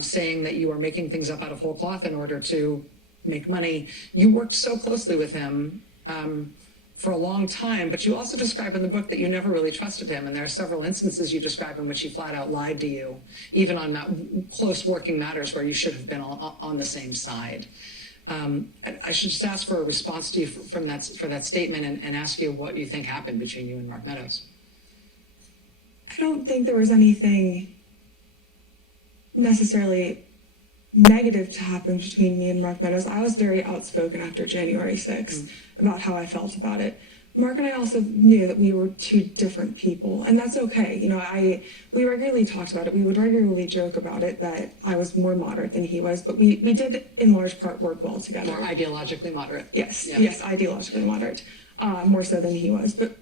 saying that you are making things up out of whole cloth in order to make money. You worked so closely with him for a long time, but you also describe in the book that you never really trusted him, and there are several instances you describe in which he flat out lied to you, even on close working matters where you should have been on the same side. I should just ask for a response to you for that statement and ask you what you think happened between you and Mark Meadows. I don't think there was anything necessarily negative to happen between me and Mark Meadows. I was very outspoken after January 6th about how I felt about it. Mark and I also knew that we were two different people, and that's okay. You know, we regularly talked about it. We would regularly joke about it, that I was more moderate than he was, but we did in large part work well together. More ideologically moderate. Yes, Yeah. yes, ideologically moderate, more so than he was. But,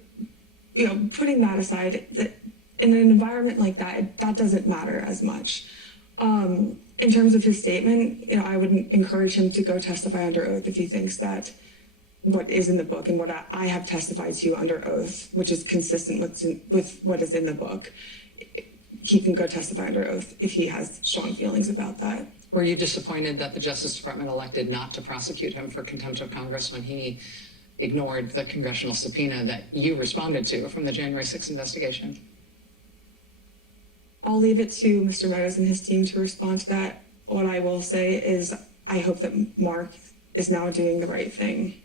you know, putting that aside, in an environment like that, that doesn't matter as much. In terms of his statement, you know, I would encourage him to go testify under oath if he thinks that what is in the book and what I have testified to under oath, which is consistent with what is in the book, he can go testify under oath if he has strong feelings about that. Were you disappointed that the Justice Department elected not to prosecute him for contempt of Congress when he ignored the congressional subpoena that you responded to from the January 6th investigation? I'll leave it to Mr. Meadows and his team to respond to that. What I will say is I hope that Mark is now doing the right thing,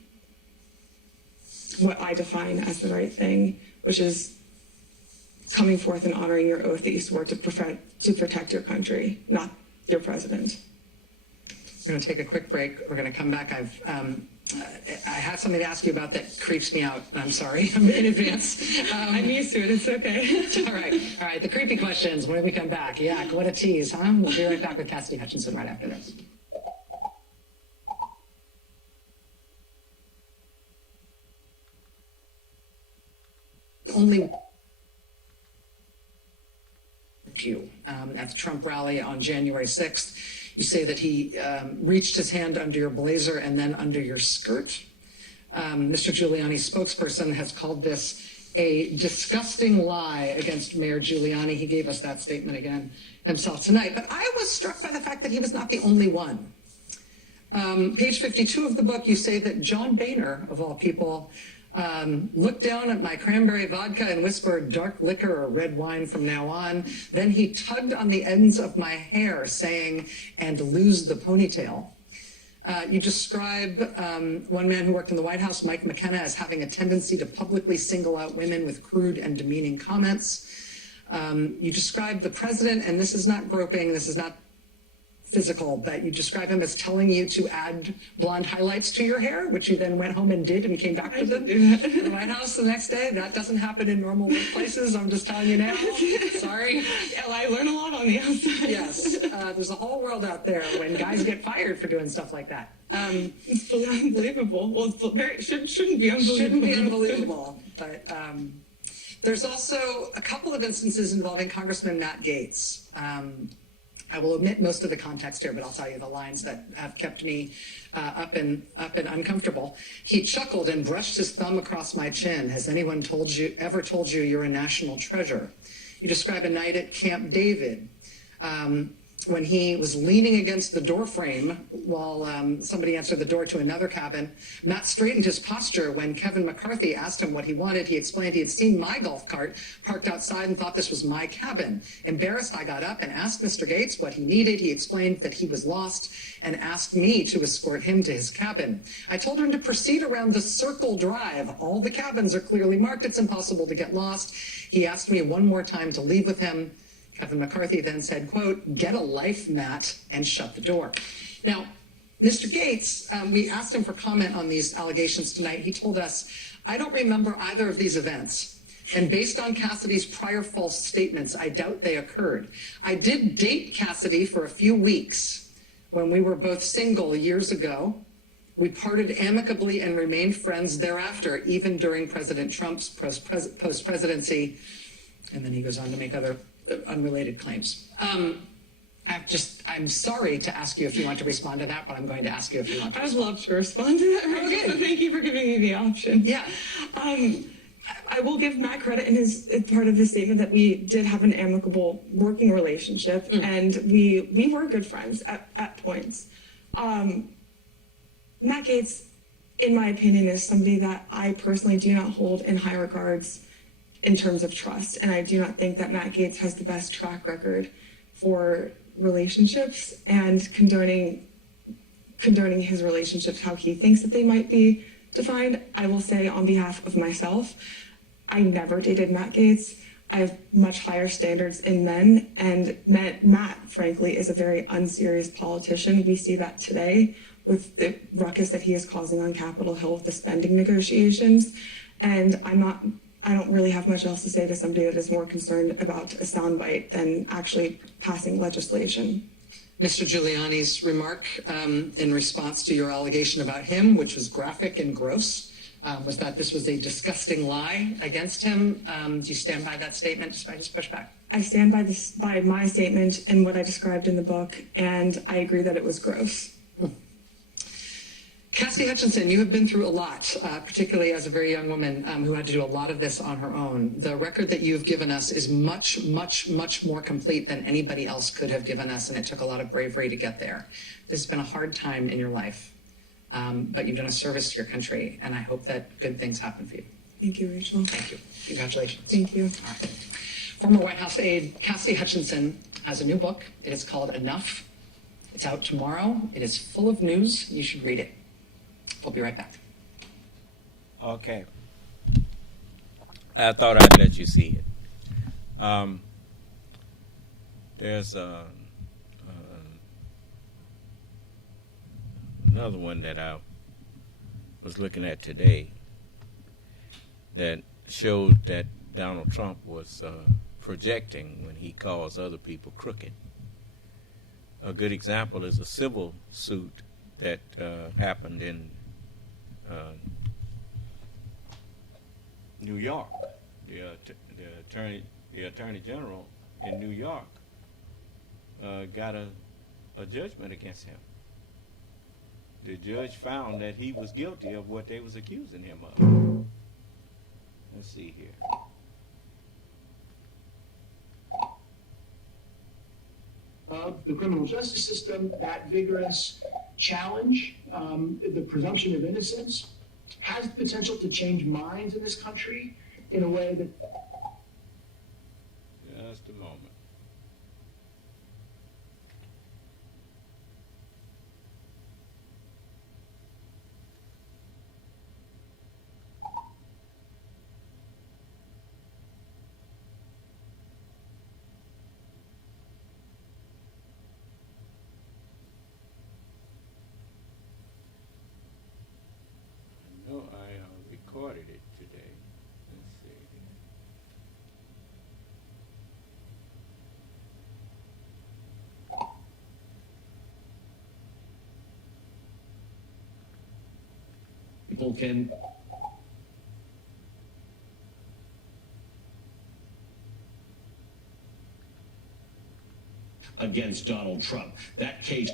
what I define as the right thing, which is coming forth and honoring your oath that you swore to protect your country, not your president. We're going to take a quick break. We're going to come back. I have something to ask you about that creeps me out. I'm sorry in advance. I'm used to it. It's okay. All right. The creepy questions when we come back. Yak, what a tease, huh? We'll be right back with Cassidy Hutchinson right after this. Only you at the Trump rally on January 6th. You say that he reached his hand under your blazer and then under your skirt. Mr. Giuliani's spokesperson has called this a disgusting lie against Mayor Giuliani. He gave us that statement again himself tonight. But I was struck by the fact that he was not the only one. Page 52 of the book, you say that John Boehner, of all people, looked down at my cranberry vodka and whispered dark liquor or red wine from now on. Then he tugged on the ends of my hair saying, and lose the ponytail. You describe one man who worked in the White House, Mike McKenna, as having a tendency to publicly single out women with crude and demeaning comments. You describe the president, and this is not groping, this is not physical, but you describe him as telling you to add blonde highlights to your hair, which you then went home and did and came back to the White House the next day. That doesn't happen in normal workplaces. I'm just telling you now. Sorry. Yeah, well, I learn a lot on the outside. Yes. There's a whole world out there when guys get fired for doing stuff like that. It's unbelievable. Well, it's shouldn't be unbelievable. Shouldn't be unbelievable. But there's also a couple of instances involving Congressman Matt Gaetz. I will omit most of the context here, but I'll tell you the lines that have kept me up and uncomfortable. He chuckled and brushed his thumb across my chin. Has anyone ever told you you're a national treasure? You describe a night at Camp David when he was leaning against the door frame while somebody answered the door to another cabin. Matt straightened his posture when Kevin McCarthy asked him what he wanted. He explained he had seen my golf cart parked outside and thought this was my cabin. Embarrassed, I got up and asked Mr. Gaetz what he needed. He explained that he was lost and asked me to escort him to his cabin. I told him to proceed around the Circle Drive. All the cabins are clearly marked. It's impossible to get lost. He asked me one more time to leave with him. Kevin McCarthy then said, quote, "Get a life, Matt," and shut the door. Now, Mr. Gaetz, we asked him for comment on these allegations tonight. He told us, "I don't remember either of these events. And based on Cassidy's prior false statements, I doubt they occurred. I did date Cassidy for a few weeks when we were both single years ago. We parted amicably and remained friends thereafter, even during President Trump's post-presidency." And then he goes on to make other unrelated claims. I'm sorry to ask you if you want to respond to that, but I'm going to ask you if you want to. I'd love to respond to that. Okay. So thank you for giving me the option. Yeah. I will give Matt credit in his part of his statement that we did have an amicable working relationship, and we were good friends at points. Matt Gaetz, in my opinion, is somebody that I personally do not hold in high regards in terms of trust, and I do not think that Matt Gaetz has the best track record for relationships and condoning his relationships how he thinks that they might be defined. I will say on behalf of myself, I never dated Matt Gaetz. I have much higher standards in men, and Matt, frankly, is a very unserious politician. We see that today with the ruckus that he is causing on Capitol Hill with the spending negotiations, and I don't really have much else to say to somebody that is more concerned about a soundbite than actually passing legislation. Mr. Giuliani's remark in response to your allegation about him, which was graphic and gross, was that this was a disgusting lie against him. Do you stand by that statement despite his pushback? I stand by my statement and what I described in the book, and I agree that it was gross. Cassidy Hutchinson, you have been through a lot, particularly as a very young woman who had to do a lot of this on her own. The record that you've given us is much, much, much more complete than anybody else could have given us, and it took a lot of bravery to get there. This has been a hard time in your life, but you've done a service to your country, and I hope that good things happen for you. Thank you, Rachel. Thank you. Congratulations. Thank you. All right. Former White House aide Cassidy Hutchinson has a new book. It is called Enough. It's out tomorrow. It is full of news. You should read it. We'll be right back. Okay. I thought I'd let you see it. There's another one that I was looking at today that showed that Donald Trump was projecting when he calls other people crooked. A good example is a civil suit that happened in New York. The attorney general in New York got a judgment against him. The judge found that he was guilty of what they was accusing him of. Let's see here. Of the criminal justice system, that vigorous challenge, the presumption of innocence, has the potential to change minds in this country in a way that... Just a moment. people can... against Donald Trump. That case...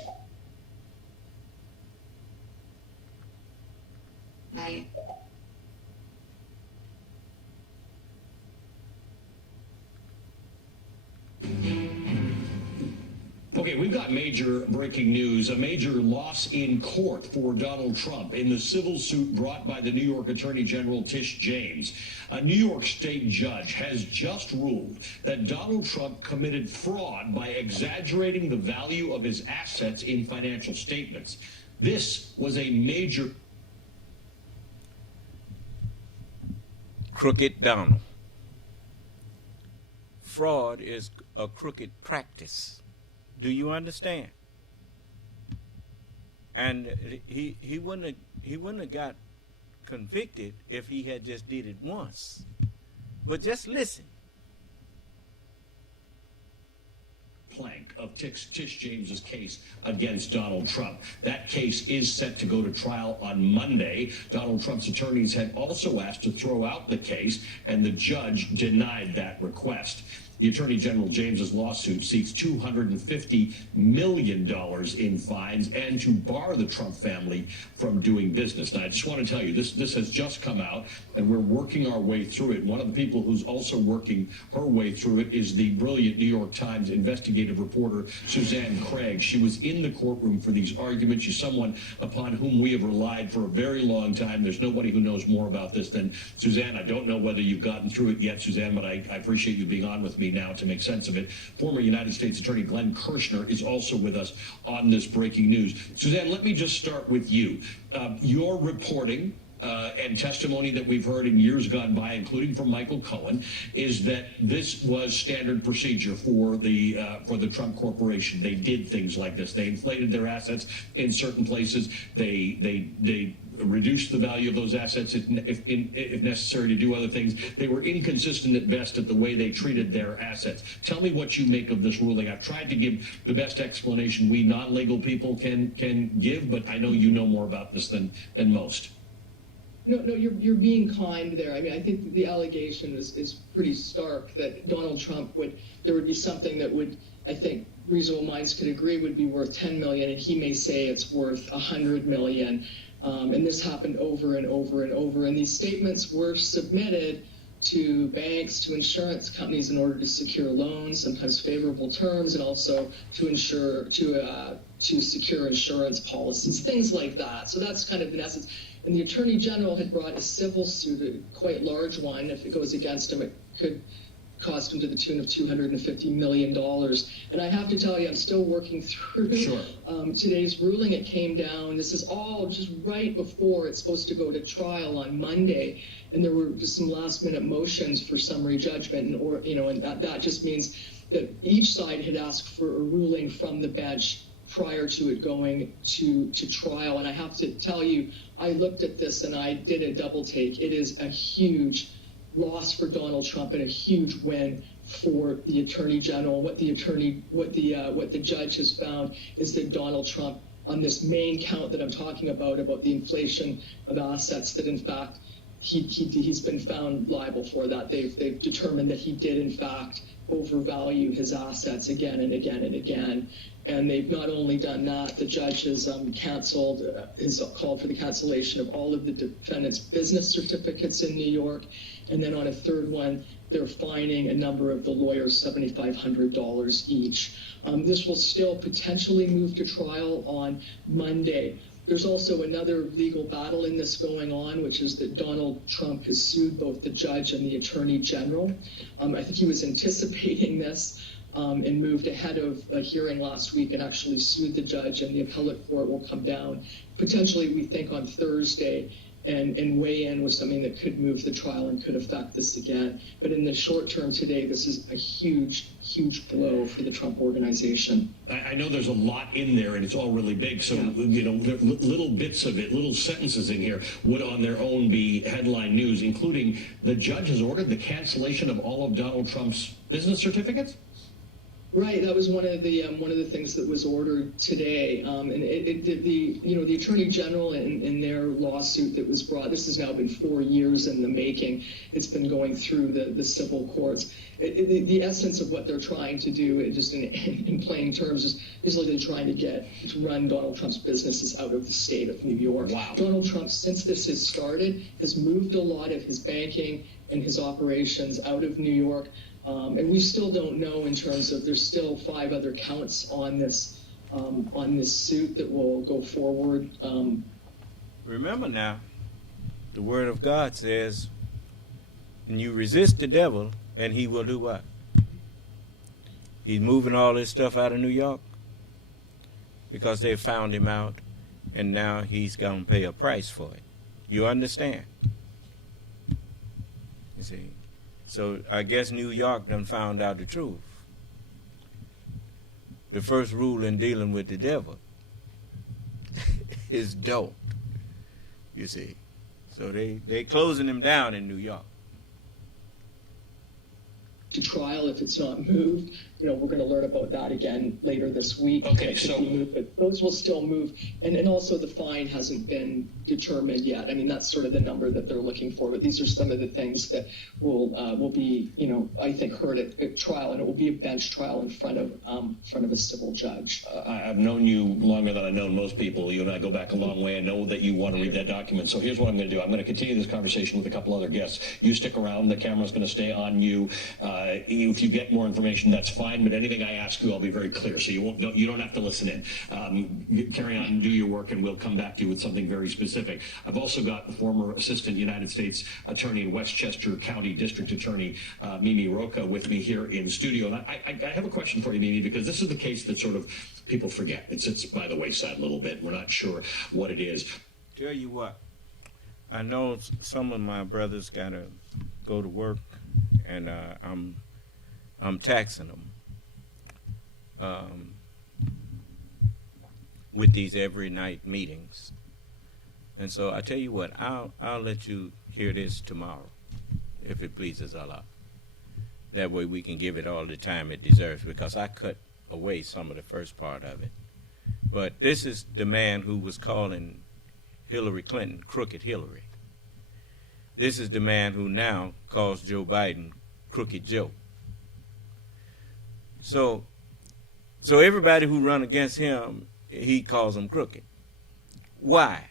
Okay, we've got major breaking news, a major loss in court for Donald Trump in the civil suit brought by the New York Attorney General Tish James. A New York State judge has just ruled that Donald Trump committed fraud by exaggerating the value of his assets in financial statements. This was a major... Crooked Donald. Fraud is a crooked practice. Do you understand? And he wouldn't have got convicted if he had just did it once. But just listen. Plank of Tish James's case against Donald Trump. That case is set to go to trial on Monday. Donald Trump's attorneys had also asked to throw out the case, and the judge denied that request. The Attorney General James's lawsuit seeks $250 million in fines and to bar the Trump family from doing business. Now, I just want to tell you, this has just come out, and we're working our way through it. One of the people who's also working her way through it is the brilliant New York Times investigative reporter, Suzanne Craig. She was in the courtroom for these arguments. She's someone upon whom we have relied for a very long time. There's nobody who knows more about this than Suzanne. I don't know whether you've gotten through it yet, Suzanne, but I appreciate you being on with me now to make sense of it. Former United States Attorney Glenn Kirshner is also with us on this breaking news. Suzanne, let me just start with you. Your reporting and testimony that we've heard in years gone by, including from Michael Cohen, is that this was standard procedure for the Trump Corporation. They did things like this. They inflated their assets in certain places. They reduced the value of those assets if necessary to do other things. They were inconsistent at best at the way they treated their assets. Tell me what you make of this ruling. I've tried to give the best explanation we non-legal people can give, but I know you know more about this than most. No, you're being kind there. I mean, I think the allegation is pretty stark that Donald Trump there would be something that would, I think, reasonable minds could agree would be worth $10 million, and he may say it's worth $100 million. And this happened over and over and over. And these statements were submitted to banks, to insurance companies in order to secure loans, sometimes favorable terms, and also to secure insurance policies, things like that. So that's kind of in essence. And the Attorney General had brought a civil suit, a quite large one. If it goes against him, it could cost him to the tune of $250 million. And I have to tell you, I'm still working through today's ruling. It came down. This is all just right before it's supposed to go to trial on Monday. And there were just some last minute motions for summary judgment. And that just means that each side had asked for a ruling from the bench prior to it going to trial. And I have to tell you, I looked at this and I did a double take. It is a huge loss for Donald Trump and a huge win for the Attorney General. What the judge has found is that Donald Trump, on this main count that I'm talking about the inflation of assets, that in fact he's been found liable for that. They've determined that he did in fact overvalue his assets again and again and again. And they've not only done that, the judge has called for the cancellation of all of the defendants' business certificates in New York. And then on a third one, they're fining a number of the lawyers $7,500 each. This will still potentially move to trial on Monday. There's also another legal battle in this going on, which is that Donald Trump has sued both the judge and the Attorney General. I think he was anticipating this. And moved ahead of a hearing last week and actually sued the judge, and the appellate court will come down potentially, we think, on Thursday and weigh in with something that could move the trial and could affect this again. But in the short term today, this is a huge, huge blow for the Trump organization. I know there's a lot in there, and it's all really big. So, little bits of it, little sentences in here would on their own be headline news, including the judge has ordered the cancellation of all of Donald Trump's business certificates? Right, that was one of the things that was ordered today, and the Attorney General in their lawsuit that was brought. This has now been 4 years in the making. It's been going through the civil courts. The essence of what they're trying to do, just in plain terms, is literally trying to run Donald Trump's businesses out of the state of New York. Wow. Donald Trump, since this has started, has moved a lot of his banking and his operations out of New York. And we still don't know in terms of, there's still 5 other counts on this suit that will go forward. Remember now, the Word of God says, and you resist the devil, and he will do what? He's moving all this stuff out of New York because they found him out, and now he's going to pay a price for it. You understand? You see? So I guess New York done found out the truth. The first rule in dealing with the devil is don't. You see. So they closing him down in New York. To trial if it's not moved. We're going to learn about that again later this week. Okay, so moved, but those will still move, and also the fine hasn't been determined yet. I mean, that's sort of the number that they're looking for. But these are some of the things that will be, I think, heard at trial, and it will be a bench trial in front of a civil judge. I've known you longer than I've known most people. You and I go back a long way. I know that you want to read that document. So here's what I'm going to do. I'm going to continue this conversation with a couple other guests. You stick around. The camera's going to stay on you. If you get more information, that's fine. But anything I ask you, I'll be very clear. So you don't have to listen in. Carry on and do your work, and we'll come back to you with something very specific. I've also got the former Assistant United States Attorney in Westchester County District Attorney Mimi Roca with me here in studio. And I have a question for you, Mimi, because this is the case that sort of people forget. It's by the wayside a little bit. We're not sure what it is. Tell you what, I know some of my brothers got to go to work, and I'm taxing them with these every night meetings. And so I tell you what, I'll let you hear this tomorrow, if it pleases Allah. That way we can give it all the time it deserves, because I cut away some of the first part of it. But this is the man who was calling Hillary Clinton Crooked Hillary. This is the man who now calls Joe Biden Crooked Joe. So everybody who run against him, he calls them crooked. Why?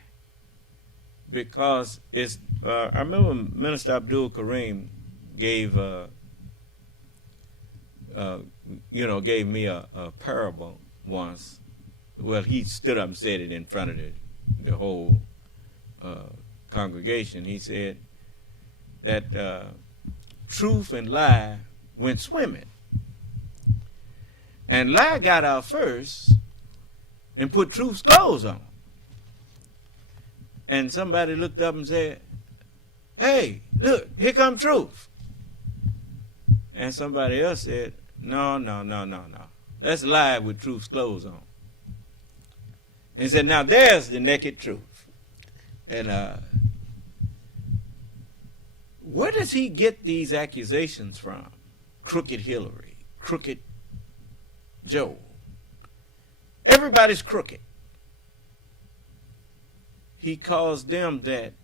Because it's. I remember Minister Abdul Karim gave me a parable once. Well, he stood up and said it in front of the whole congregation. He said that truth and lie went swimming. And lie got out first and put truth's clothes on. And somebody looked up and said, "Hey, look, here come truth." And somebody else said, No. That's lie with truth's clothes on. And he said, now there's the naked truth. And where does he get these accusations from? Crooked Hillary, Crooked Joe. Everybody's crooked. He calls them that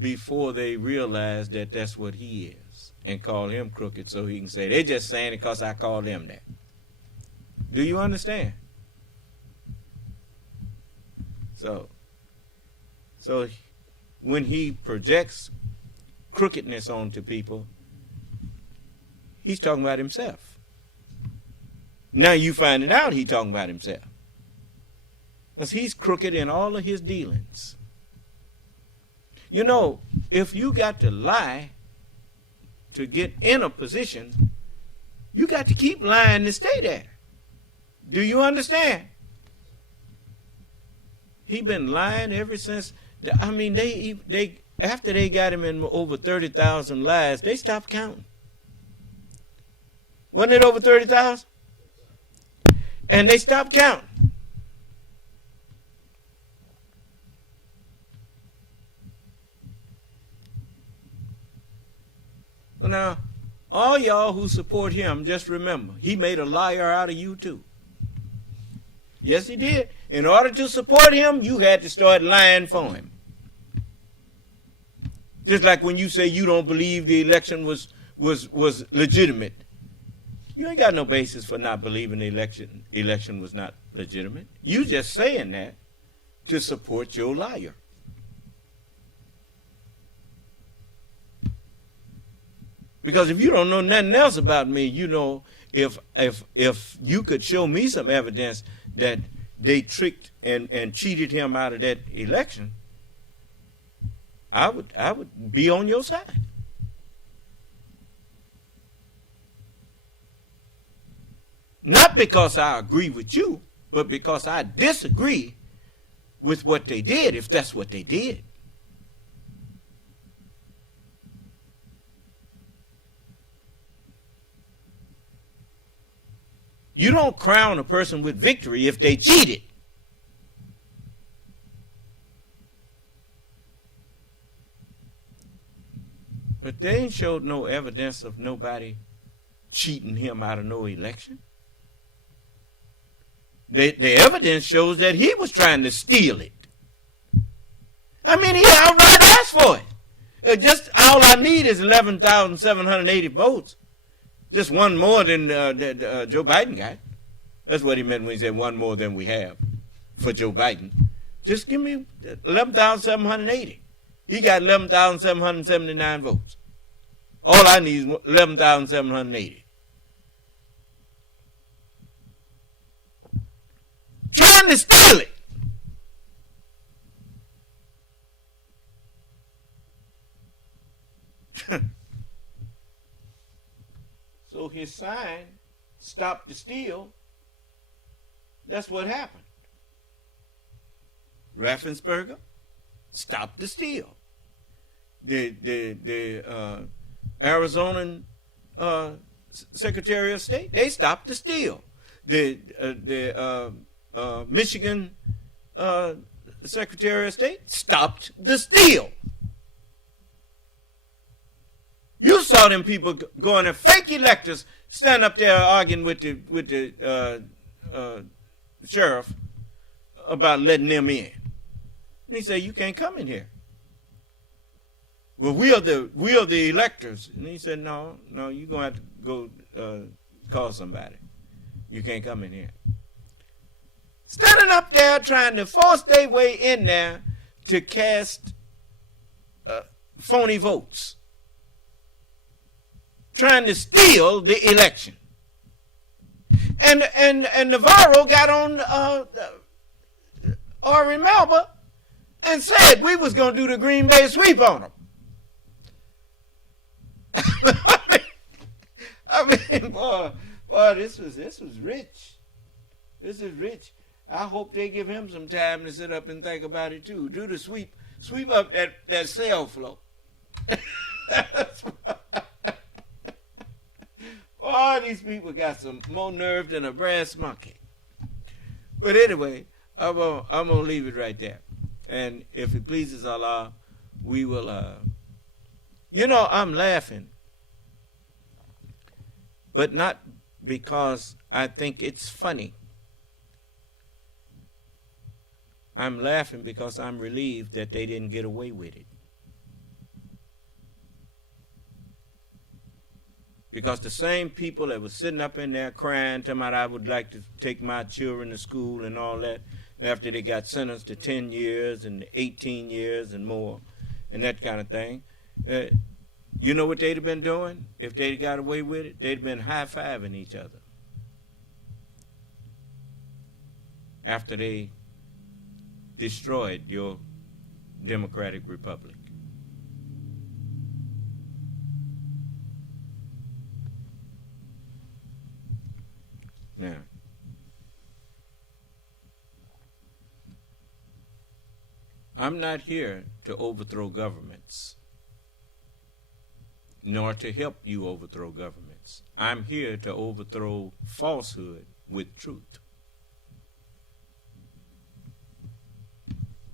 before they realize that that's what he is, and call him crooked so he can say, they're just saying it because I call them that. Do you understand? So when he projects crookedness onto people, he's talking about himself. Now you find it out he's talking about himself. Because he's crooked in all of his dealings. You know, if you got to lie to get in a position, you got to keep lying to stay there. Do you understand? He been lying ever since. I mean, they after they got him in over 30,000 lies, they stopped counting. Wasn't it over 30,000? And they stopped counting. Now, all y'all who support him, just remember, he made a liar out of you too. Yes, he did. In order to support him, you had to start lying for him. Just like when you say you don't believe the election was legitimate. You ain't got no basis for not believing the election was not legitimate. You just saying that to support your liar. Because if you don't know nothing else about me, you know, if you could show me some evidence that they tricked and cheated him out of that election, I would be on your side. Not because I agree with you, but because I disagree with what they did, if that's what they did. You don't crown a person with victory if they cheated. But they ain't showed no evidence of nobody cheating him out of no election. The evidence shows that he was trying to steal it. I mean, he outright asked for it. Just all I need is 11,780 votes. Just one more than Joe Biden got. That's what he meant when he said one more than we have for Joe Biden. Just give me 11,780. He got 11,779 votes. All I need is 11,780. Trying to steal it. So his sign, "Stop the Steal," that's what happened. Raffensperger, "Stop the Steal." The Arizonan Secretary of State, they stopped the steal. The Michigan Secretary of State stopped the steal. You saw them people going and fake electors stand up there arguing with the sheriff about letting them in. And he said, "You can't come in here." "Well, we are the electors." And he said, No, you're gonna have to go call somebody. You can't come in here. Standing up there trying to force their way in there to cast phony votes. Trying to steal the election. And Navarro got on Ari Melba and said we was going to do the Green Bay sweep on them. I mean, boy, this was rich. This is rich. I hope they give him some time to sit up and think about it too. Do the sweep up that cell flow. Boy, these people got some more nerve than a brass monkey. But anyway, I'm gonna leave it right there. And if it pleases Allah, we will. I'm laughing, but not because I think it's funny. I'm laughing because I'm relieved that they didn't get away with it. Because the same people that was sitting up in there crying, talking about I would like to take my children to school and all that, after they got sentenced to 10 years and 18 years and more, and that kind of thing, you know what they'd have been doing if they'd got away with it? They'd have been high-fiving each other after they destroyed your democratic republic. Now, I'm not here to overthrow governments, nor to help you overthrow governments. I'm here to overthrow falsehood with truth.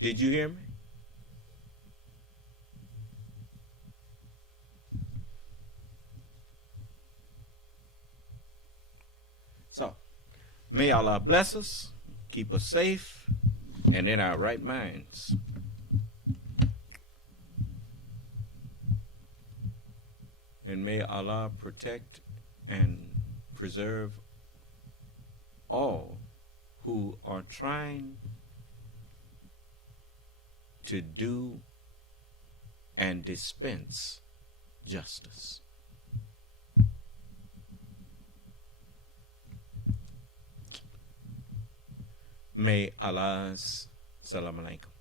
Did you hear me? So, may Allah bless us, keep us safe, and in our right minds. And may Allah protect and preserve all who are trying to do and dispense justice. May Allah's Salam Alaikum.